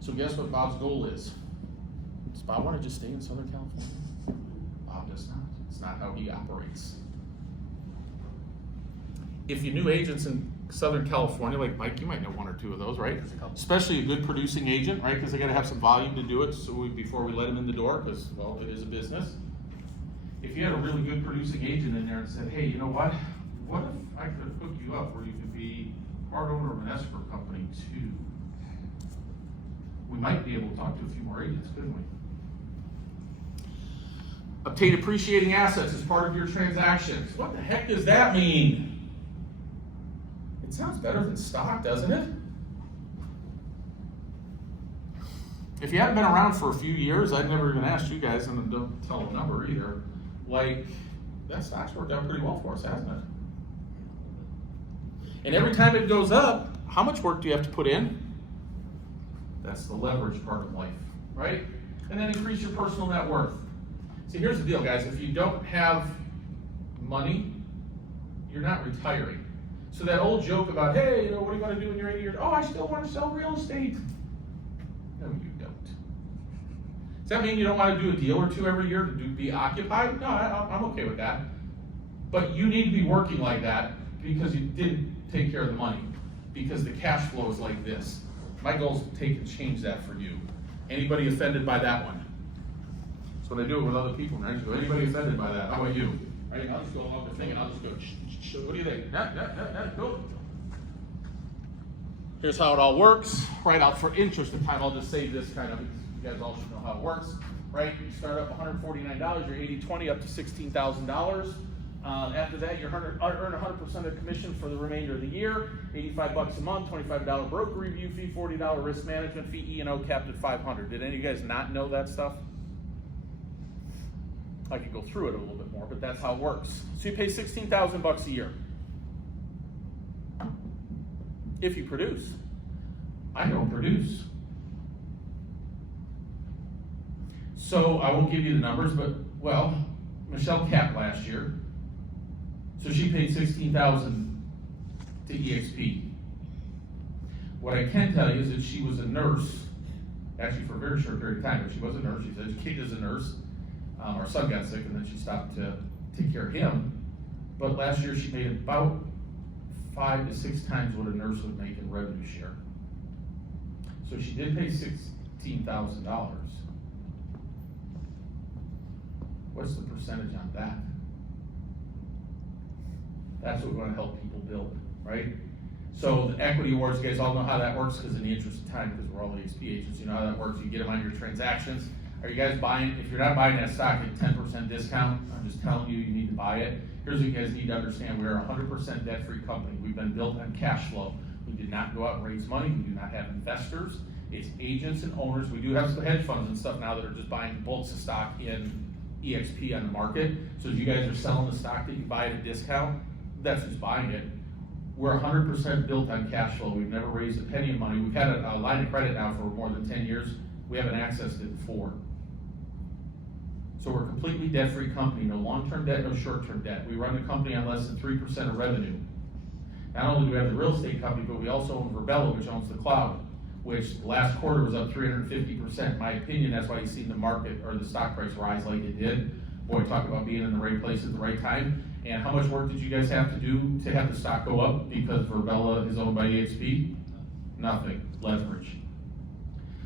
So guess what Bob's goal is? Does Bob want to just stay in Southern California? Bob does not. It's not how he operates. If you knew agents in Southern California, like Mike, you might know one or two of those, right? Especially a good producing agent, right? Because they got to have some volume to do it before we let them in the door, because, well, it is a business. If you had a really good producing agent in there and said, hey, you know what? What if I could hook you up where you could be part owner of an escrow company too? We might be able to talk to a few more agents, couldn't we? Obtain appreciating assets as part of your transactions. What the heck does that mean? It sounds better than stock, doesn't it? If you haven't been around for a few years, I've never even asked you guys, and don't tell a number either. Like, that stock's worked out pretty well for us, hasn't it? And every time it goes up, how much work do you have to put in? That's the leverage part of life, right? And then increase your personal net worth. See, here's the deal, guys. If you don't have money, you're not retiring. So that old joke about, hey, what are you going to do when you're 80 years? Oh, I still want to sell real estate. No, you don't. Does that mean you don't want to do a deal or two every year to be occupied? No, I'm okay with that. But you need to be working like that because you didn't take care of the money. Because the cash flow is like this. My goal is to take and change that for you. Anybody offended by that one? So when I do it with other people, and I just go, anybody offended by that? How about you? Right? I'll just go along the thing and I'll just go, what do you think? Go. Here's how it all works. Right out for interest of time, I'll just say this kind of, you guys all should know how it works. Right? You start up $149, you're 80-20 up to $16,000. After that, you earn 100% of commission for the remainder of the year. $85 a month, $25 broker review fee, $40 risk management fee, E&O capped at $500. Did any of you guys not know that stuff? I could go through it a little bit more, but that's how it works. So you pay $16,000 a year. If you produce. I don't produce. So I won't give you the numbers, but, well, Michelle capped last year. So she paid $16,000 to EXP. What I can tell you is that she was a nurse, actually for a very short period of time, but she was a nurse, she was educated as a nurse. Our son got sick and then she stopped to take care of him. But last year she made about 5 to 6 times what a nurse would make in revenue share. So she did pay $16,000. What's the percentage on that? That's what we want to help people build, right? So the equity awards, you guys all know how that works because in the interest of time, because we're all EXP agents, you know how that works. You get them on your transactions. Are you guys buying? If you're not buying that stock at 10% discount, I'm just telling you, you need to buy it. Here's what you guys need to understand. We are a 100% debt-free company. We've been built on cash flow. We did not go out and raise money. We do not have investors. It's agents and owners. We do have some hedge funds and stuff now that are just buying bulks of stock in EXP on the market. So if you guys are selling the stock that you buy at a discount, that's who's buying it. We're 100% built on cash flow. We've never raised a penny of money. We've had a line of credit now for more than 10 years. We haven't accessed it in 4. So we're a completely debt-free company. No long-term debt, no short-term debt. We run the company on less than 3% of revenue. Not only do we have the real estate company, but we also own Verbella, which owns the cloud, which last quarter was up 350%. In my opinion, that's why you see the market or the stock price rise like it did. Boy, talk about being in the right place at the right time. And how much work did you guys have to do to have the stock go up because Verbella is owned by EXP? Nothing. Leverage.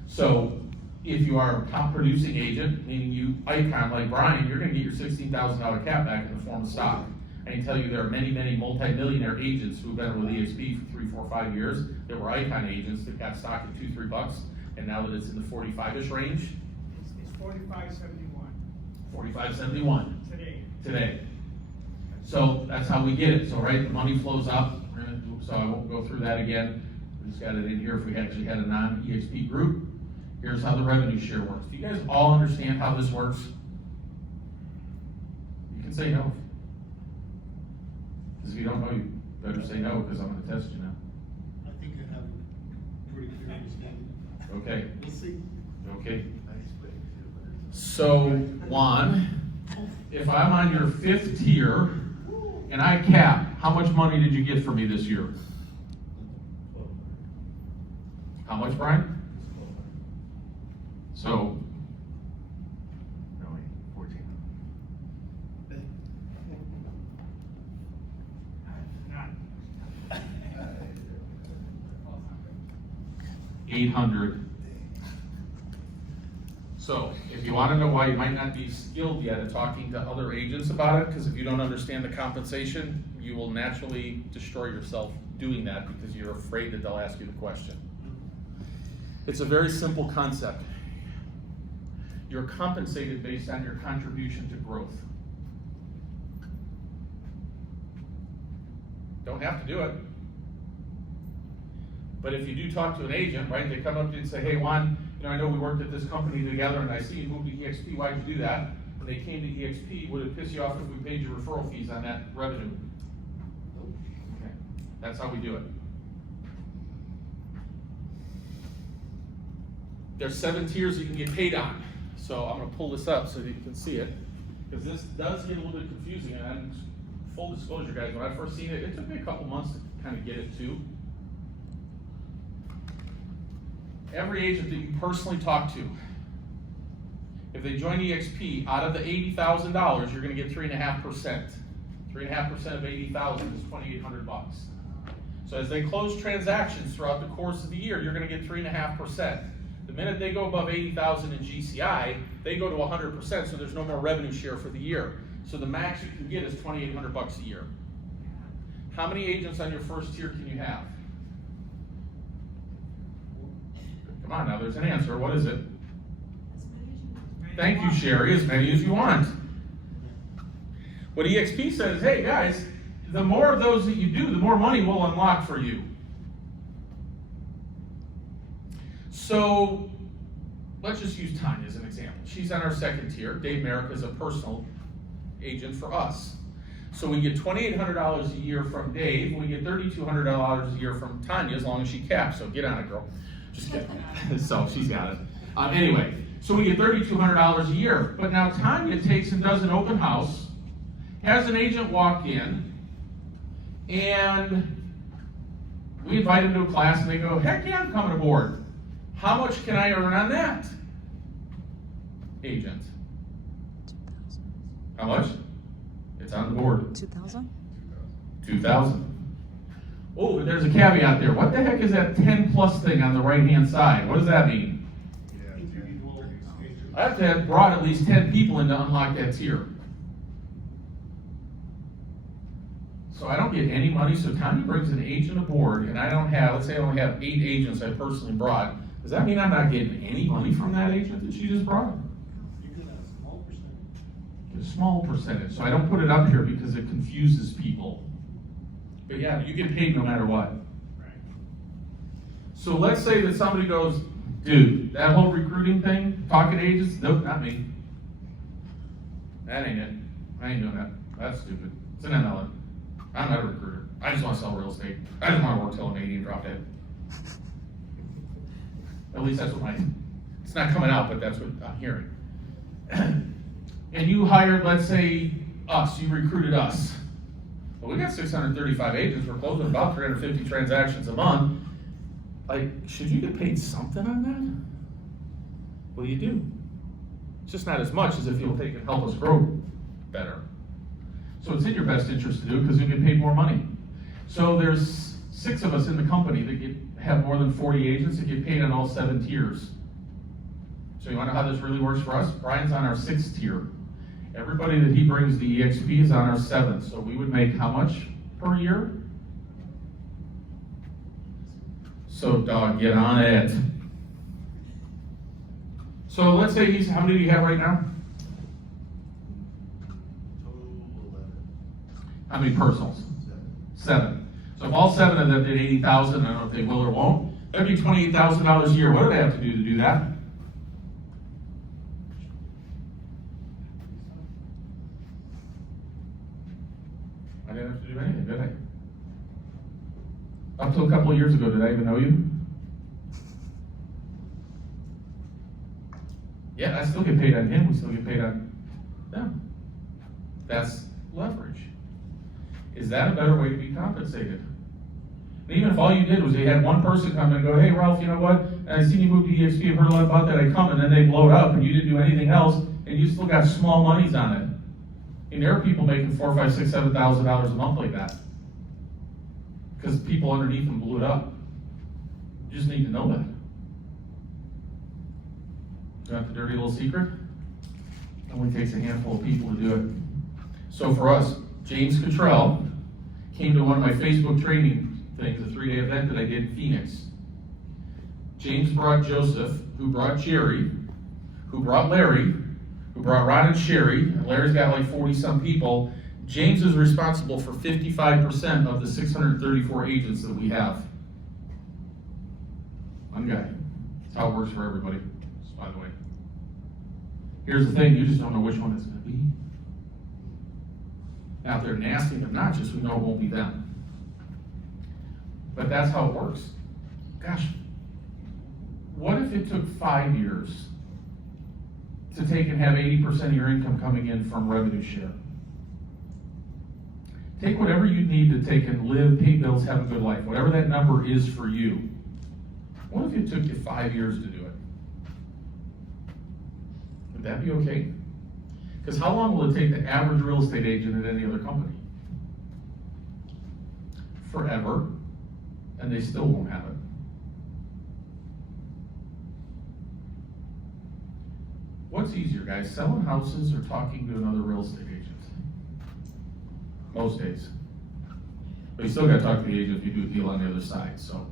So if you are a top producing agent, meaning you icon like Brian, you're going to get your $16,000 cap back in the form of stock. I can tell you there are many, many multi-millionaire agents who've been with EXP for 3, 4, 5 years that were icon agents that got stock at $2, $3, and now that it's in the 45-ish range. It's $45.71 today. Today. So that's how we get it. So right, the money flows up. So I won't go through that again. We just got it in here if we actually had a non-EXP group. Here's how the revenue share works. Do you guys all understand how this works? You can say no. Because if you don't know, you better say no because I'm going to test you now. I think I have a pretty clear understanding. Okay. We'll see. Okay. Nice way to So, Juan, if I'm on your 5th tier, and I cap, how much money did you get for me this year? How much, Brian? So, no, wait, 14. $800. So, if you want to know why you might not be skilled yet at talking to other agents about it, because if you don't understand the compensation, you will naturally destroy yourself doing that because you're afraid that they'll ask you the question. It's a very simple concept. You're compensated based on your contribution to growth. Don't have to do it. But if you do talk to an agent, right, they come up to you and say, hey, Juan, I know we worked at this company together and I see you moved to EXP, why'd you do that? When they came to EXP, would it piss you off if we paid you referral fees on that revenue? Okay, that's how we do it. There's 7 tiers you can get paid on. So I'm gonna pull this up so that you can see it, because this does get a little bit confusing. And full disclosure, guys, when I first seen it, it took me a couple months to kind of get it too. Every agent that you personally talk to, if they join EXP, out of the $80,000, you're gonna get 3.5%. 3.5% of 80,000 is $2,800. So as they close transactions throughout the course of the year, you're gonna get 3.5%. The minute they go above 80,000 in GCI, they go to 100%, so there's no more revenue share for the year. So the max you can get is $2,800 a year. How many agents on your first tier can you have? Come on now, there's an answer. What is it? Thank you, Sherry, as many as you want. What EXP says, hey guys, the more of those that you do, the more money we'll unlock for you. So let's just use Tanya as an example. She's on our second tier. Dave Merrick is a personal agent for us. So we get $2,800 a year from Dave. We get $3,200 a year from Tanya as long as she caps. So get on it, girl. Just kidding. So she's got it. Anyway, so we get $3,200 a year. But now Tanya takes and does an open house, has an agent walk in, and we invite them to a class and they go, heck yeah, I'm coming aboard. How much can I earn on that? Agent. How much? It's on the board. 2,000? 2,000. Oh, but there's a caveat there. What the heck is that 10 plus thing on the right-hand side? What does that mean? I have to have brought at least 10 people in to unlock that tier. So I don't get any money, so Tanya brings an agent aboard, and I don't have, let's say I only have 8 agents I personally brought. Does that mean I'm not getting any money from that agent that she just brought? You get a small percentage. A small percentage. So I don't put it up here because it confuses people. But yeah, you get paid no matter what. Right. So let's say that somebody goes, dude, that whole recruiting thing, talking to agents, nope, not me. That ain't it. I ain't doing that. That's stupid. It's an MLM. I'm not a recruiter. I just want to sell real estate. I just want to work till I'm 80 and drop dead. At least that's what it's not coming out, but that's what I'm hearing. And you hired, let's say, us, you recruited us. Well, we got 635 agents, we're closing about 350 transactions a month. Like, should you get paid something on that? Well, you do. It's just not as much as if you'll take and help us grow better. So it's in your best interest to do because you get paid more money. So there's 6 of us in the company that have more than 40 agents that get paid on all 7 tiers. So you want to know how this really works for us? Brian's on our 6th tier. Everybody that he brings to EXP is on our 7th. So we would make how much per year? So dog, get on it. So let's say how many do you have right now? Total 11. How many personals? 7. So if all 7 of them did 80,000, I don't know if they will or won't, that'd be $28,000 a year. What do they have to do that? I didn't have to do anything, did I? Up till a couple of years ago, did I even know you? Yeah, I still get paid on him, we still get paid on them. That's leverage. Is that a better way to be compensated? And even if all you did was you had one person come and go, hey Ralph, you know what? I seen you move to EXP, I've heard a lot about that, I come, and then they blow it up and you didn't do anything else, and you still got small monies on it. And there are people making $4,000, $5,000, $6,000, $7,000 a month like that. Because people underneath them blew it up. You just need to know that. Got the dirty little secret? It only takes a handful of people to do it. So for us, James Cottrell came to one of my Facebook training things, a 3-day event that I did in Phoenix. James brought Joseph, who brought Jerry, who brought Larry, who brought Ron and Sherry, and Larry's got like 40-some people. James is responsible for 55% of the 634 agents that we have. One guy. That's how it works for everybody, by the way. Here's the thing, you just don't know which one it's going to be. Now, if they're nasty and obnoxious, we know it won't be them. But that's how it works. Gosh, what if it took 5 years to take and have 80% of your income coming in from revenue share? Take whatever you need to take and live, pay bills, have a good life, whatever that number is for you. What if it took you 5 years to do it? Would that be okay? Because how long will it take the average real estate agent at any other company? Forever, and they still won't have it. What's easier, guys, selling houses or talking to another real estate agent? Most days. But you still gotta talk to the agent if you do a deal on the other side, so.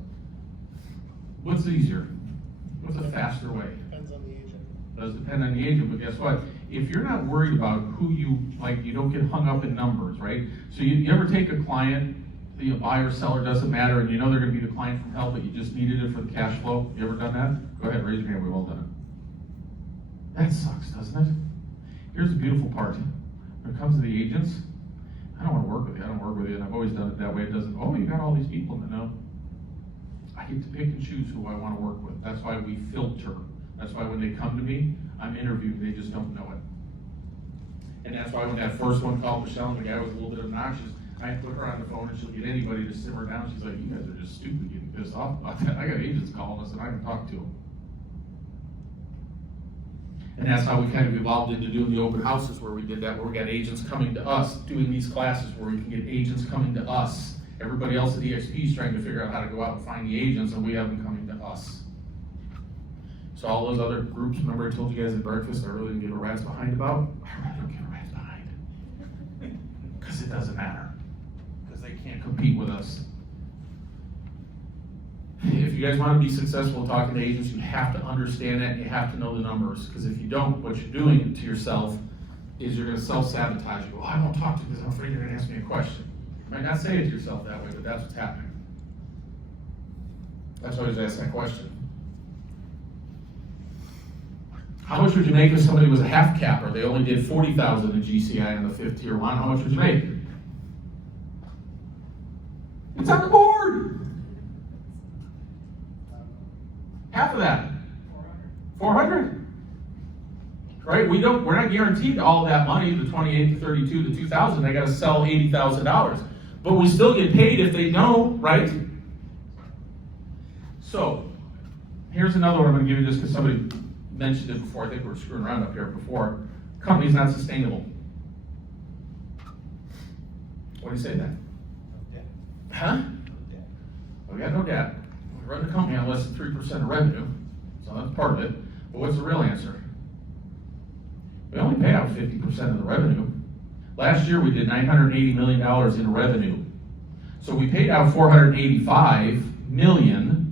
What's easier? What's a faster way? Depends on the agent. Does depend on the agent, but guess what? If you're not worried about who you, like, you don't get hung up in numbers, right? So you ever take a client, the buyer, seller, doesn't matter, and you know they're gonna be the client from hell, but you just needed it for the cash flow? You ever done that? Go ahead, raise your hand, we've all done it. That sucks, doesn't it? Here's the beautiful part. When it comes to the agents, I don't wanna work with you, I don't work with you, and I've always done it that way. It doesn't, oh, you got all these people, no. I get to pick and choose who I wanna work with. That's why we filter. That's why when they come to me, I'm interviewing, they just don't know it. And that's why when that first one called Michelle, and the guy was a little bit obnoxious, I put her on the phone and she'll get anybody to simmer down. She's like, you guys are just stupid getting pissed off about that. I got agents calling us and I can talk to them. And that's how we kind of evolved into doing the open houses where we did that, where we got agents coming to us, doing these classes where we can get agents coming to us. Everybody else at EXP is trying to figure out how to go out and find the agents, and we have them coming to us. So all those other groups, remember I told you guys at breakfast, I really didn't give a rat's behind about? I really don't give a rat's behind. Because it doesn't matter. Because they can't compete with us. If you guys want to be successful talking to agents, you have to understand that, and you have to know the numbers. Because if you don't, what you're doing to yourself is you're going to self-sabotage. You go, I won't talk to you because I'm afraid you're going to ask me a question. You might not say it to yourself that way, but that's what's happening. That's why I always ask that question. How much would you make if somebody was a half capper? They only did 40,000 in GCI on the 5th tier one. How much would you make? It's on the board. Half of that. 400. Right? We're not guaranteed all that money, the 28 to 32 to 2,000. They got to sell $80,000. But we still get paid if they don't, right? So, here's another one I'm going to give you just because somebody mentioned it before. I think we were screwing around up here before. Company's not sustainable. What do you say then? No debt. Huh? No debt. We got no debt. We run the company on less than 3% of revenue, so that's part of it. But what's the real answer? We only pay out 50% of the revenue. Last year we did $980 million in revenue. So we paid out $485 million.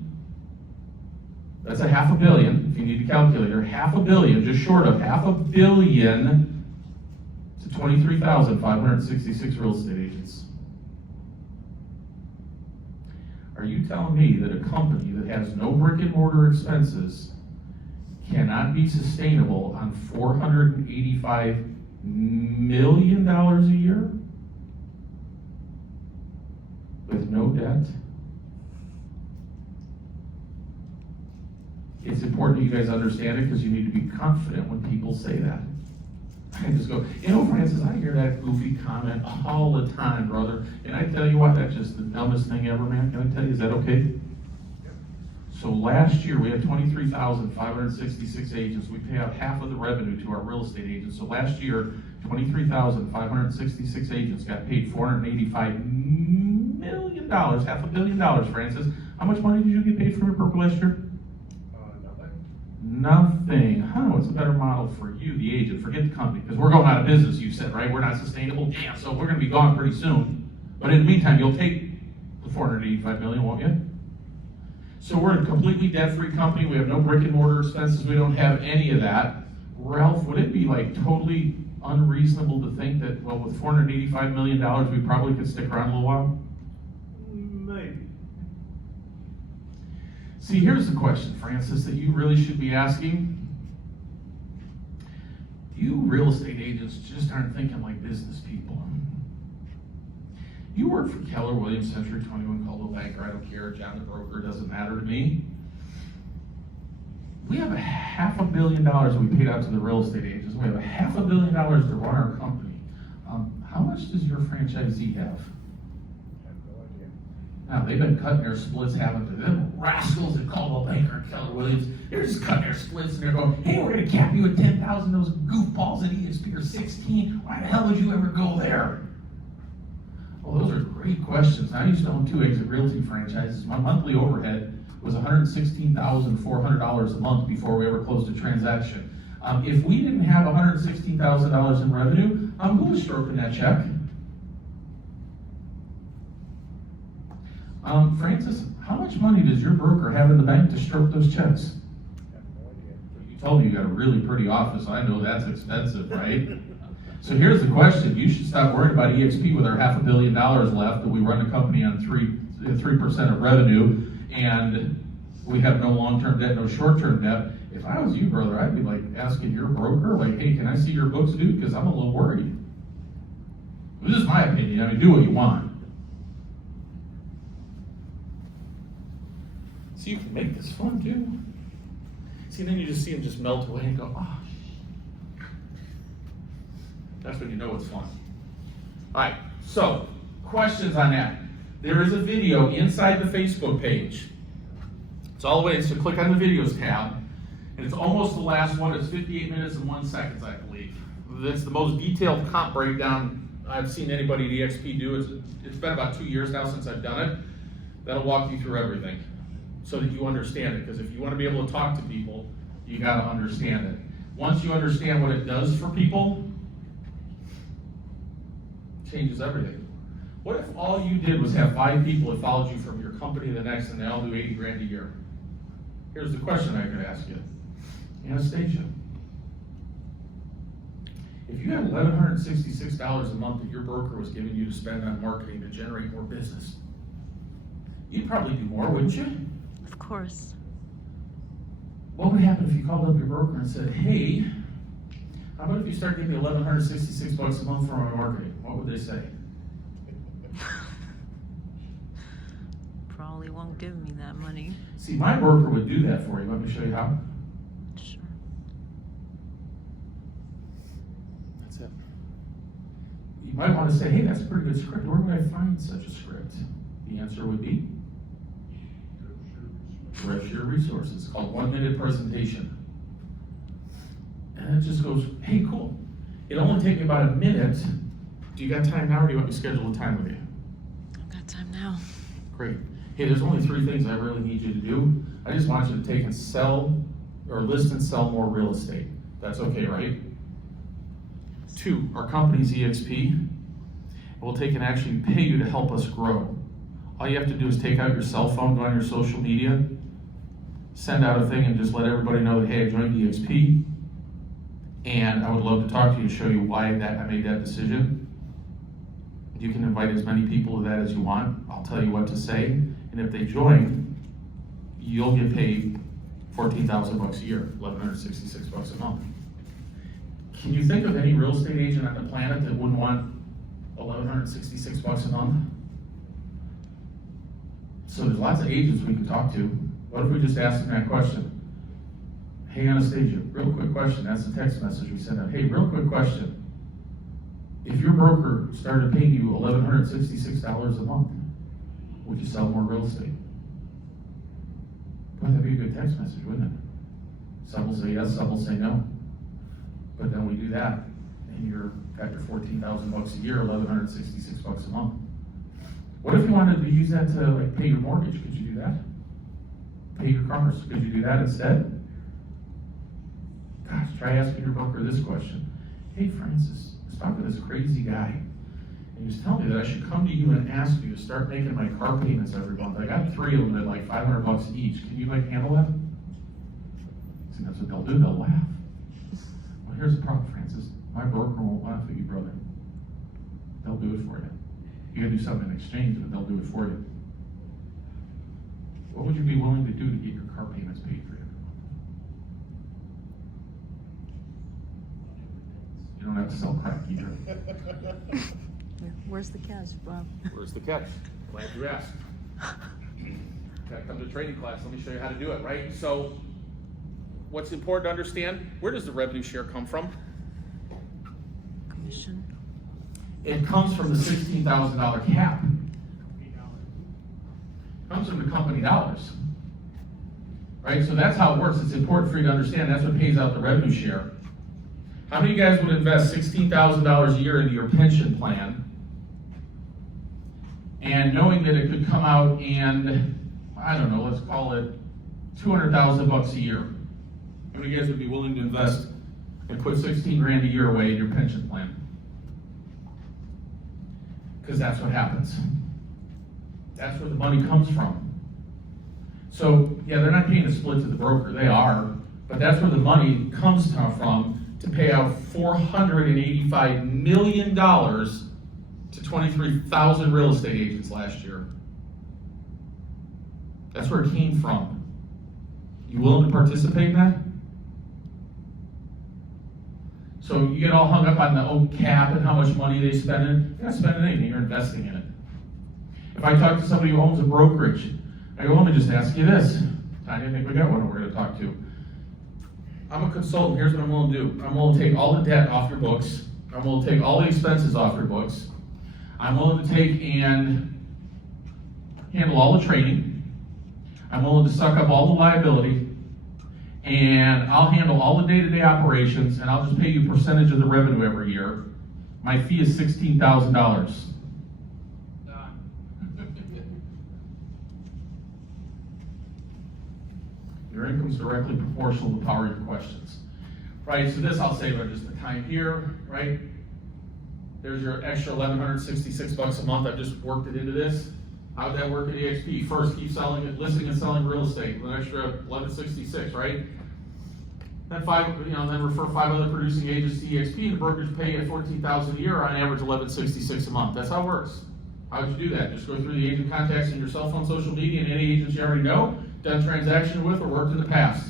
That's a $500 million, if you need a calculator. $500 million, just short of $500 million to 23,566 real estate agents. Are you telling me that a company that has no brick and mortar expenses cannot be sustainable on $485 million a year with no debt? It's important that you guys understand it because you need to be confident when people say that. I just go, you know, Francis, I hear that goofy comment all the time, brother. And I tell you what, that's just the dumbest thing ever, man. Can I tell you, is that okay? So last year, we had 23,566 agents. We pay out half of the revenue to our real estate agents. So last year, 23,566 agents got paid $485 million, $500 million, Francis. How much money did you get paid from your broker last year? Nothing. Huh, what's a better model for you, the agent? Forget the company, because we're going out of business, you said, right? We're not sustainable. Damn, so we're going to be gone pretty soon. But in the meantime, you'll take the $485 million, won't you? So we're a completely debt-free company. We have no brick and mortar expenses. We don't have any of that. Ralph, would it be like totally unreasonable to think that, well, with $485 million, we probably could stick around a little while? Maybe. See, here's the question, Francis, that you really should be asking. You real estate agents just aren't thinking like business people. You work for Keller Williams, Century 21, Coldwell Banker, I don't care, John the broker, doesn't matter to me. We have $500 million we paid out to the real estate agents. We have $500 million to run our company. How much does your franchisee have? Now, they've been cutting their splits, haven't they? Them rascals at Coldwell Banker and Keller Williams, they're just cutting their splits and they're going, hey, we're going to cap you at 10,000. Those goofballs at EXP are 16. Why the hell would you ever go there? Well, those are great questions. I used to own 2 exit realty franchises. My monthly overhead was $116,400 a month before we ever closed a transaction. If we didn't have $116,000 in revenue, who was stroking that check? Francis, how much money does your broker have in the bank to stroke those checks? You told me you got a really pretty office. I know that's expensive, right? So here's the question. You should stop worrying about EXP with our $500 million left that we run the company on 3% of revenue, and we have no long-term debt, no short-term debt. If I was you, brother, I'd be like asking your broker, like, hey, can I see your books, dude? Because I'm a little worried. This is my opinion. I mean, do what you want. So you can make this fun, too. See, then you just see them just melt away and go, oh. That's when you know it's fun. All right, so questions on that. There is a video inside the Facebook page. It's all the way, so click on the videos tab, and it's almost the last one. It's 58 minutes and 1 second, I believe. That's the most detailed comp breakdown I've seen anybody at EXP do. It's been about 2 years now since I've done it. That'll walk you through everything so that you understand it, because if you want to be able to talk to people, you got to understand it. Once you understand what it does for people, changes everything. What if all you did was have 5 people that followed you from your company to the next and they all do 80 grand a year? Here's the question I could ask you. Anastasia, if you had $1,166 a month that your broker was giving you to spend on marketing to generate more business, you'd probably do more, wouldn't you? Of course. What would happen if you called up your broker and said, hey, how about if you start giving me $1,166 a month for my marketing? What would they say? Probably won't give me that money. See, my broker would do that for you. Let me show you how. Sure. That's it. You might want to say, hey, that's a pretty good script. Where would I find such a script? The answer would be Fresh Your Resources. It's called 1 Minute Presentation. And it just goes, hey, cool. It'll only take me about a minute. Do you got time now, or do you want me to schedule a time with you? I've got time now. Great. Hey, there's only 3 things I really need you to do. I just want you to take and sell, or list and sell more real estate. That's okay, right? 2, our company's EXP. We'll take and actually pay you to help us grow. All you have to do is take out your cell phone, go on your social media, send out a thing and just let everybody know that, hey, I joined EXP. And I would love to talk to you and show you why I made that decision. You can invite as many people to that as you want. I'll tell you what to say. And if they join, you'll get paid $14,000 a year, $1,166 a month. Can you think of any real estate agent on the planet that wouldn't want $1,166 a month? So there's lots of agents we can talk to. What if we just ask them that question? Hey Anastasia, real quick question, that's the text message we sent out. Hey, real quick question. If your broker started paying you $1,166 a month, would you sell more real estate? Boy, that'd be a good text message, wouldn't it? Some will say yes, some will say no. But then we do that, and you're got your $14,000 a year, $1,166 a month. What if you wanted to use that to like pay your mortgage? Could you do that? Pay your cars? Could you do that instead? Gosh, try asking your broker this question. Hey Francis, I was talking to this crazy guy, and he was telling me that I should come to you and ask you to start making my car payments every month. I got 3 of them at like $500 each. Can you like handle that? See, that's what they'll do. They'll laugh. Well, here's the problem, Francis. My broker won't laugh at you, brother. They'll do it for you. You gotta do something in exchange, but they'll do it for you. What would you be willing to do to get your car payments paid for you every month? You don't have to sell crack either. Where's the cash, Bob? Where's the catch? Glad you asked. Gotta come to training class, let me show you how to do it, right? So, what's important to understand, where does the revenue share come from? Commission. It comes from the $16,000 cap. It comes from the company dollars. Right, so that's how it works. It's important for you to understand that's what pays out the revenue share. How many of you guys would invest $16,000 a year into your pension plan, and knowing that it could come out in, I don't know, let's call it $200,000 a year? How many of you guys would be willing to invest and put 16 grand a year away in your pension plan? Because that's what happens. That's where the money comes from. So, yeah, they're not paying a split to the broker. They are, but that's where the money comes from to pay out $485 million to 23,000 real estate agents last year. That's where it came from. You willing to participate in that? So you get all hung up on the cap and how much money they spend in. You're not spending anything, you're investing in it. If I talk to somebody who owns a brokerage, I go, let me just ask you this. I didn't think we got one we're going to talk to. I'm a consultant, here's what I'm willing to do. I'm willing to take all the debt off your books. I'm willing to take all the expenses off your books. I'm willing to take and handle all the training. I'm willing to suck up all the liability. And I'll handle all the day-to-day operations, and I'll just pay you a percentage of the revenue every year. My fee is $16,000. Your income is directly proportional to the power of your questions. Right, so this I'll save on just the time here, right? There's your extra $1,166 a month. I've just worked it into this. How would that work at EXP? First, keep selling it, listing and selling real estate, an extra $1,166, right? Then then refer 5 other producing agents to EXP, and the brokerage pay at $14,000 a year, on average $1,166 a month. That's how it works. How would you do that? Just go through the agent contacts in your cell phone, social media, and any agents you already know, done transaction with or worked in the past.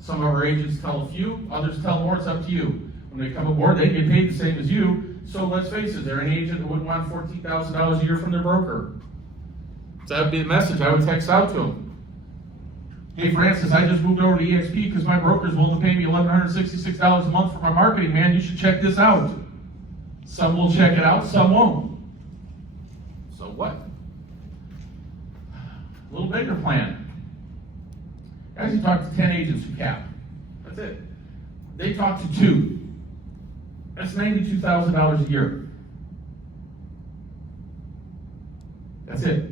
Some of our agents tell a few, others tell more, it's up to you. When they come aboard, they get paid the same as you, so let's face it, they're an agent that wouldn't want $14,000 a year from their broker. So that would be the message I would text out to them. Hey Francis, I just moved over to EXP because my broker's willing to pay me $1,166 a month for my marketing, man. You should check this out. Some will check it out, some won't. So what? A little bigger plan. Guys, you talk to 10 agents who cap. That's it. They talk to 2. That's $92,000 a year. That's it.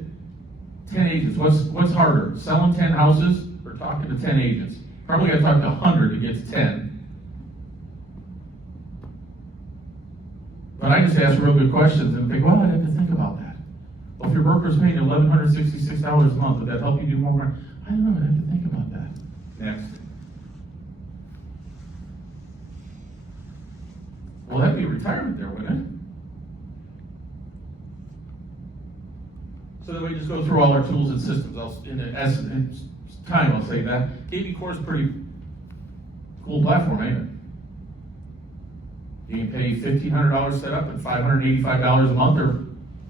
10 agents. What's harder? Selling 10 houses or talking to 10 agents? Probably got to talk to 100 to get to 10. But I just ask real good questions and think, well, I have to think about that. Well, if your broker's paying you $1,166 a month, would that help you do more? I don't know. I'd have to think about that. Next. Well, that'd be retirement there, wouldn't it? So then we just go through all our tools and systems. In time, I'll say that. KB Core is a pretty cool platform, ain't it? You can pay $1,500 set up and $585 a month or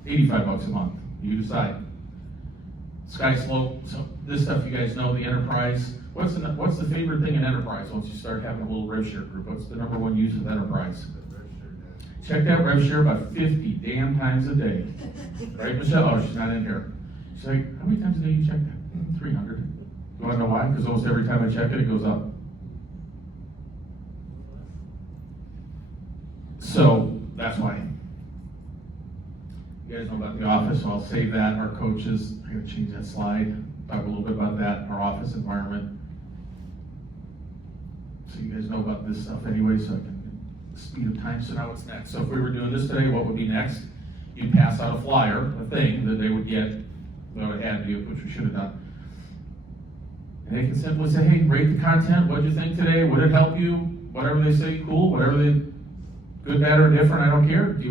$85 a month. You decide. Sky Slope, so this stuff you guys know, the enterprise. What's the favorite thing in enterprise once you start having a little rev share group? What's the number one use of enterprise? The register desk. Check that rev share about 50 damn times a day. Right, Michelle? Oh, she's not in here. She's like, how many times a day you check that? 300. You wanna know why? Because almost every time I check it, it goes up. So, that's why. You guys know about the office, so I'll save that. Our coaches, I gotta change that slide, talk a little bit about that, our office environment. So you guys know about this stuff anyway, so I can speed of time. So now what's next? So if we were doing this today, what would be next? You'd pass out a flyer, a thing that they would get, well, it had to, which we should have done. And they can simply say, hey, rate the content, what'd you think today? Would it help you? Whatever they say, cool, whatever they, good, bad, or different, I don't care. Do you